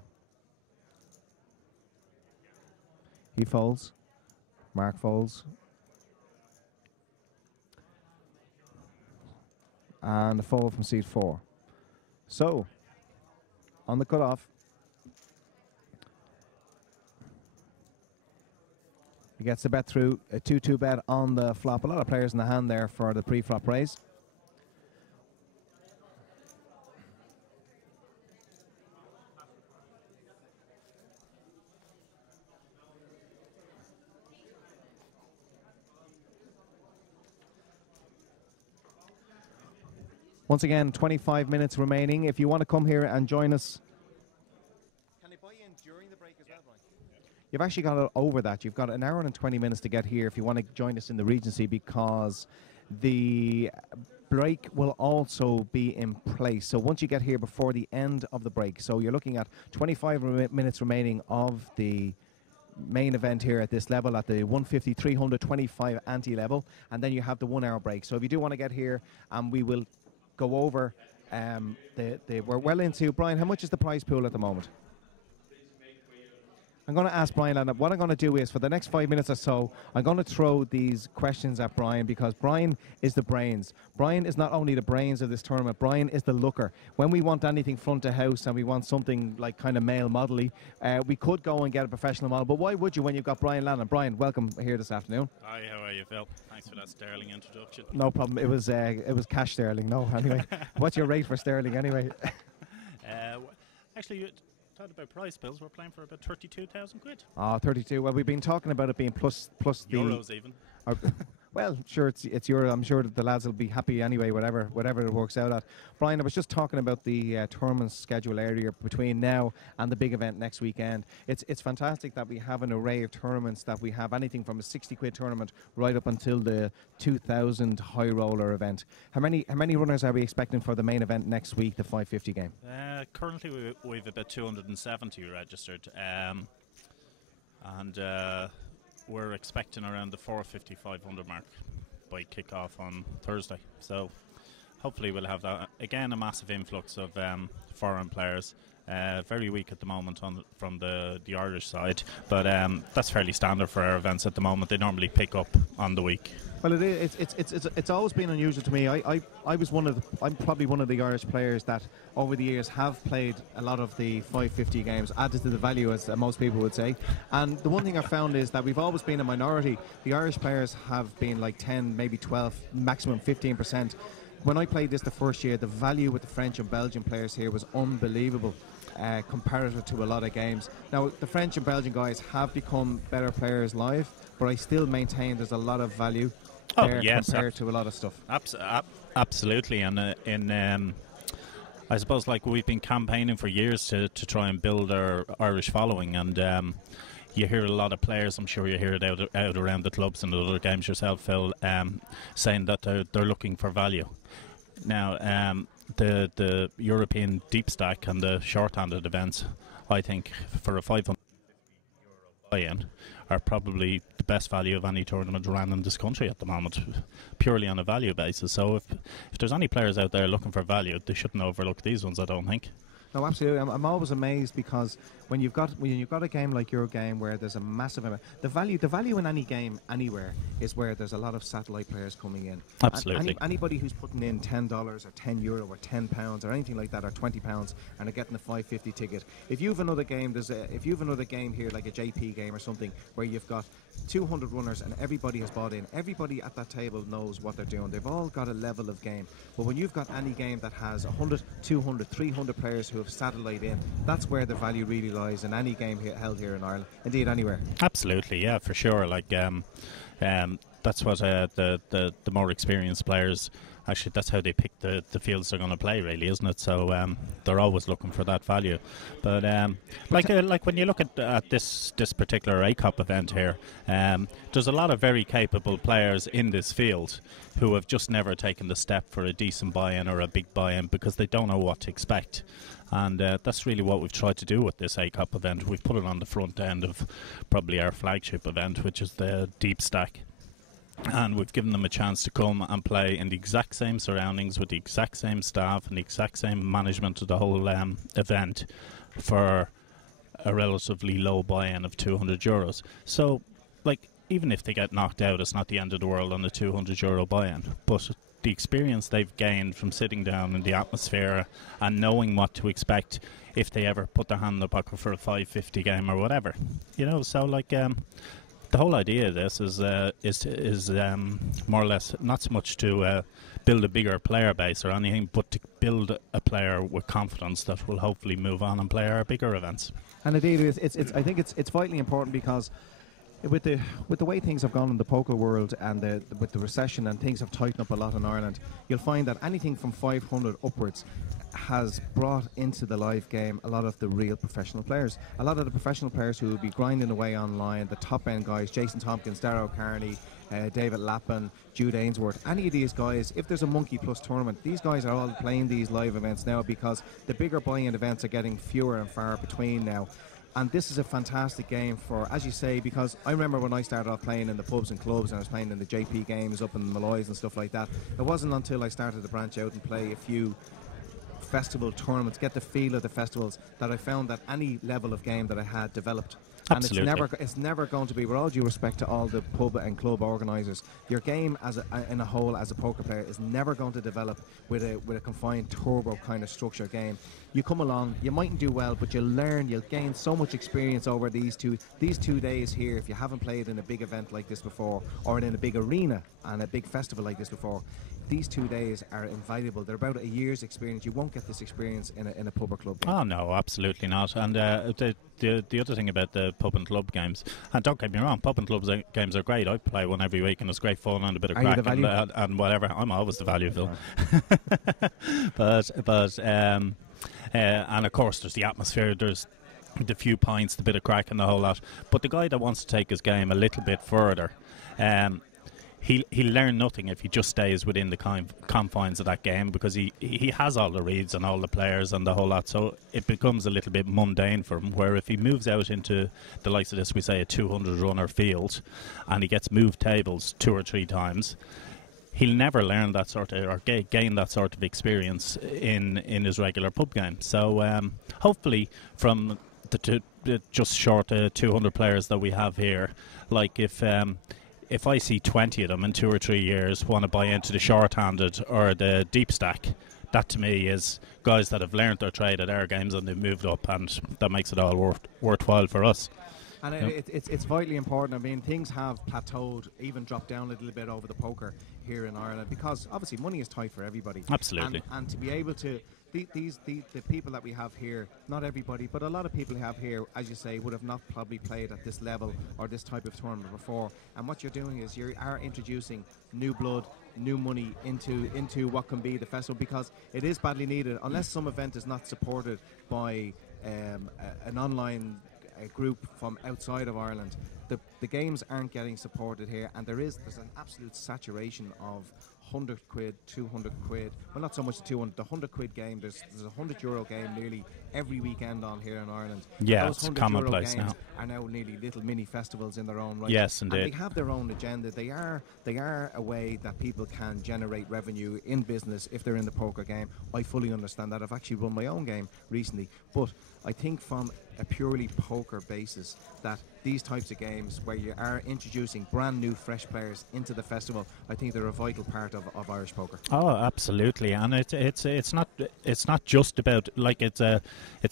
He folds. Mark folds. And a fold from seat 4. So, on the cutoff, he gets the bet through, a 2-2 bet on the flop. A lot of players in the hand there for the pre-flop raise. Once again, 25 minutes remaining. If you want to come here and join us. Can they buy in during the break as well, Brian? You've actually got it over that. You've got an hour and 20 minutes to get here if you want to join us in the Regency, because the break will also be in place. So once you get here before the end of the break, so you're looking at 25 minutes remaining of the main event here at this level, at the 150, 325 ante level, and then you have the 1 hour break. So if you do want to get here, we will go over we're well into. Brian, how much is the prize pool at the moment? I'm going to ask Brian, and what I'm going to do is for the next 5 minutes or so, I'm going to throw these questions at Brian, because Brian is the brains. Brian is not only the brains of this tournament, Brian is the looker. When we want anything front of house and we want something like kind of male model-y, we could go and get a professional model, but why would you when you've got Brian Lannon? Brian, welcome here this afternoon. Hi, how are you, Phil? Thanks for that sterling introduction. No problem. It was cash sterling. No, anyway. What's your rate for sterling anyway? Actually, talking about price bills, we're playing for about 32,000 quid. Oh, 32. Well, we've been talking about it being plus the euros even. Well, sure, it's euro. I'm sure that the lads will be happy anyway, whatever it works out at. Brian, I was just talking about the tournament schedule earlier between now and the big event next weekend. It's fantastic that we have an array of tournaments, that we have anything from a 60 quid tournament right up until the 2,000 high roller event. How many runners are we expecting for the main event next week, the 550 game? Currently, we've about 270 registered, and we're expecting around the 450, 500 mark by kick-off on Thursday. So hopefully we'll have that. Again, a massive influx of foreign players. Very weak at the moment from the Irish side, but that's fairly standard for our events at the moment. They normally pick up on the week. Well, it's always been unusual to me. I'm probably one of the Irish players that over the years have played a lot of the 550 games, added to the value, as most people would say. And the one thing I found is that we've always been a minority. The Irish players have been like 10, maybe 12, maximum 15%. When I played this the first year, the value with the French and Belgian players here was unbelievable. Comparative to a lot of games. Now, the French and Belgian guys have become better players live, but I still maintain there's a lot of value there compared to a lot of stuff. Absolutely, and I suppose like we've been campaigning for years to try and build our Irish following, and you hear a lot of players, I'm sure you hear it out around the clubs and the other games yourself, Phil, saying that they're looking for value. Now, the European deep stack and the short-handed events, I think, for a €550 buy-in, are probably the best value of any tournament ran in this country at the moment, purely on a value basis. So if there's any players out there looking for value, they shouldn't overlook these ones, I don't think. No, absolutely. I'm always amazed because when you've got a game like your game where there's a massive amount, the value in any game anywhere is where there's a lot of satellite players coming in. Absolutely. Anybody who's putting in $10 or €10 or £10 or anything like that, or £20, and are getting a $5.50 ticket. If you've another game, here like a JP game or something where you've got 200 runners and everybody has bought in, everybody at that table knows what they're doing. They've all got a level of game. But when you've got any game that has 100, 200, 300 players who have satellite in, that's where the value really lies in any game held here in Ireland. Indeed, anywhere. Absolutely, yeah, for sure. Like, that's what the more experienced players, actually, that's how they pick the fields they're going to play, really, isn't it? So they're always looking for that value. But like when you look at this particular ACOP event here, there's a lot of very capable players in this field who have just never taken the step for a decent buy-in or a big buy-in because they don't know what to expect. And that's really what we've tried to do with this ACOP event. We've put it on the front end of probably our flagship event, which is the Deep Stack. And we've given them a chance to come and play in the exact same surroundings with the exact same staff and the exact same management of the whole event for a relatively low buy-in of €200. So, like, even if they get knocked out, it's not the end of the world on the €200 buy-in. But the experience they've gained from sitting down in the atmosphere and knowing what to expect if they ever put their hand in their pocket for a $5.50 game or whatever, so like the whole idea of this is more or less not so much to build a bigger player base or anything, but to build a player with confidence that will hopefully move on and play our bigger events. And indeed, I think it's vitally important because with the way things have gone in the poker world and with the recession and things have tightened up a lot in Ireland, you'll find that anything from 500 upwards has brought into the live game a lot of the real professional players. A lot of the professional players who will be grinding away online, the top end guys, Jason Tompkins, Darrow Carney, David Lappin, Jude Ainsworth, any of these guys, if there's a Monkey Plus tournament, these guys are all playing these live events now because the bigger buy-in events are getting fewer and far between now. And this is a fantastic game for, as you say, because I remember when I started off playing in the pubs and clubs and I was playing in the JP games up in Malloy's and stuff like that, it wasn't until I started to branch out and play a few festival tournaments, get the feel of the festivals, that I found that any level of game that I had developed. Absolutely. And it's never going to be, with all due respect to all the pub and club organisers, your game in a whole as a poker player is never going to develop with a confined turbo kind of structure game. You come along, you mightn't do well, but you'll learn, you'll gain so much experience over these 2 days here. If you haven't played in a big event like this before, or in a big arena and a big festival like this before, these 2 days are invaluable. They're about a year's experience. You won't get this experience in a pub or club game. Oh no, absolutely not. And the other thing about the pub and club games, and don't get me wrong, pub and club games are great. I play one every week and it's great fun and a bit of crack and whatever. I'm always the value, Phil. And of course there's the atmosphere, there's the few pints, the bit of crack and the whole lot. But the guy that wants to take his game a little bit further, he'll learn nothing if he just stays within the confines of that game, because he has all the reads and all the players and the whole lot, so it becomes a little bit mundane for him, where if he moves out into the likes of this, we say a 200 runner field, and he gets moved tables 2 or 3 times, he'll never learn that sort of, or gain that sort of experience in his regular pub game. So hopefully from the just short 200 players that we have here, like if I see 20 of them in 2 or 3 years want to buy into the short-handed or the deep stack, that to me is guys that have learned their trade at our games and they've moved up, and that makes it all worthwhile for us. And it's vitally important. I mean, things have plateaued, even dropped down a little bit over the poker here in Ireland, because obviously money is tight for everybody. Absolutely. And to be able to, the people that we have here, not everybody, but a lot of people who have here, as you say, would have not probably played at this level or this type of tournament before. And what you're doing is you are introducing new blood, new money into what can be the festival, because it is badly needed. Unless some event is not supported by an online a group from outside of Ireland. The games aren't getting supported here, and there's an absolute saturation of 100 quid, 200 quid. Well, not so much the 200, the 100 quid game. There's a €100 game nearly every weekend on here in Ireland. Yeah, those it's €100 commonplace games now. Are now nearly little mini festivals in their own right. Yes, indeed. And they have their own agenda. They are a way that people can generate revenue in business if they're in the poker game. I fully understand that. I've actually run my own game recently, but I think from a purely poker basis that these types of games where you are introducing brand new fresh players into the festival, I think they're a vital part of Irish poker. Oh, absolutely, and it's not just about, like, it's a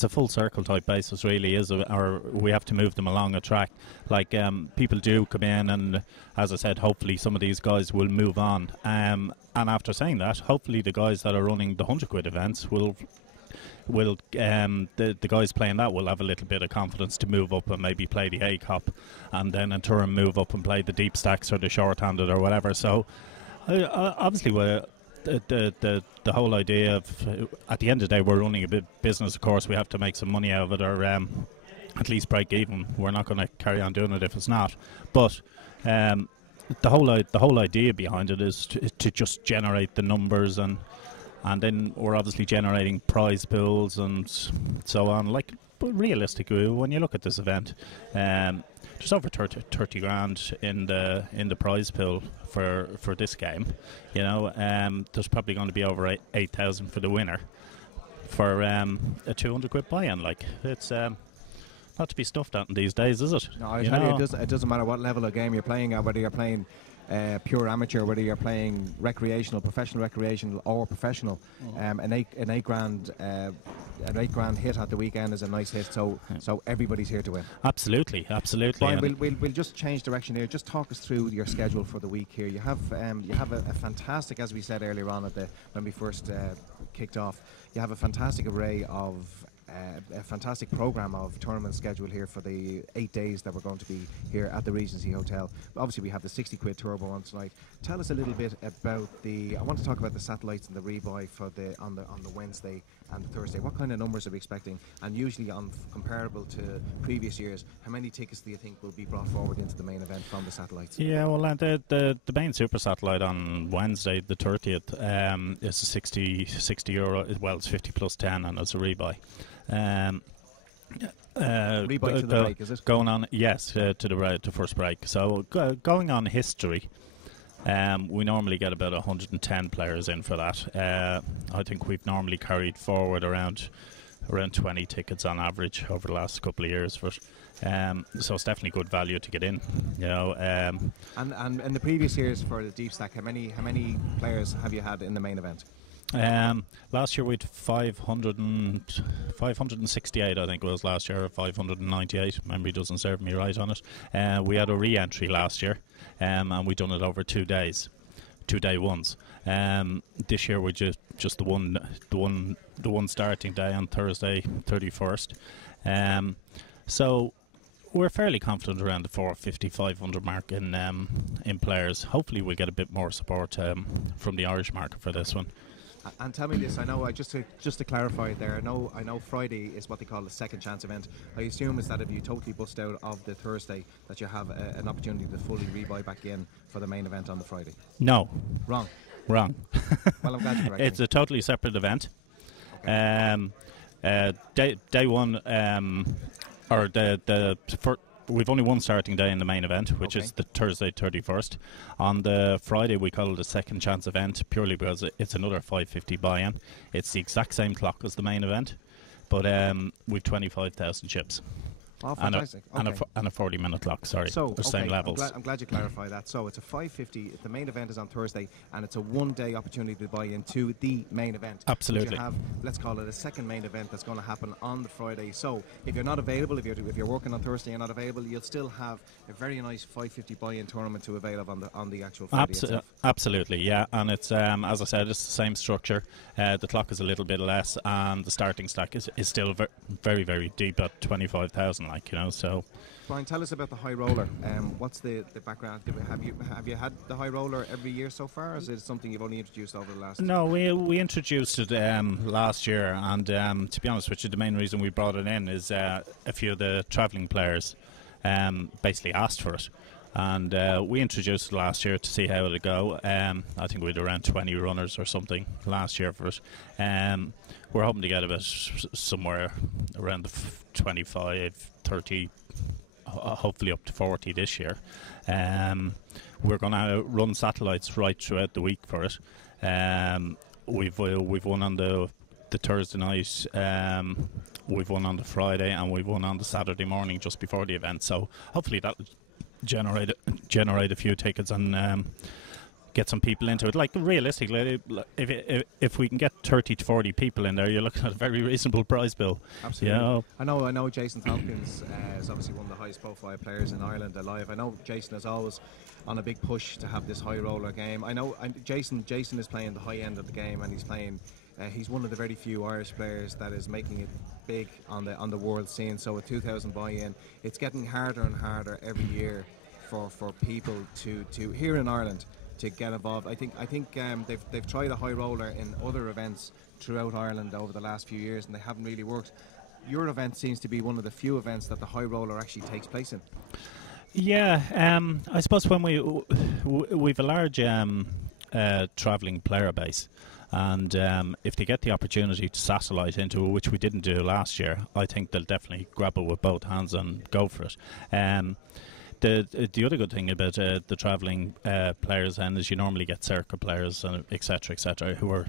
full circle type basis, really, is it? Or we have to move them along a track. Like, people do come in, and as I said, hopefully some of these guys will move on. And after saying that, hopefully the guys that are running the 100 quid events will the guys playing that will have a little bit of confidence to move up and maybe play the ACOP, and then in turn move up and play the deep stacks or the short-handed or whatever. So obviously the whole idea of, at the end of the day, we're running a bit business. Of course, we have to make some money out of it, or at least break even. We're not going to carry on doing it if it's not. But the whole idea behind it is to just generate the numbers, and then we're obviously generating prize pools and so on. Like, but realistically, when you look at this event, there's over 30 grand in the prize pool for this game. You know, there's probably going to be over 8,000 for the winner for a 200 quid buy-in. Like, it's not to be stuffed at in these days, is it? No, I tell you, it doesn't matter what level of game you're playing at, whether you're playing pure amateur, whether you're playing recreational, professional recreational, or professional. An eight grand hit at the weekend is a nice hit. So everybody's here to win. Absolutely. Brian, we'll just change direction here. Just talk us through your schedule for the week here. You have a fantastic, as we said earlier on when we first kicked off. You have a fantastic array of. A fantastic program of tournament schedule here for the 8 days that we're going to be here at the Regency Hotel. Obviously, we have the 60 quid turbo on tonight. Tell us a little bit about I want to talk about the satellites and the rebuy for on the Wednesday and the Thursday. What kind of numbers are we expecting? And usually, comparable to previous years, how many tickets do you think will be brought forward into the main event from the satellites? Yeah, well, the main super satellite on Wednesday, the 30th, is €60. Well, it's 50 plus 10, and it's a rebuy. Rebuy to the break, is it? Going on, yes, to the first break. So going on history, we normally get about 110 players in for that. I think we've normally carried forward around 20 tickets on average over the last couple of years. So it's definitely good value to get in. You know. And in the previous years for the deep stack, how many players have you had in the main event? Last year we had 568, I think it was last year, or 598. Memory doesn't serve me right on it. We had a re-entry last year, and we done it over 2 days, 2-day ones. This year we just the one starting day on Thursday, 31st. So we're fairly confident around the 450, 500 mark in players. Hopefully we'll get a bit more support from the Irish market for this one. And tell me this, I know, just to clarify there, I know Friday is what they call the second chance event. I assume is that if you totally bust out of the Thursday, that you have an opportunity to fully rebuy back in for the main event on the Friday. No. Wrong. Well, I'm glad you're correct. It's a totally separate event. Okay. Day one, or we've only one starting day in the main event, which is the Thursday 31st. On the Friday, we call it a second chance event purely because it's another 550 buy-in. It's the exact same clock as the main event, but we've 25,000 chips. Oh, fantastic. And a 40-minute clock, sorry. So, same levels. I'm glad you clarified that. So it's a 550, the main event is on Thursday, and it's a one-day opportunity to buy into the main event. Absolutely. You have, let's call it a second main event that's going to happen on the Friday. So if you're not available, if you're working on Thursday and you're not available, you'll still have a very nice 550 buy-in tournament to avail of on the actual Friday itself. Absolutely, yeah. And it's, as I said, it's the same structure. The clock is a little bit less, and the starting stack is still very, very deep at 25,000. like, you know. So, Brian, tell us about the high roller. What's the background? Have you had the high roller every year so far, or is it something you've only introduced over the last? No, we introduced it last year, and to be honest with you, the main reason we brought it in is a few of the travelling players basically asked for it. And we introduced it last year to see how it would go. I think we had around 20 runners or something last year for it. We're hoping to get about somewhere around the 25, 30, hopefully up to 40 this year. We're going to run satellites right throughout the week for it. We've won on the Thursday night, we've won on the Friday, and we've won on the Saturday morning just before the event. So hopefully that'll generate a few tickets and get some people into it. Like, realistically, if we can get 30 to 40 people in there, you're looking at a very reasonable prize bill. Absolutely. You know? I know Jason Tompkins is obviously one of the highest profile players in Ireland alive. I know Jason is always on a big push to have this high roller game. I know Jason is playing the high end of the game, and he's playing he's one of the very few Irish players that is making it big on the world scene. So with 2,000 buy-in, it's getting harder and harder every year for people to here in Ireland to get involved. I think they've tried a high roller in other events throughout Ireland over the last few years, and they haven't really worked. Your event seems to be one of the few events that the high roller actually takes place in. Yeah, I suppose when we've a large travelling player base. And if they get the opportunity to satellite into it, which we didn't do last year, I think they'll definitely grab it with both hands and go for it. The other good thing about the travelling players then is you normally get circuit players and etc., who are,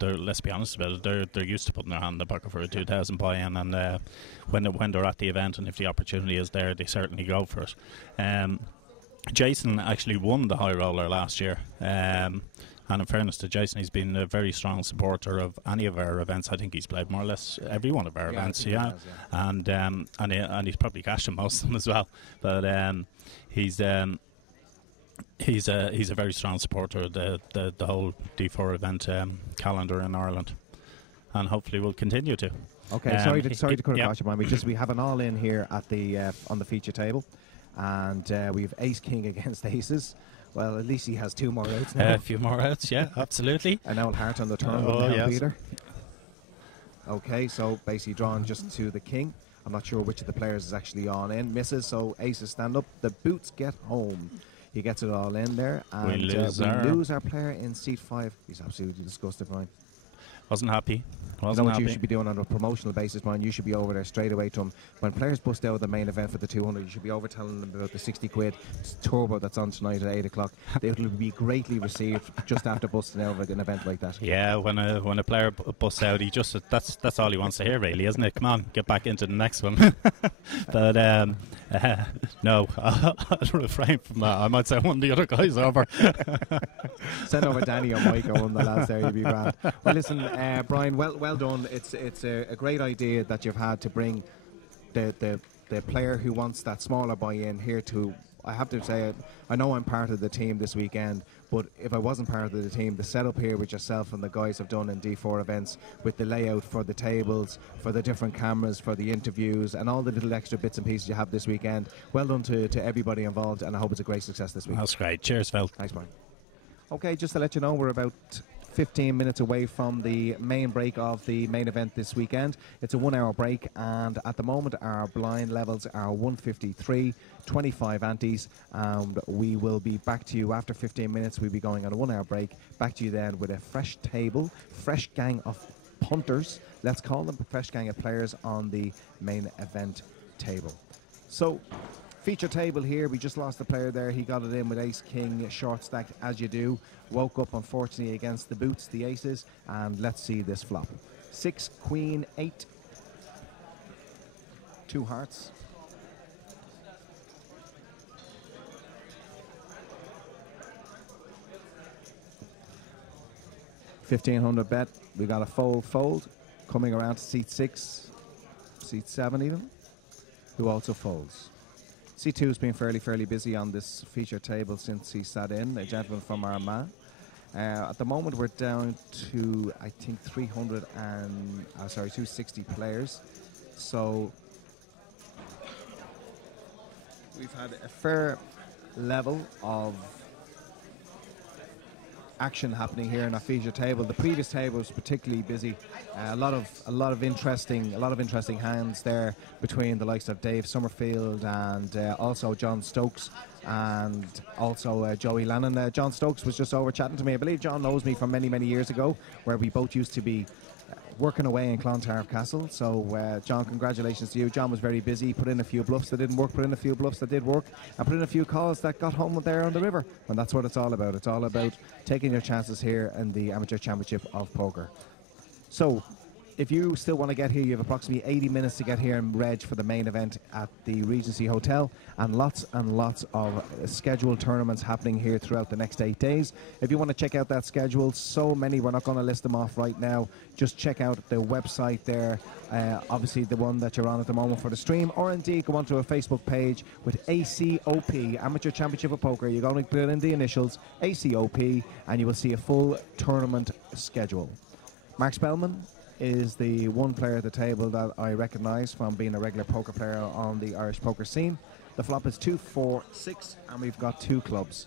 let's be honest about it, they're used to putting their hand in the pocket for a 2,000 buy-in, and when they're at the event and if the opportunity is there, they certainly go for it. Jason actually won the high roller last year. And in fairness to Jason, he's been a very strong supporter of any of our events. I think he's played more or less every one of our events, and he's probably cashed in most of them as well. But he's a very strong supporter of the whole D4 event calendar in Ireland, and hopefully will continue to. Okay, sorry to cut across your mind. We have an all in here at the on the feature table, and we have Ace King against Aces. Well, at least he has two more outs now. A few more outs, yeah, absolutely. And now Hart on the turn with the beater. Okay, so basically drawn just to the king. I'm not sure which of the players is actually on in. Misses, so aces stand up. The boots get home. He gets it all in there. And we lose our player in seat 5. He's absolutely disgusted, Brian. Wasn't happy. You know what you should be doing on a promotional basis, Brian? You should be over there straight away to him. When players bust out the main event for the 200, you should be over telling them about the 60 quid turbo that's on tonight at 8 o'clock. It will be greatly received just after busting out an event like that. Yeah, when a player busts out, he just that's all he wants to hear, really, isn't it? Come on, get back into the next one. But no, I'll refrain from that. I might send one of the other guys over. Send over Danny or Mike or one of the lads there, you'll be grand. Well, listen, Brian, well done. It's a great idea that you've had to bring the player who wants that smaller buy-in here to. I have to say, I know I'm part of the team this weekend, but if I wasn't part of the team, the setup here with yourself and the guys have done in D4 events with the layout for the tables, for the different cameras, for the interviews, and all the little extra bits and pieces you have this weekend. Well done to everybody involved, and I hope it's a great success this week. That's great. Cheers, Phil. Thanks, Brian. Okay, just to let you know, we're about 15 minutes away from the main break of the main event this weekend. It's a 1 hour break, and at the moment our blind levels are 153, 25 antes, and we will be back to you after 15 minutes. We'll be going on a 1 hour break, back to you then with a fresh table, fresh gang of punters, let's call them, a fresh gang of players on the main event table. So feature table here, we just lost the player there. He got it in with ace king short stacked, as you do. Woke up unfortunately against the boots, the aces, and let's see this flop. 6 queen 8, 2 hearts, $1,500 bet. We got a fold coming around to seat 6, seat 7 even, who also folds. C2 has been fairly busy on this feature table since he sat in, a gentleman from Armagh. At the moment we're down to, I think, 260 players. So we've had a fair level of action happening here in our feature table. The previous table was particularly busy. A lot of interesting hands there between the likes of Dave Summerfield and also John Stokes and also Joey Lannon. John Stokes was just over chatting to me. I believe John knows me from many years ago, where we both used to be working away in Clontarf Castle. So John, congratulations to you. John was very busy, put in a few bluffs that didn't work, put in a few bluffs that did work, and put in a few calls that got home there on the river. And that's what it's all about. It's all about taking your chances here in the Amateur Championship of Poker. So if you still want to get here, you have approximately 80 minutes to get here and reg for the main event at the Regency Hotel, and lots of scheduled tournaments happening here throughout the next 8 days. If you want to check out that schedule, so many, we're not going to list them off right now. Just check out the website there, obviously the one that you're on at the moment for the stream, or indeed go onto a Facebook page with ACOP, Amateur Championship of Poker. You're going to put in the initials ACOP and you will see a full tournament schedule. Mark Spellman is the one player at the table that I recognise from being a regular poker player on the Irish poker scene. The flop is 2, 4, 6, and we've got 2 clubs.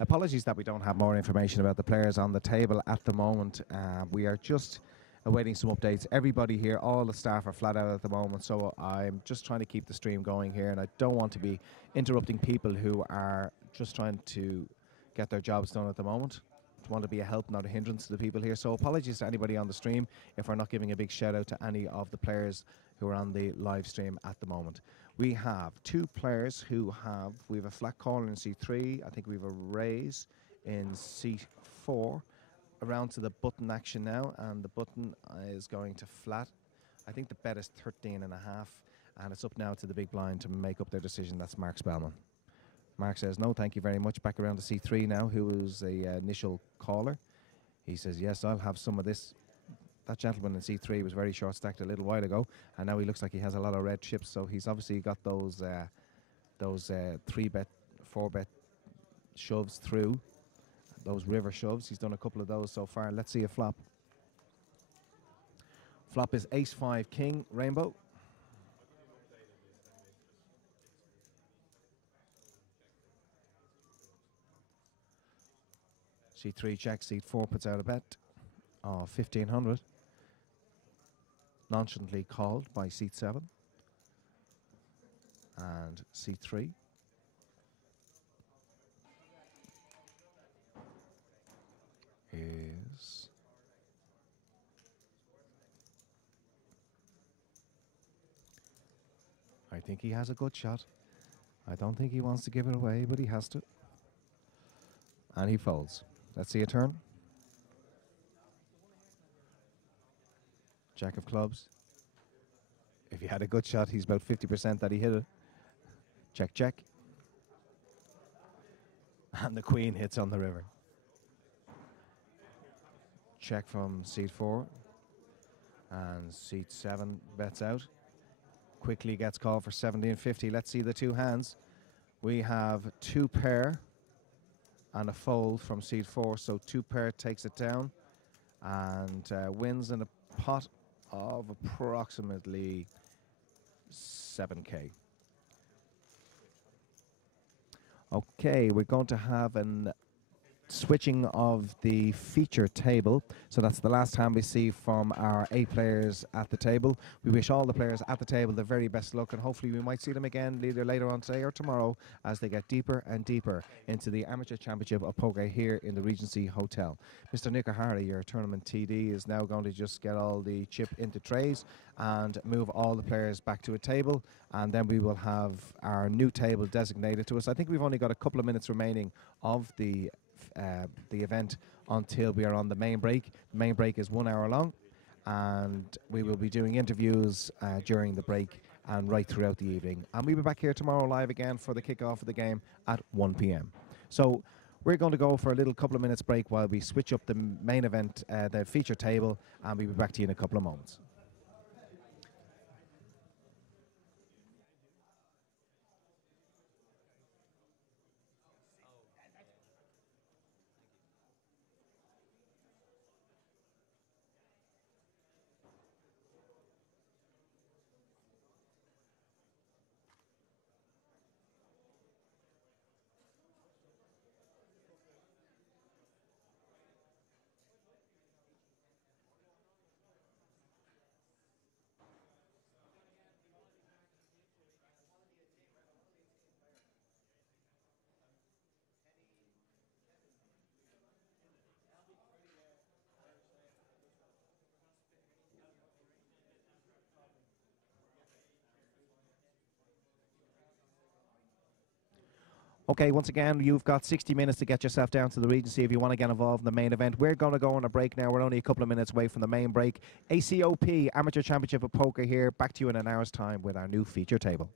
Apologies that we don't have more information about the players on the table at the moment. We are just awaiting some updates. Everybody here, all the staff are flat out at the moment, so I'm just trying to keep the stream going here, and I don't want to be interrupting people who are just trying to get their jobs done at the moment. I want to be a help, not a hindrance to the people here. So apologies to anybody on the stream if we're not giving a big shout out to any of the players who are on the live stream at the moment. We have 2 players we have a flat call in seat 3. I think we have a raise in seat 4. Around to the button action now, and the button is going to flat. I think the bet is 13.5, and it's up now to the big blind to make up their decision. That's Mark Spellman. Mark says, no, thank you very much. Back around to seat 3 now, who was the initial caller. He says, yes, I'll have some of this. That gentleman in C3 was very short stacked a little while ago, and now he looks like he has a lot of red chips, so he's obviously got those 3-bet, 4-bet shoves through, those river shoves. He's done a couple of those so far. Let's see a flop. Flop is Ace-5 King Rainbow. C3 checks, C4 puts out a bet of 1,500. Nonchalantly called by seat 7 and seat 3. Is I think he has a good shot. I don't think he wants to give it away, but he has to. And he folds. Let's see a turn. Jack of clubs. If he had a good shot, he's about 50% that he hit it. Check, check. And the queen hits on the river. Check from seat 4. And seat 7 bets out. Quickly gets called for 17.50. Let's see the 2 hands. We have 2 pair and a fold from seat 4. So 2 pair takes it down and wins in a pot of approximately 7K. Okay, we're going to have a switching of the feature table. So that's the last time we see from our 8 players at the table. We wish all the players at the table the very best luck, and hopefully we might see them again either later on today or tomorrow as they get deeper and deeper into the Amateur Championship of Poker here in the Regency Hotel. Mr. Nick O'Hara, your tournament TD, is now going to just get all the chip into trays and move all the players back to a table, and then we will have our new table designated to us. I think we've only got a couple of minutes remaining of the event until we are on the main break. The main break is 1 hour long, and we will be doing interviews during the break and right throughout the evening. And we'll be back here tomorrow live again for the kickoff of the game at 1 p.m. So we're going to go for a little couple of minutes break while we switch up the main event, the feature table, and we'll be back to you in a couple of moments. Okay, once again, you've got 60 minutes to get yourself down to the Regency if you want to get involved in the main event. We're going to go on a break now. We're only a couple of minutes away from the main break. ACOP, Amateur Championship of Poker here. Back to you in an hour's time with our new feature table.